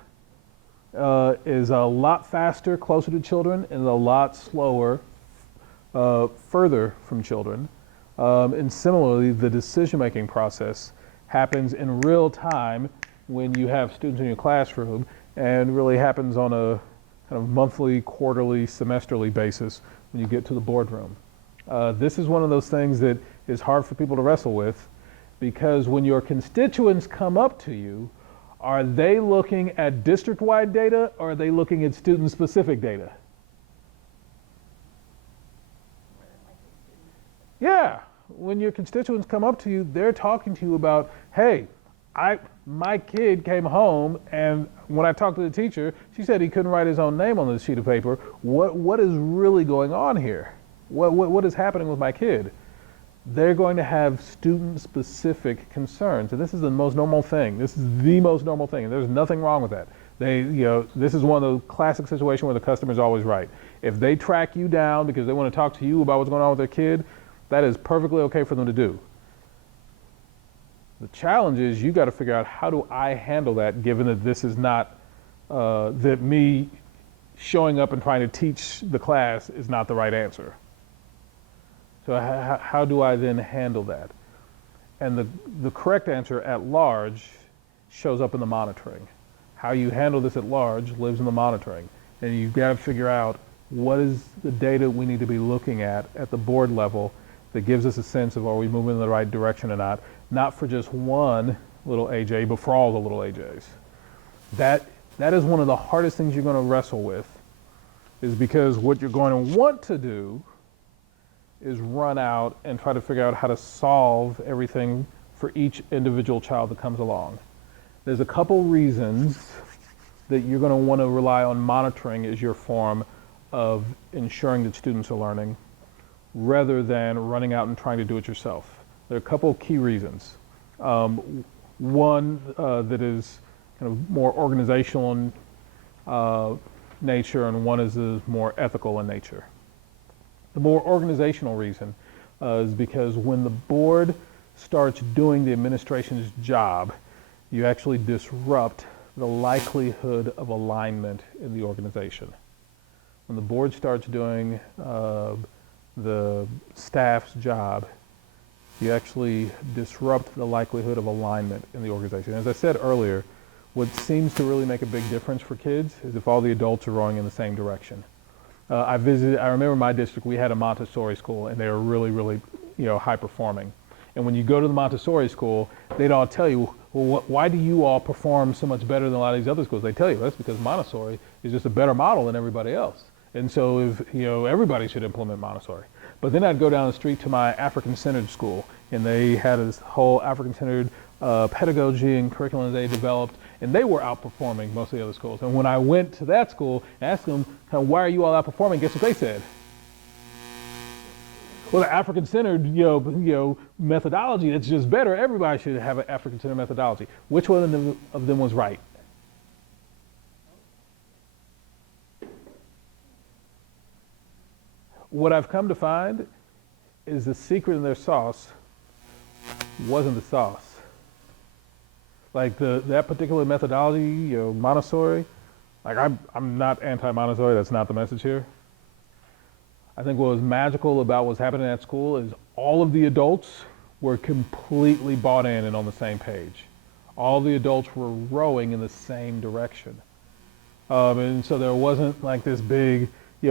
is a lot faster, closer to children, and a lot slower, further from children. And similarly, the decision-making process happens in real time when you have students in your classroom, and really happens on a kind of monthly, quarterly, semesterly basis when you get to the boardroom. This is one of those things that is hard for people to wrestle with, because when your constituents come up to you, are they looking at district-wide data, or are they looking at student-specific data? Yeah, when your constituents come up to you, they're talking to you about, hey, my kid came home, and when I talked to the teacher, she said he couldn't write his own name on this sheet of paper. What is really going on here? What is happening with my kid? They're going to have student-specific concerns, and this is the most normal thing. This is the most normal thing, and there's nothing wrong with that. This is one of the classic situations where the customer's always right. If they track you down because they want to talk to you about what's going on with their kid, that is perfectly okay for them to do. The challenge is you got to figure out, how do I handle that, given that this is not, that me showing up and trying to teach the class is not the right answer. So how do I then handle that? And the correct answer at large shows up in the monitoring. How you handle this at large lives in the monitoring. And you've got to figure out, what is the data we need to be looking at the board level that gives us a sense of, are we moving in the right direction or not for just one little AJ, but for all the little AJs. That is one of the hardest things you're going to wrestle with, is because what you're going to want to do is run out and try to figure out how to solve everything for each individual child that comes along. There's a couple reasons that you're going to want to rely on monitoring as your form of ensuring that students are learning, rather than running out and trying to do it yourself. There are a couple key reasons. One that is kind of more organizational in nature, and one is more ethical in nature. The more organizational reason is because when the board starts doing the administration's job, you actually disrupt the likelihood of alignment in the organization. When the board starts doing the staff's job, you actually disrupt the likelihood of alignment in the organization. As I said earlier, what seems to really make a big difference for kids is if all the adults are rowing in the same direction. I remember in my district, we had a Montessori school, and they were really, really, high performing. And when you go to the Montessori school, they'd all tell you, well, why do you all perform so much better than a lot of these other schools? They tell you, that's because Montessori is just a better model than everybody else. And so if, everybody should implement Montessori. But then I'd go down the street to my African-centered school, and they had this whole African-centered pedagogy and curriculum they developed, and they were outperforming most of the other schools. And when I went to that school and asked them, why are you all outperforming, guess what they said? Well, the African-centered, methodology, that's just better. Everybody should have an African-centered methodology. Which one of them was right? What I've come to find is the secret in their sauce wasn't the sauce. Like that particular methodology, Montessori, like I'm not anti-Montessori, that's not the message here. I think what was magical about what's happening at school is all of the adults were completely bought in and on the same page. All the adults were rowing in the same direction. And so there wasn't like this big,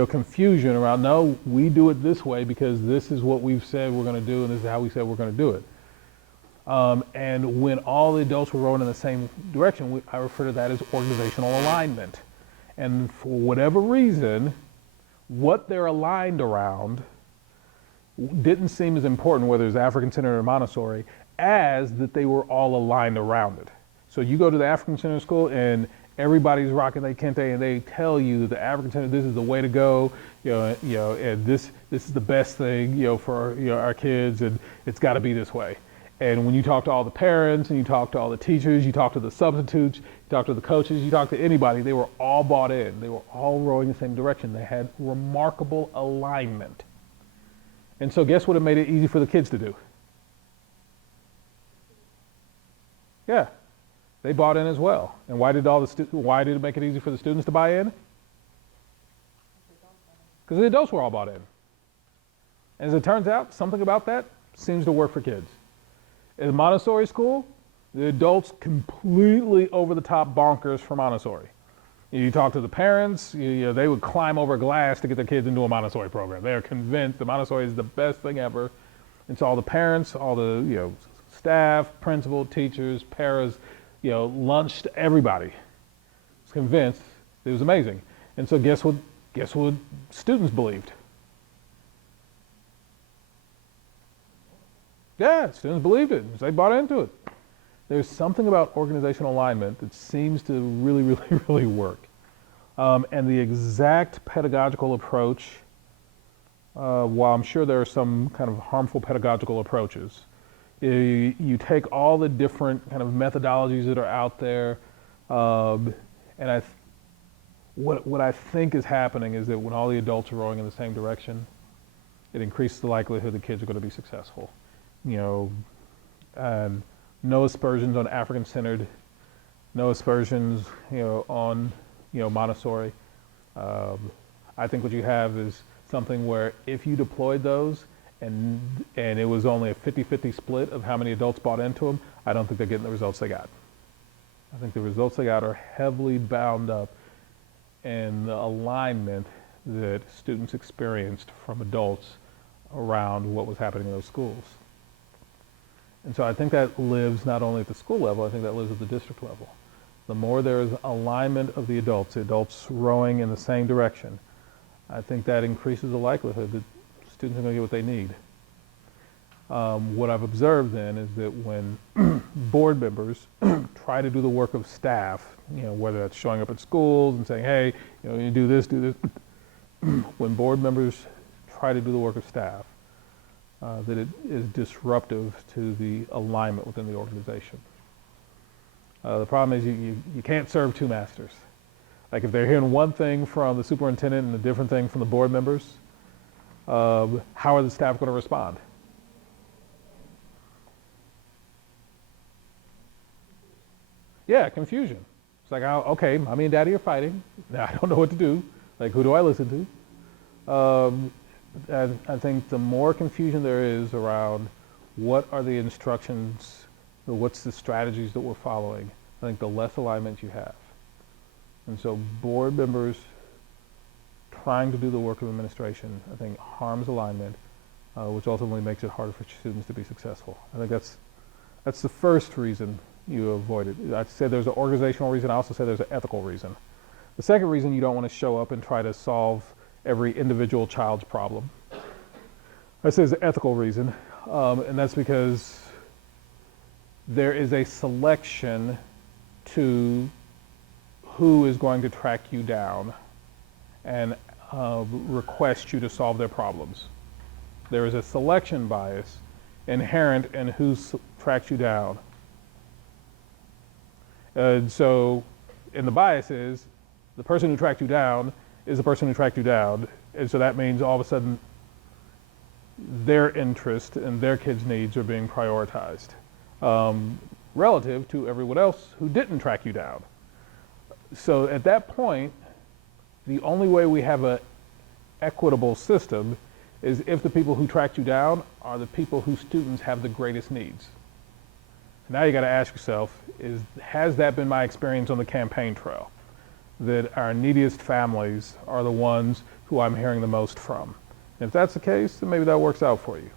confusion around, no, we do it this way because this is what we've said we're going to do and this is how we said we're going to do it. And when all the adults were rowing in the same direction, I refer to that as organizational alignment. And for whatever reason, what they're aligned around didn't seem as important, whether it's African-centered or Montessori, as that they were all aligned around it. So you go to the African-centered school and everybody's rocking their kente and they tell you that the African-centered, this is the way to go, and this is the best thing, for our kids, and it's got to be this way. And when you talk to all the parents and you talk to all the teachers, you talk to the substitutes, you talk to the coaches, you talk to anybody, they were all bought in. They were all rowing in the same direction. They had remarkable alignment. And so guess what it made it easy for the kids to do? Yeah, they bought in as well. And why did it make it easy for the students to buy in? Because the adults were all bought in. And as it turns out, something about that seems to work for kids. In Montessori school, the adults completely over the top bonkers for Montessori. You talk to the parents, they would climb over glass to get their kids into a Montessori program. They are convinced that Montessori is the best thing ever. And so all the parents, all the staff, principal, teachers, paras, lunched everybody. Was convinced it was amazing. And so guess what students believed? Yeah, students believed it. They bought into it. There's something about organizational alignment that seems to really, really, really work. And the exact pedagogical approach, while I'm sure there are some kind of harmful pedagogical approaches, you take all the different kind of methodologies that are out there, and what I think is happening is that when all the adults are rowing in the same direction, it increases the likelihood the kids are going to be successful. And no aspersions on African-centered, no aspersions, on, Montessori. I think what you have is something where if you deployed those and it was only a 50-50 split of how many adults bought into them, I don't think they're getting the results they got. I think the results they got are heavily bound up in the alignment that students experienced from adults around what was happening in those schools. And so I think that lives not only at the school level, I think that lives at the district level. The more there is alignment of the adults rowing in the same direction, I think that increases the likelihood that students are going to get what they need. What I've observed then is that when board members try to do the work of staff, whether that's showing up at schools and saying, hey, you do this, when board members try to do the work of staff, that it is disruptive to the alignment within the organization. The problem is you can't serve two masters. Like if they're hearing one thing from the superintendent and a different thing from the board members, how are the staff going to respond? Yeah, confusion. It's like, okay, mommy and daddy are fighting. Now I don't know what to do. Like, who do I listen to? And I think the more confusion there is around what are the instructions, or what's the strategies that we're following, I think the less alignment you have. And so board members trying to do the work of administration, I think harms alignment, which ultimately makes it harder for students to be successful. I think that's the first reason you avoid it. I said there's an organizational reason, I also said there's an ethical reason. The second reason you don't want to show up and try to solve every individual child's problem. I say it's an ethical reason, and that's because there is a selection to who is going to track you down and request you to solve their problems. There is a selection bias inherent in who tracks you down. And so, and the bias is the person who tracked you down is the person who tracked you down. And so that means all of a sudden their interest and their kids' needs are being prioritized relative to everyone else who didn't track you down. So at that point, the only way we have an equitable system is if the people who tracked you down are the people whose students have the greatest needs. So now you got to ask yourself, has that been my experience on the campaign trail? That our neediest families are the ones who I'm hearing the most from. And if that's the case, then maybe that works out for you.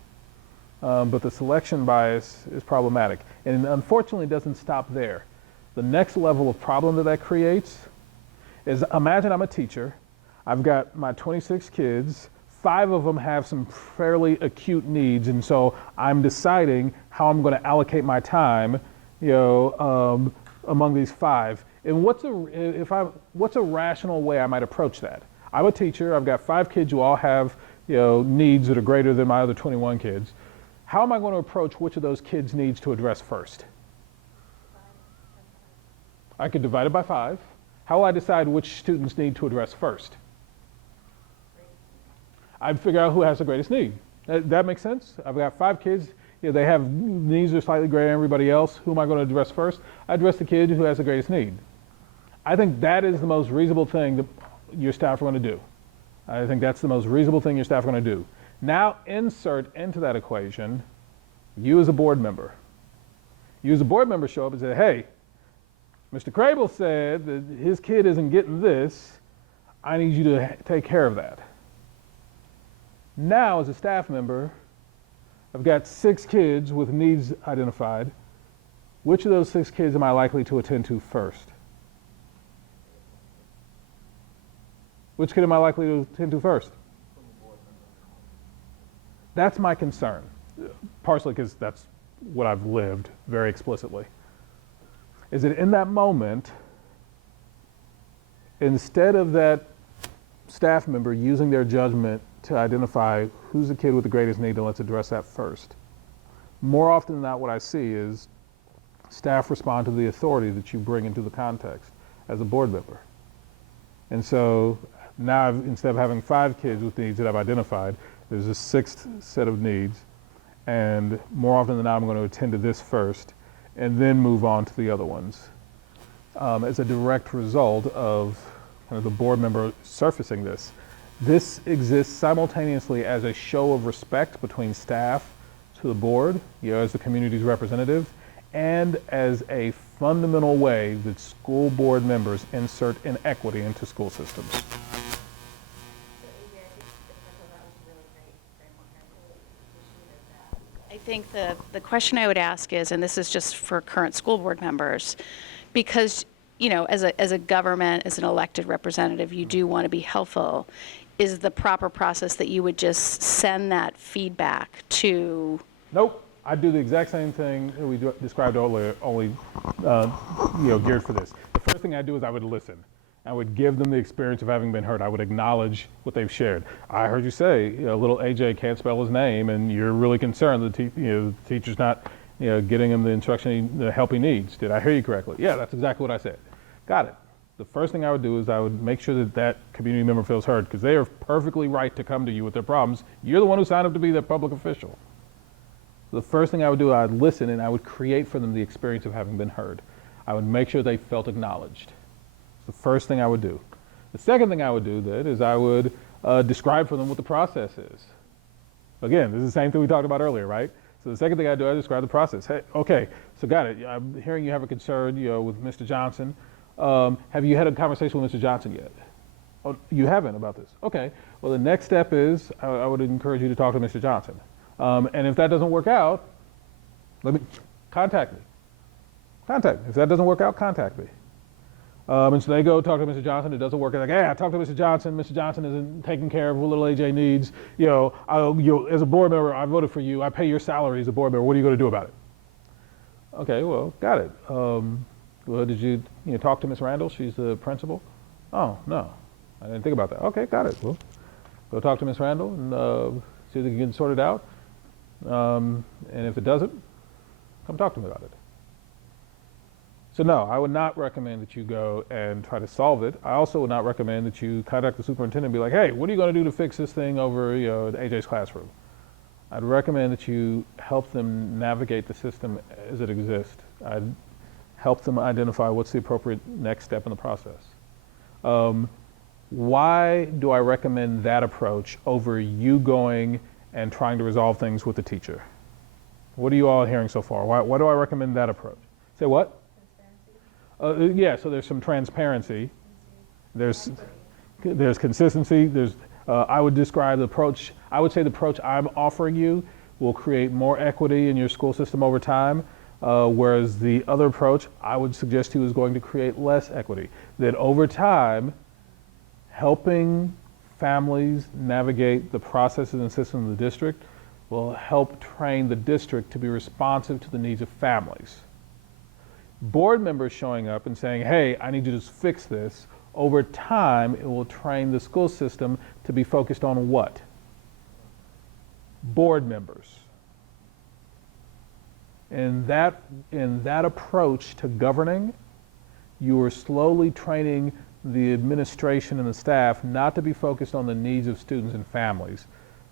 But the selection bias is problematic. And unfortunately, it doesn't stop there. The next level of problem that creates is, imagine I'm a teacher. I've got my 26 kids. 5 of them have some fairly acute needs, and so I'm deciding how I'm going to allocate my time, among these 5. And what's a rational way I might approach that? I'm a teacher. I've got 5 kids who all have, needs that are greater than my other 21 kids. How am I going to approach which of those kids' needs to address first? I could divide it by 5. How will I decide which students need to address first? I'd figure out who has the greatest need. That makes sense? I've got 5 kids. They have needs that are slightly greater than everybody else. Who am I going to address first? I address the kid who has the greatest need. I think that is the most reasonable thing that your staff are going to do. I think that's the most reasonable thing your staff are going to do. Now insert into that equation you as a board member. You as a board member show up and say, hey, Mr. Crable said that his kid isn't getting this. I need you to take care of that. Now, as a staff member, I've got 6 kids with needs identified. Which of those 6 kids am I likely to attend to first? Which kid am I likely to attend to first? That's my concern, partially because that's what I've lived very explicitly. Is that in that moment, instead of that staff member using their judgment to identify who's the kid with the greatest need and let's address that first, more often than not what I see is staff respond to the authority that you bring into the context as a board member. And so now instead of having 5 kids with needs that I've identified, there's a 6th set of needs, and more often than not I'm going to attend to this first and then move on to the other ones as a direct result of kind of the board member surfacing this. This exists simultaneously as a show of respect between staff to the board, as the community's representative, and as a fundamental way that school board members insert inequity into school systems. I think the question I would ask is, and this is just for current school board members, because, as a government, as an elected representative, you do want to be helpful. Is the proper process that you would just send that feedback to? Nope. I do the exact same thing that we described earlier, only geared for this. The first thing I do is I would listen. I would give them the experience of having been heard. I would acknowledge what they've shared. I heard you say, little AJ can't spell his name, and you're really concerned that the teacher's not, getting him the instruction, the help he needs. Did I hear you correctly? Yeah, that's exactly what I said. Got it. The first thing I would do is I would make sure that that community member feels heard, because they are perfectly right to come to you with their problems. You're the one who signed up to be their public official. The first thing I would do, I'd listen, and I would create for them the experience of having been heard. I would make sure they felt acknowledged. The first thing I would do. The second thing I would do then is I would describe for them what the process is. Again, this is the same thing we talked about earlier, right? So the second thing I do, I describe the process. Hey, okay, so got it. I'm hearing you have a concern, with Mr. Johnson. Have you had a conversation with Mr. Johnson yet? Oh, you haven't about this. Okay. Well, the next step is I would encourage you to talk to Mr. Johnson. And if that doesn't work out, contact me. Contact me. If that doesn't work out, contact me. And so they go talk to Mr. Johnson. It doesn't work. They're like, hey, I talked to Mr. Johnson. Mr. Johnson isn't taking care of what little AJ needs. As a board member, I voted for you. I pay your salary as a board member. What are you going to do about it? Okay, well, got it. Well, did you talk to Ms. Randall? She's the principal. Oh, no. I didn't think about that. Okay, got it. Well, go talk to Ms. Randall and see if you can sort it out. And if it doesn't, come talk to me about it. So no, I would not recommend that you go and try to solve it. I also would not recommend that you contact the superintendent and be like, hey, what are you going to do to fix this thing over at AJ's classroom? I'd recommend that you help them navigate the system as it exists. I'd help them identify what's the appropriate next step in the process. Why do I recommend that approach over you going and trying to resolve things with the teacher? What are you all hearing so far? Why do I recommend that approach? Say what? Yeah, so there's some transparency. There's consistency. I would describe the approach, I would say the approach I'm offering you will create more equity in your school system over time, whereas the other approach I would suggest to you is going to create less equity. That over time, helping families navigate the processes and systems of the district will help train the district to be responsive to the needs of families. Board members showing up and saying, hey, I need you to fix this, over time, it will train the school system to be focused on what? Board members. In that approach to governing, you are slowly training the administration and the staff not to be focused on the needs of students and families,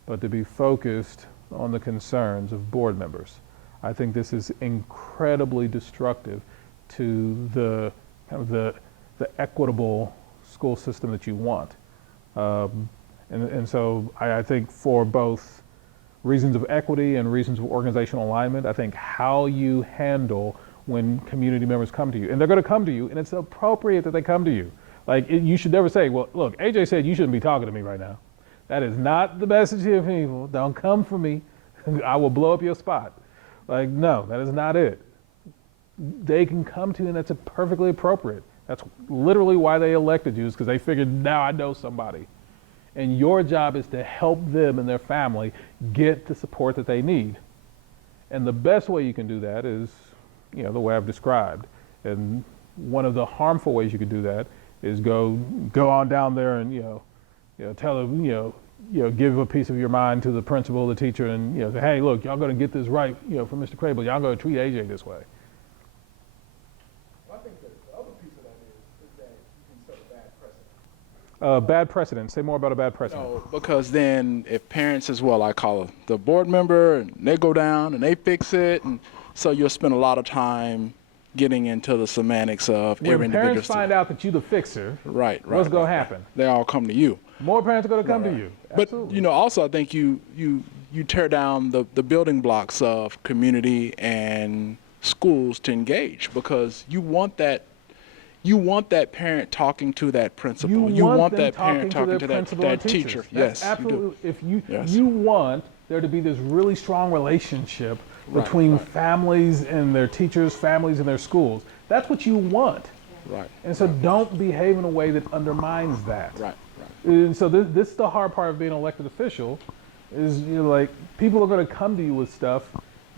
but to be focused on the concerns of board members. I think this is incredibly destructive to the equitable school system that you want. And so I think for both reasons of equity and reasons of organizational alignment, I think how you handle when community members come to you, and they're going to come to you, and it's appropriate that they come to you. Like, you should never say, well, look, AJ said you shouldn't be talking to me right now. That is not the message here, people. Don't come for me. I will blow up your spot. Like, no, that is not it. They can come to you, and that's perfectly appropriate. That's literally why they elected you, is because they figured, now I know somebody. And your job is to help them and their family get the support that they need. And the best way you can do that is, the way I've described. And one of the harmful ways you can do that is go on down there and, tell them, give a piece of your mind to the principal, the teacher, and, say, hey, look, y'all going to get this right, for Mr. Crable. Y'all going to treat AJ this way. I think the other piece of that is that you can set a bad precedent. Bad precedent. Say more about a bad precedent. No, because then if parents as well, I call the board member, and they go down and they fix it, and so you'll spend a lot of time getting into the semantics of every When individual parents find out that you're the fixer, right, what's going to happen? They all come to you. More parents are going to come to you. Absolutely. But also I think you tear down the building blocks of community and schools to engage, because you want that parent talking to that principal. You want that parent talking to that teacher. Yes, absolutely. Yes. You want there to be this really strong relationship between families and their teachers, families and their schools. That's what you want. Right. And so don't behave in a way that undermines that. Right. And so this is the hard part of being an elected official, is people are going to come to you with stuff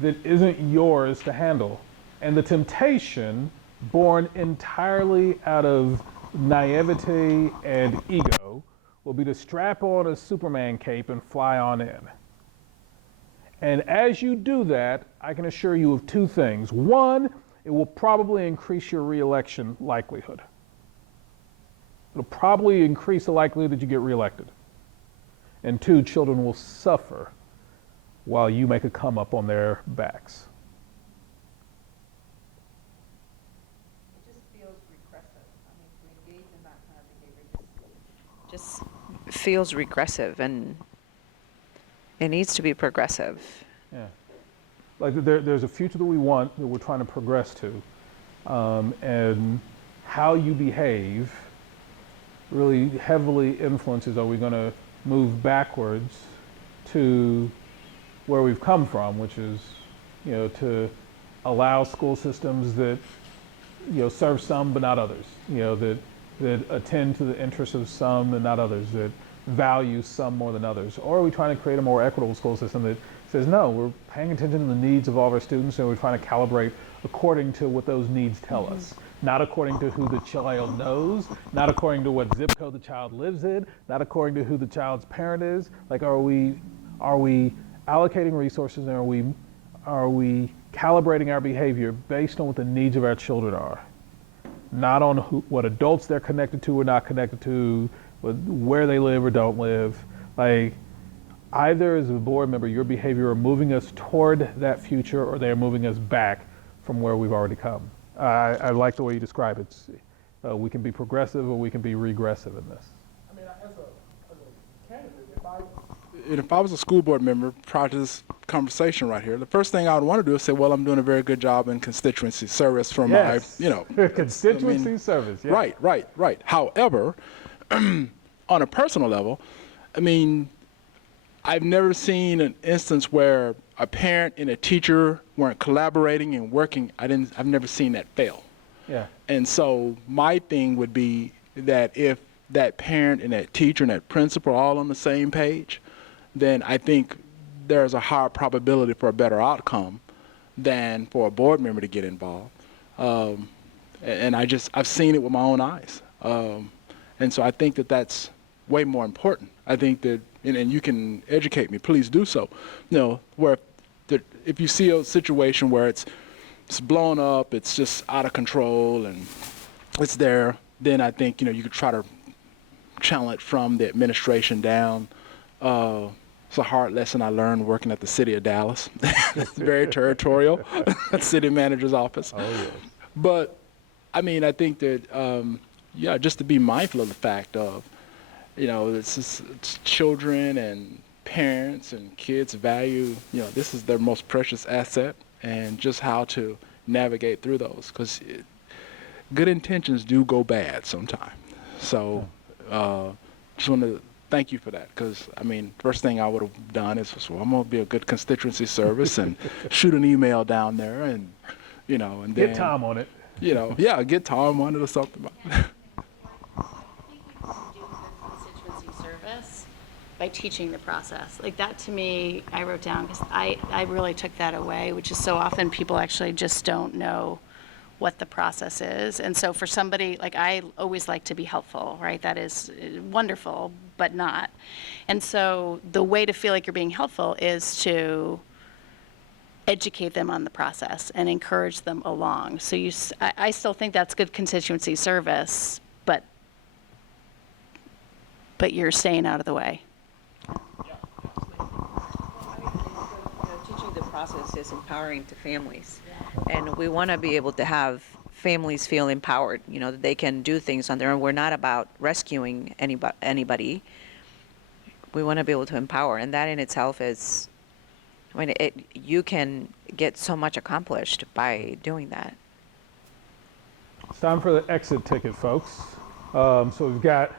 that isn't yours to handle. And the temptation, born entirely out of naivety and ego, will be to strap on a Superman cape and fly on in. And as you do that, I can assure you of two things. One, it will probably increase your reelection likelihood. It'll probably increase the likelihood that you get reelected. And two, children will suffer while you make a come up on their backs. It just feels regressive. I mean, to engage in that kind of behavior just feels regressive, and it needs to be progressive. Yeah. Like there's a future that we want, that we're trying to progress to. And how you behave really heavily influences, are we going to move backwards to where we've come from, which is, to allow school systems that, serve some but not others, that attend to the interests of some and not others, that value some more than others? Or are we trying to create a more equitable school system that says, no, we're paying attention to the needs of all of our students, and we're trying to calibrate according to what those needs tell us, not according to who the child knows, not according to what zip code the child lives in, not according to who the child's parent is. Like, are we allocating resources, and are we calibrating our behavior based on what the needs of our children are, not on what adults they're connected to or not connected to, where they live or don't live. Like, either as a board member, your behavior are moving us toward that future, or they're moving us back from where we've already come. I like the way you describe it. We can be progressive or we can be regressive in this. I if I was a school board member prior to this conversation right here, the first thing I would want to do is say, well, I'm doing a very good job in constituency service for Yes. my, you know. Constituency service, yeah. Right. However, on a personal level, I mean, I've never seen an instance where a parent and a teacher weren't collaborating and working. I've never seen that fail. Yeah. And so my thing would be that if that parent and that teacher and that principal are all on the same page, then I think there's a higher probability for a better outcome than for a board member to get involved. And I've seen it with my own eyes. And so I think that that's way more important. I think that, and you can educate me, please do so, you know, where if you see a situation where it's blown up, it's just out of control and it's there, then I think, you know, you could try to channel it from the administration down. It's a hard lesson I learned working at the city of Dallas. It's very territorial, city manager's office. Oh, yeah. But, I mean, I think that, just to be mindful of the fact of, you know, it's children and parents and kids value, you know, this is their most precious asset, and just how to navigate through those, because good intentions do go bad sometimes. So just want to thank you for that, because, I mean, first thing I would have done is, well, I'm going to be a good constituency service and shoot an email down there and, you know, and then. Get Tom on it. You know, yeah, get Tom on it or something. Constituency service by teaching the process. Like that to me, I wrote down because I really took that away, which is so often people actually just don't know what the process is. And so for somebody, like I always like to be helpful, right? That is wonderful, but not. And so the way to feel like you're being helpful is to educate them on the process and encourage them along. So I still think that's good constituency service, but you're staying out of the way. Teaching the process is empowering to families. And we want to be able to have families feel empowered, you know, that they can do things on their own. We're not about rescuing anybody. We want to be able to empower. And that in itself is, I mean, you can get so much accomplished by doing that. It's time for the exit ticket, folks. So we've got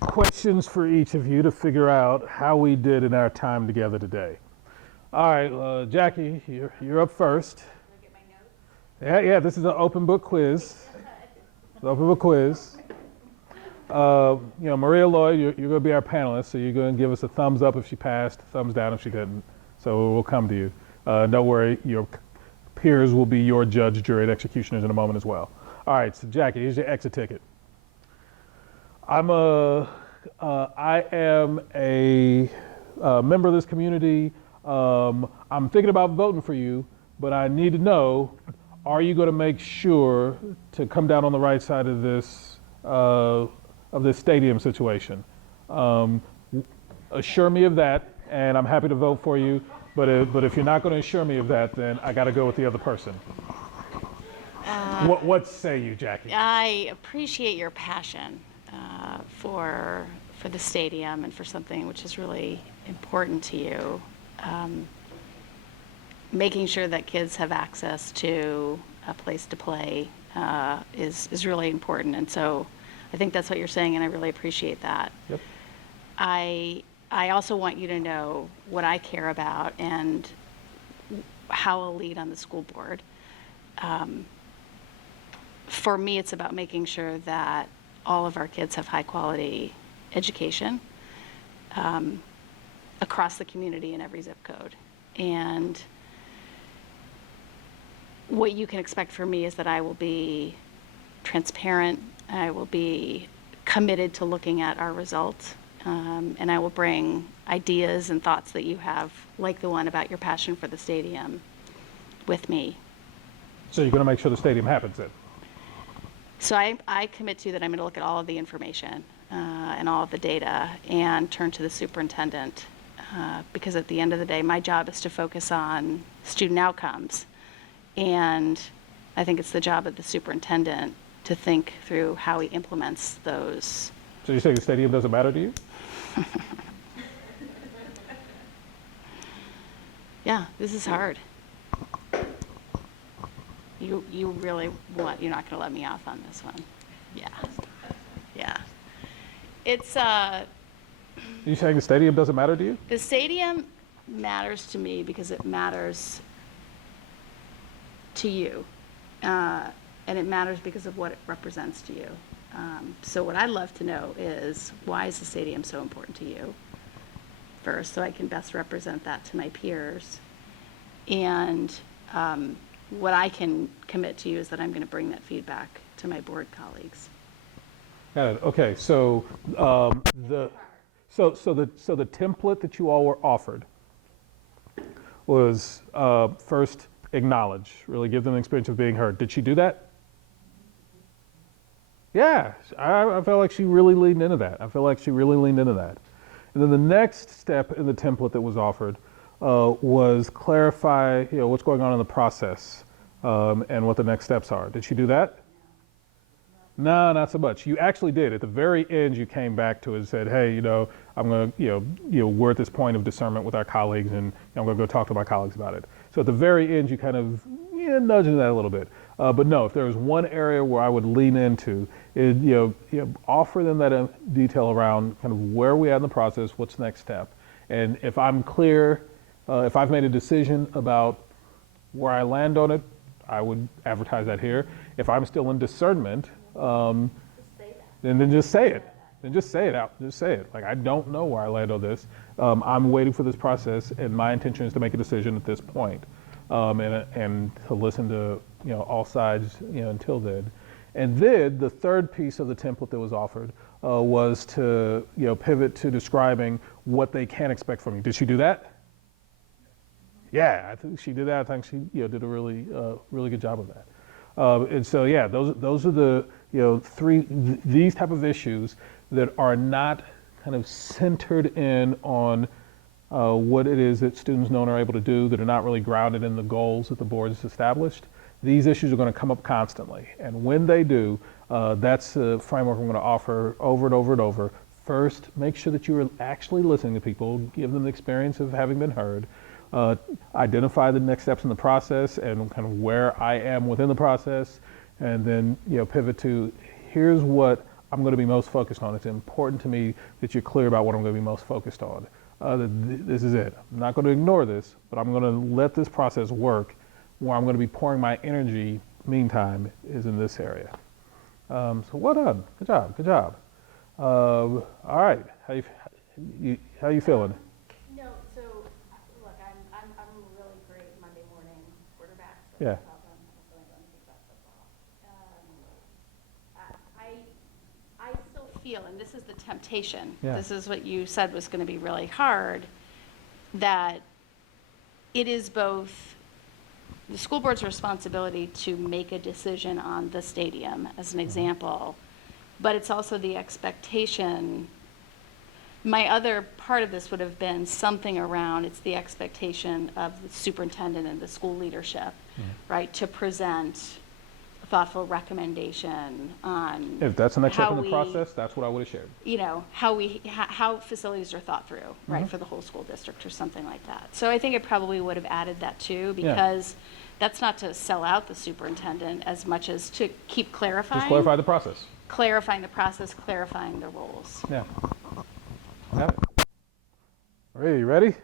questions for each of you to figure out how we did in our time together today. All right, Jackie, you're up first. Yeah, this is an open book quiz. Open book quiz. You know, Maria Lloyd, you're going to be our panelist, so you're going to give us a thumbs up if she passed, thumbs down if she didn't. So we'll come to you. Don't worry, your peers will be your judge, jury, and executioners in a moment as well. All right, so Jackie, here's your exit ticket. I am a member of this community. I'm thinking about voting for you, but I need to know, are you going to make sure to come down on the right side of this stadium situation? Assure me of that, and I'm happy to vote for you. But if you're not going to assure me of that, then I got to go with the other person. What say you, Jackie? I appreciate your passion for the stadium and for something which is really important to you. Making sure that kids have access to a place to play is really important. And so I think that's what you're saying, and I really appreciate that. Yep. I also want you to know what I care about and how I'll lead on the school board. For me, it's about making sure that all of our kids have high quality education across the community in every zip code. And what you can expect from me is that I will be transparent, I will be committed to looking at our results, and I will bring ideas and thoughts that you have, like the one about your passion for the stadium, with me. So you're going to make sure the stadium happens then? So I commit to that I'm going to look at all of the information and all of the data and turn to the superintendent, because at the end of the day, my job is to focus on student outcomes. And I think it's the job of the superintendent to think through how he implements those. So you're saying the stadium doesn't matter to you? Yeah, this is hard. You really want, you're not going to let me off on this one. Yeah. Yeah. It's, You saying the stadium doesn't matter to you? the stadium matters to me because it matters to you. And it matters because of what it represents to you. So what I'd love to know is, why is the stadium so important to you? First, so I can best represent that to my peers. And what I can commit to you is that I'm going to bring that feedback to my board colleagues. Got it. Okay, so the template that you all were offered was first acknowledge, really give them the experience of being heard. Did she do that? Yeah, I felt like she really leaned into that. And then the next step in the template that was offered was clarify, what's going on in the process and what the next steps are. Did she do that? No, not so much. You actually did. At the very end, you came back to it and said, hey, I'm going to, we're at this point of discernment with our colleagues, and I'm going to go talk to my colleagues about it. So at the very end, you kind of nudged that a little bit. But no, if there was one area where I would lean into, it, offer them that detail around kind of where we are in the process, what's the next step. And if I'm clear, if I've made a decision about where I land on it, I would advertise that here. If I'm still in discernment, then just say it. Then just say it out. Just say it. Like, I don't know where I land on this. I'm waiting for this process, and my intention is to make a decision at this point, and to listen to all sides until then. And then the third piece of the template that was offered was to pivot to describing what they can expect from you. Did she do that? Yeah, I think she did that. I think she did a really good job of that. And so yeah, those are the these type of issues that are not kind of centered in on what it is that students know and are able to do, that are not really grounded in the goals that the board has established. These issues are going to come up constantly, and when they do, that's the framework I'm going to offer over and over and over. First, make sure that you are actually listening to people, give them the experience of having been heard. Identify the next steps in the process and kind of where I am within the process, and then pivot to, here's what I'm going to be most focused on. It's important to me that you're clear about what I'm going to be most focused on. This is it. I'm not going to ignore this, but I'm going to let this process work. Where I'm going to be pouring my energy, meantime, is in this area. So well done. Good job. Good job. All right. How you feeling? No, so look, I'm a really great Monday morning quarterback. So Yeah. no problem. I don't really know anything about football. I still Feel, and this is the temptation. Yeah. This is what you said was going to be really hard, that it is both the school board's responsibility to make a decision on the stadium, as an example, but it's also the expectation. My other part of this would have been something around, it's the expectation of the superintendent and the school leadership, right, to present a thoughtful recommendation on If that's the next step how in the we- process, that's what I would have shared. how facilities are thought through, right, for the whole school district or something like that. So I think it probably would have added that too, because that's not to sell out the superintendent as much as to keep clarifying. Just clarify the process. Clarifying the process, clarifying the roles. Yeah. Got it. Are you ready?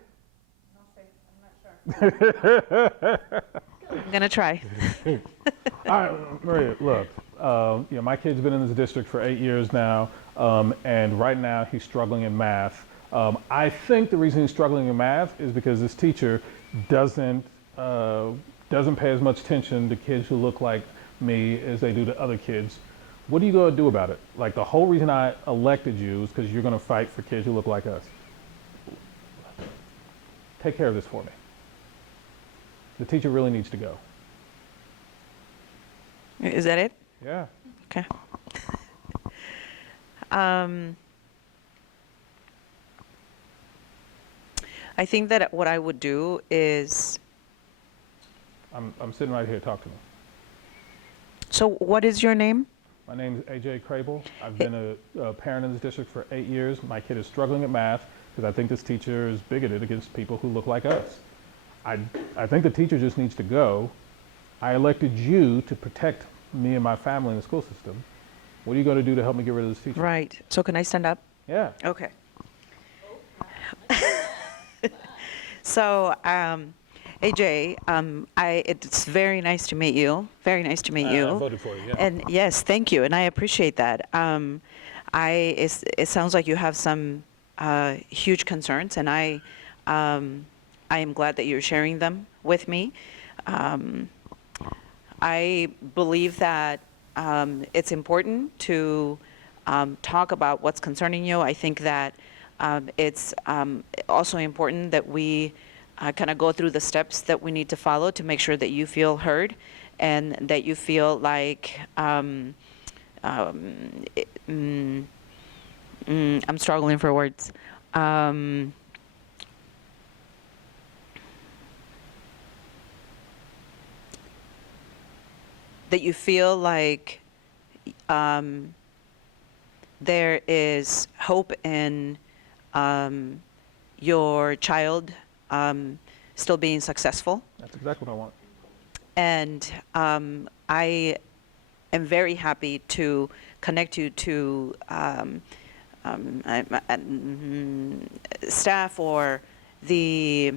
I'm going to try. All right, Maria, look, my kid's been in this district for 8 years now, and right now he's struggling in math. I think the reason he's struggling in math is because this teacher doesn't pay as much attention to kids who look like me as they do to other kids. What are you going to do about it? Like, the whole reason I elected you is because you're going to fight for kids who look like us. Take care of this for me. The teacher really needs to go. Is that it? Yeah. Okay. I think that what I would do is, I'm sitting right here. Talk to me. so what is your name? My name is AJ Crable. I've been a parent in this district for 8 years. My kid is struggling at math because I think this teacher is bigoted against people who look like us. I think the teacher just needs to go. I elected you to protect me and my family in the school system. What are you going to do to help me get rid of this teacher? Right. So can I stand up? Yeah. Okay. So, AJ, it's very nice to meet you. Very nice to meet you. I voted for you, yeah. And yes, thank you, and I appreciate that. It sounds like you have some huge concerns, and I am glad that you're sharing them with me. I believe that it's important to talk about what's concerning you. I think that it's also important that we kind of go through the steps that we need to follow to make sure that you feel heard and that you feel like I'm struggling for words. That you feel like there is hope in your child still being successful. That's exactly what I want. And I am very happy to connect you to staff or the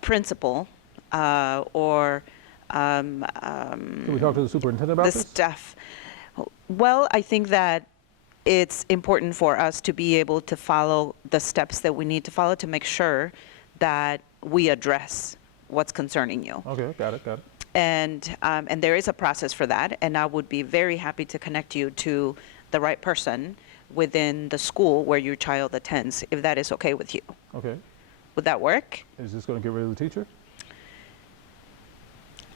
principal or Can we talk to the superintendent about the this? staff. Well, I think that it's important for us to be able to follow the steps that we need to follow to make sure that we address what's concerning you. Okay, got it. And there is a process for that, and I would be very happy to connect you to the right person within the school where your child attends, if that is okay with you. Okay. Would that work? Is this going to get rid of the teacher?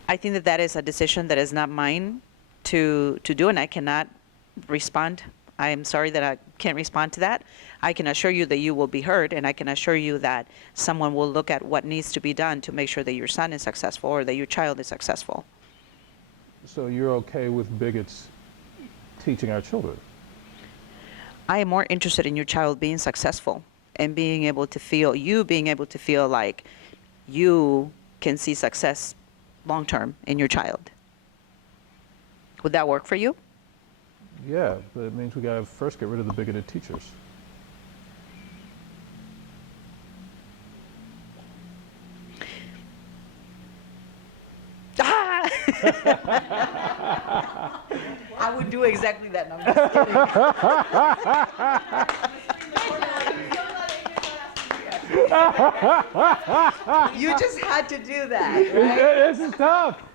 I think that that is a decision that is not mine to do, and I cannot respond. I am sorry that I can't respond to that. I can assure you that you will be heard, and I can assure you that someone will look at what needs to be done to make sure that your son is successful or that your child is successful. So you're okay with bigots teaching our children? I am more interested in your child being successful and being able to feel like you can see success long term in your child. Would that work for you? Yeah, but it means we got to first get rid of the bigoted teachers. I would do exactly that. No, I'm just kidding. You just had to do that, right?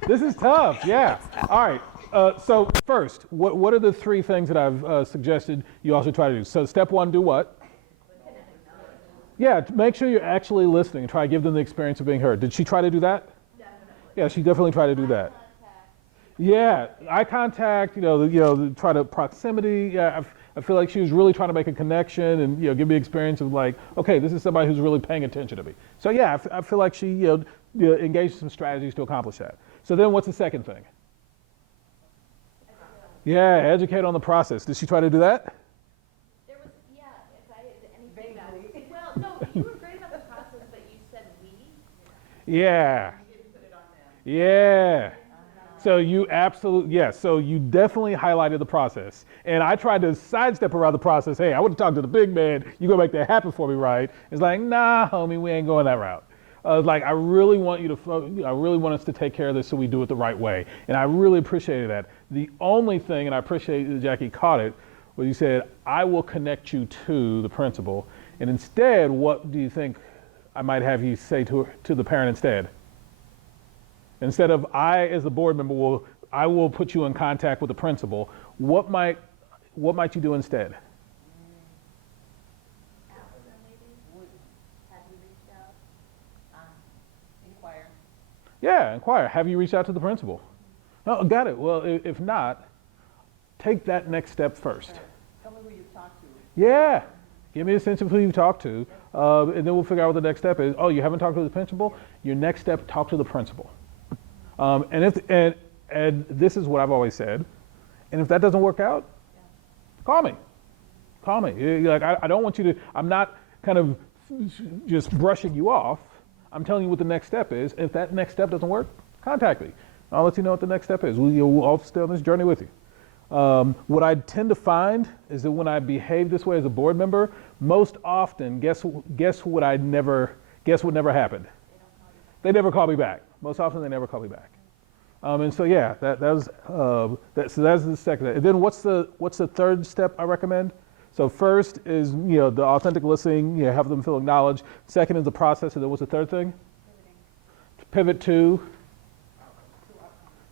This is tough. Yeah. All right. So first, what are the three things that I've suggested you also try to do? So step one, do what? Yeah, make sure you're actually listening and try to give them the experience of being heard. Did she try to do that? Yeah, she definitely tried to do that. Yeah, eye contact, try to proximity. Yeah, I feel like she was really trying to make a connection and, give me the experience of like, okay, this is somebody who's really paying attention to me. So yeah, I feel like she, engaged in some strategies to accomplish that. So then what's the second thing? Yeah, educate on the process. Did she try to do that? There was, yeah, if I, anything that, well, no, you were great about the process, but you said we. Yeah. You didn't put it on them. Yeah. So you absolutely, yes. So you definitely highlighted the process. And I tried to sidestep around the process. Hey, I want to talk to the big man. You gonna make that happen for me, right? It's like, nah, homie, we ain't going that route. Like, I really want I really want us to take care of this so we do it the right way. And I really appreciated that. The only thing, and I appreciate that Jackie caught it, was you said, I will connect you to the principal. And instead, what do you think I might have you say to the parent instead? Instead of I, as the board member, I will put you in contact with the principal. What might you do instead? Inquire. Yeah, inquire. Have you reached out to the principal? Oh, got it. Well, if not, take that next step first. Tell me who you've talked to. Yeah. Give me a sense of who you've talked to, and then we'll figure out what the next step is. Oh, you haven't talked to the principal? Your next step, talk to the principal. And this is what I've always said. And if that doesn't work out, call me. Call me. Like I don't want you to. I'm not kind of just brushing you off. I'm telling you what the next step is. If that next step doesn't work, contact me. I'll let you know what the next step is. We'll all stay on this journey with you. What I tend to find is that when I behave this way as a board member, most often, guess what never happened? They never call me back. Most often, they never call me back. And so, yeah, so that's the second. And then what's the third step I recommend? So first is the authentic listening. Have them feel acknowledged. Second is the process. And then what's the third thing? Pivot to.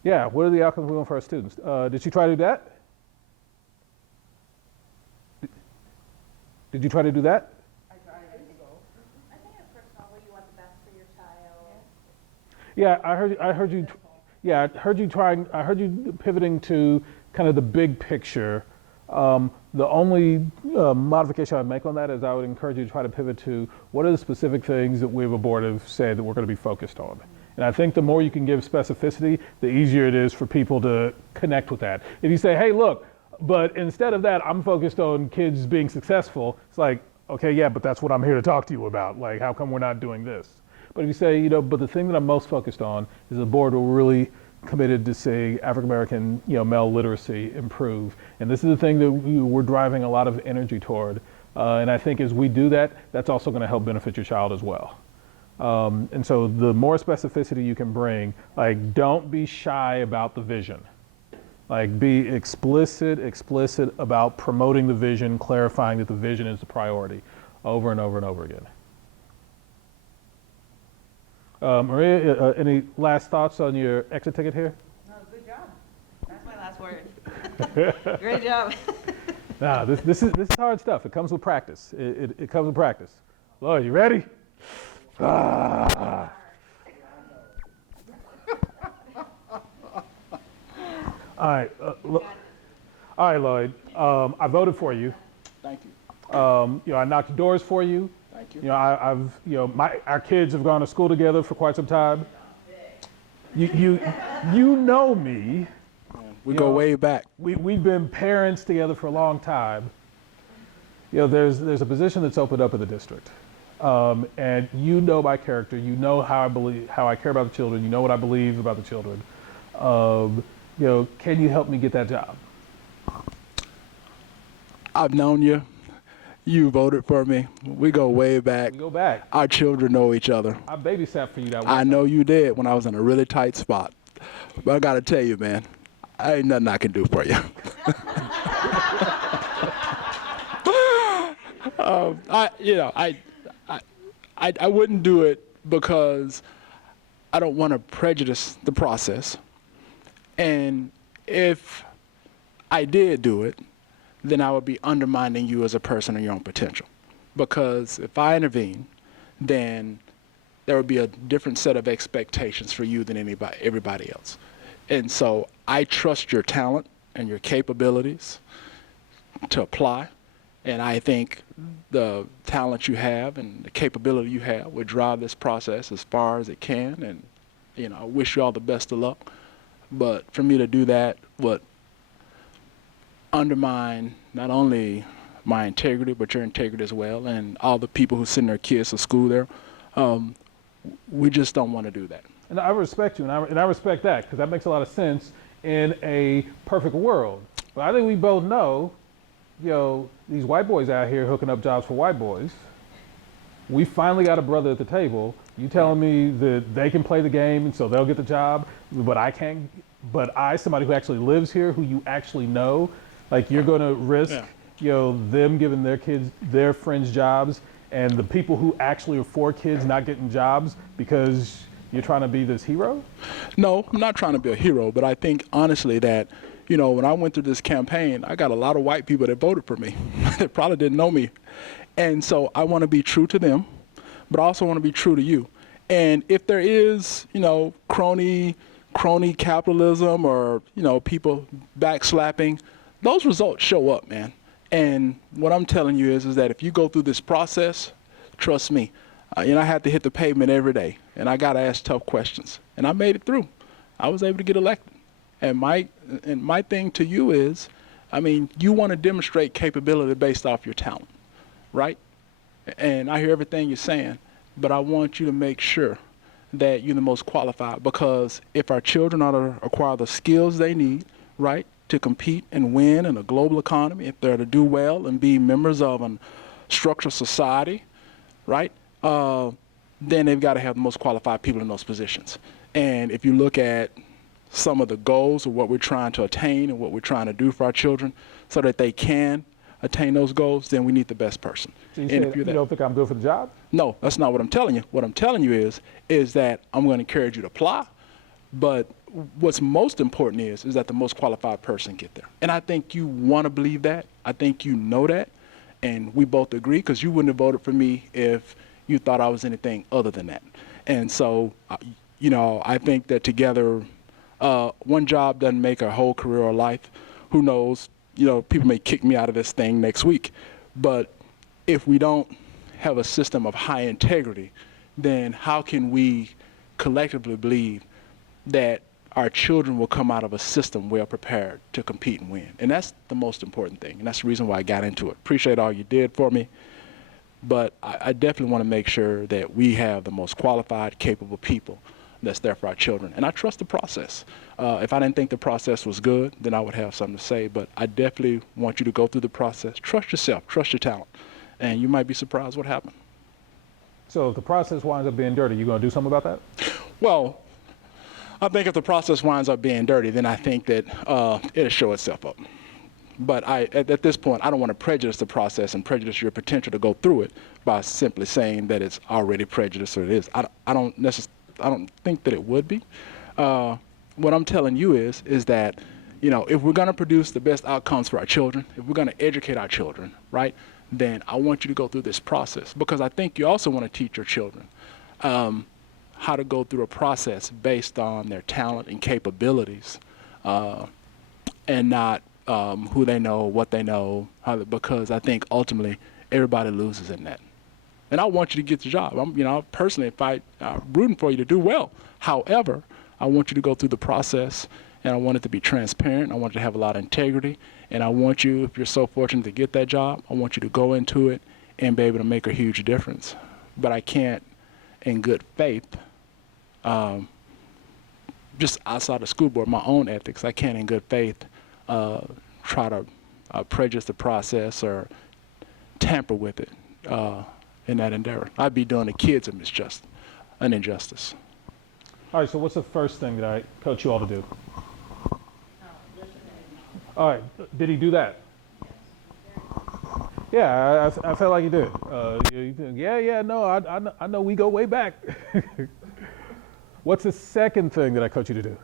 Yeah, what are the outcomes we want for our students? Did you try to do that? Did you try to do that? I think it's personal what you want the best for your child. Yeah, I heard you. Yeah, I heard you pivoting to kind of the big picture. The only modification I'd make on that is I would encourage you to try to pivot to what are the specific things that we as a board have said that we're going to be focused on. And I think the more you can give specificity, the easier it is for people to connect with that. If you say, hey, look, but instead of that, I'm focused on kids being successful, it's like, okay, yeah, but that's what I'm here to talk to you about. Like, how come we're not doing this? But if you say, but the thing that I'm most focused on is the board will really committed to seeing African-American, male literacy improve. And this is the thing that we're driving a lot of energy toward. And I think as we do that, that's also going to help benefit your child as well. And so the more specificity you can bring, like, don't be shy about the vision. Like, be explicit about promoting the vision, clarifying that the vision is the priority over and over and over again. Maria, any last thoughts on your exit ticket here? No, good job. That's my last word. Great job. Nah, this is hard stuff. It comes with practice. It comes with practice. Lloyd, you ready? Ah. All right, Lloyd. I voted for you. Thank you. I knocked doors for you. Thank you. Our kids have gone to school together for quite some time. You know me. We go way back. We've been parents together for a long time. There's a position that's opened up in the district, and my character. You know how I care about the children. You know what I believe about the children. Can you help me get that job? I've known you. You voted for me. We go way back. We go back. Our children know each other. I babysat for you that way. I know you did when I was in a really tight spot. But I got to tell you, man, ain't nothing I can do for you. I wouldn't do it because I don't want to prejudice the process. And if I did do it, then I would be undermining you as a person and your own potential. Because if I intervene, then there would be a different set of expectations for you than everybody else. And so I trust your talent and your capabilities to apply. And I think the talent you have and the capability you have would drive this process as far as it can. And, I wish you all the best of luck. But for me to do that would undermine not only my integrity, but your integrity as well, and all the people who send their kids to school there. We just don't want to do that. And I respect you, and I respect that, because that makes a lot of sense in a perfect world. But I think we both know, these white boys out here hooking up jobs for white boys. We finally got a brother at the table. You telling me that they can play the game and so they'll get the job, but I can't. But somebody who actually lives here, who you actually know, like, you're going to risk, them giving their kids, their friends jobs, and the people who actually are for kids not getting jobs because you're trying to be this hero? No, I'm not trying to be a hero, but I think honestly that, when I went through this campaign, I got a lot of white people that voted for me. They probably didn't know me. And so I want to be true to them, but I also want to be true to you. And if there is, crony capitalism or, people backslapping, those results show up, man. And what I'm telling you is that if you go through this process, trust me, I had to hit the pavement every day, and I got to ask tough questions, and I made it through. I was able to get elected. And my thing to you is, you want to demonstrate capability based off your talent, right? And I hear everything you're saying, but I want you to make sure that you're the most qualified, because if our children are to acquire the skills they need, right, to compete and win in a global economy, if they're to do well and be members of a structured society, right, then they've got to have the most qualified people in those positions. And if you look at some of the goals of what we're trying to attain and what we're trying to do for our children so that they can attain those goals, then we need the best person. So you And say if you're you don't think I'm good for the job? No, that's not what I'm telling you. What I'm telling you is that I'm going to encourage you to apply, but what's most important is that the most qualified person get there. And I think you want to believe that. I think you know that. And we both agree, because you wouldn't have voted for me if you thought I was anything other than that. And so, I think that together, one job doesn't make a whole career or life. Who knows? People may kick me out of this thing next week. But if we don't have a system of high integrity, then how can we collectively believe that our children will come out of a system well prepared to compete and win? And that's the most important thing. And that's the reason why I got into it. Appreciate all you did for me. But I definitely want to make sure that we have the most qualified, capable people that's there for our children. And I trust the process. If I didn't think the process was good, then I would have something to say. But I definitely want you to go through the process. Trust yourself. Trust your talent. And you might be surprised what happened. So if the process winds up being dirty, you going to do something about that? Well, I think if the process winds up being dirty, then I think that it'll show itself up. But at this point, I don't want to prejudice the process and prejudice your potential to go through it by simply saying that it's already prejudiced or it is. I don't think that it would be. What I'm telling you is that, if we're going to produce the best outcomes for our children, if we're going to educate our children, right, then I want you to go through this process, because I think you also want to teach your children how to go through a process based on their talent and capabilities, and not who they know, what they know, because I think ultimately everybody loses in that. And I want you to get the job. Personally, I'm rooting for you to do well. However, I want you to go through the process, and I want it to be transparent. I want you to have a lot of integrity, and I want you, if you're so fortunate to get that job, I want you to go into it and be able to make a huge difference. But I can't, in good faith, just outside the school board, my own ethics, I can't in good faith try to prejudice the process or tamper with it in that endeavor. I'd be doing the kids an injustice. All right, so what's the first thing that I coach you all to do? All right, did he do that? Yeah, I felt like he did. I know we go way back. What's the second thing that I coach you to do?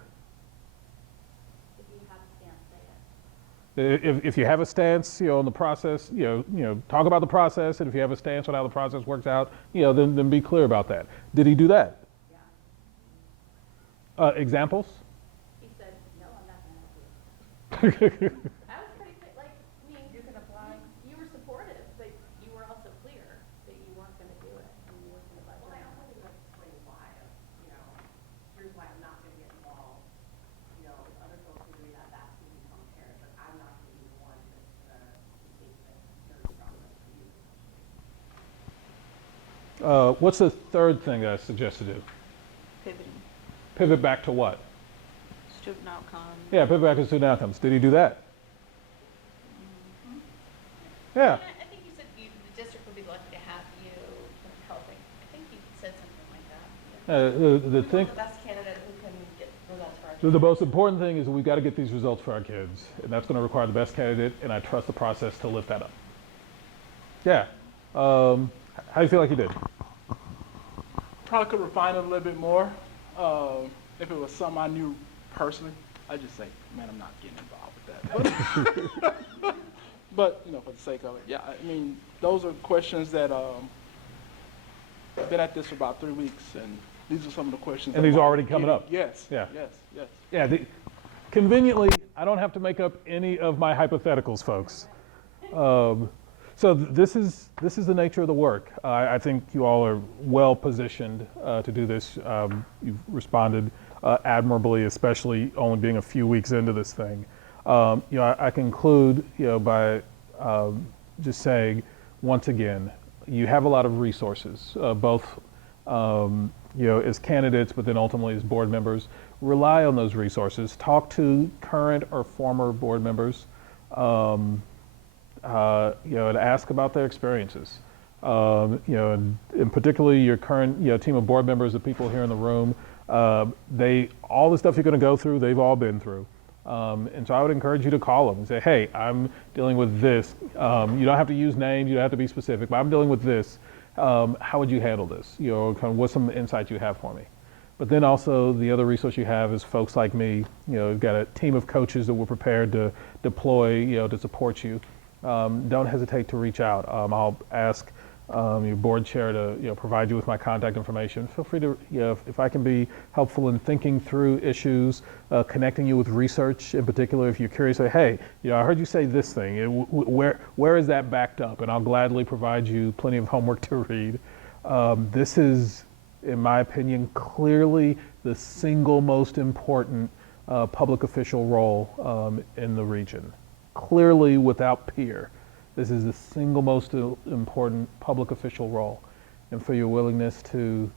If you have a stance, on the process, talk about the process, and if you have a stance on how the process works out, then be clear about that. Did he do that? Yeah. Examples? He said, no, I'm not going to help you. I was pretty clear, you can apply. You were supportive, but you were also clear that you weren't going to do it, and you weren't going to budge. Well, I only like to explain why, here's why I'm not going to get involved. Other folks agree that that's going to become apparent, but I'm not going to be the one that's going to take the third process for you. What's the third thing that I suggest to do? Pivoting. Pivot back to what? Student outcome. Yeah, pivot back to student outcomes. Did he do that? Mm-hmm. Yeah. I think you said the district would be lucky to have you helping. I think you said something like that. The thing. The best candidate who can get results for our The most important thing is that we've got to get these results for our kids, and that's going to require the best candidate, and I trust the process to lift that up. Yeah. How do you feel like you did? Probably could refine it a little bit more. If it was something I knew personally, I'd just say, man, I'm not getting involved with that. But for the sake of it, yeah, those are questions that I've been at this for about 3 weeks, and these are some of the questions. And these are already coming up? Yes. Yeah. Yes. Yeah, conveniently, I don't have to make up any of my hypotheticals, folks. So this is the nature of the work. I think you all are well positioned to do this. You've responded admirably, especially only being a few weeks into this thing. I conclude by just saying, once again, you have a lot of resources, both as candidates, but then ultimately as board members. Rely on those resources. Talk to current or former board members, and ask about their experiences. And particularly your current, team of board members, the people here in the room, all the stuff you're going to go through, they've all been through. And so I would encourage you to call them and say, hey, I'm dealing with this. You don't have to use names, you don't have to be specific, but I'm dealing with this. How would you handle this? Kind of what's some insights you have for me? But then also the other resource you have is folks like me. We've got a team of coaches that we're prepared to deploy, to support you. Don't hesitate to reach out. I'll ask your board chair to provide you with my contact information. Feel free to, if I can be helpful in thinking through issues, connecting you with research in particular. If you're curious, say, hey, I heard you say this thing. Where is that backed up? And I'll gladly provide you plenty of homework to read. This is, in my opinion, clearly the single most important public official role in the region. Clearly, without peer. This is the single most important public official role. And for your willingness to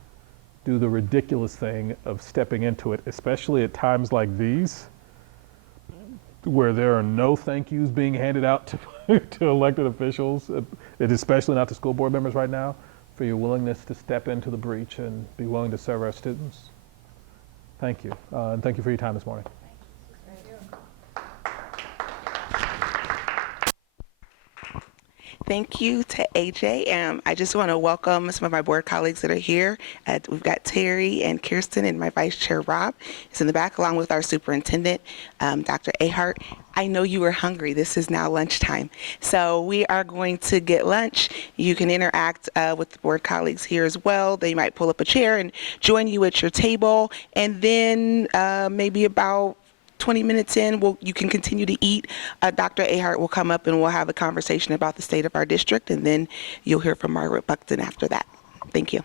do the ridiculous thing of stepping into it, especially at times like these, where there are no thank yous being handed out to elected officials, and especially not to school board members right now, for your willingness to step into the breach and be willing to serve our students. Thank you. And thank you for your time this morning. Thank you to AJ. I just want to welcome some of my board colleagues that are here. We've got Terry and Kirsten, and my vice chair, Rob, is in the back, along with our superintendent, Dr. Ahart. I know you are hungry. This is now lunchtime. So we are going to get lunch. You can interact with the board colleagues here as well. They might pull up a chair and join you at your table. And then maybe about 20 minutes in, you can continue to eat. Dr. Ahart will come up and we'll have a conversation about the state of our district, and then you'll hear from Margaret Buckton after that. Thank you.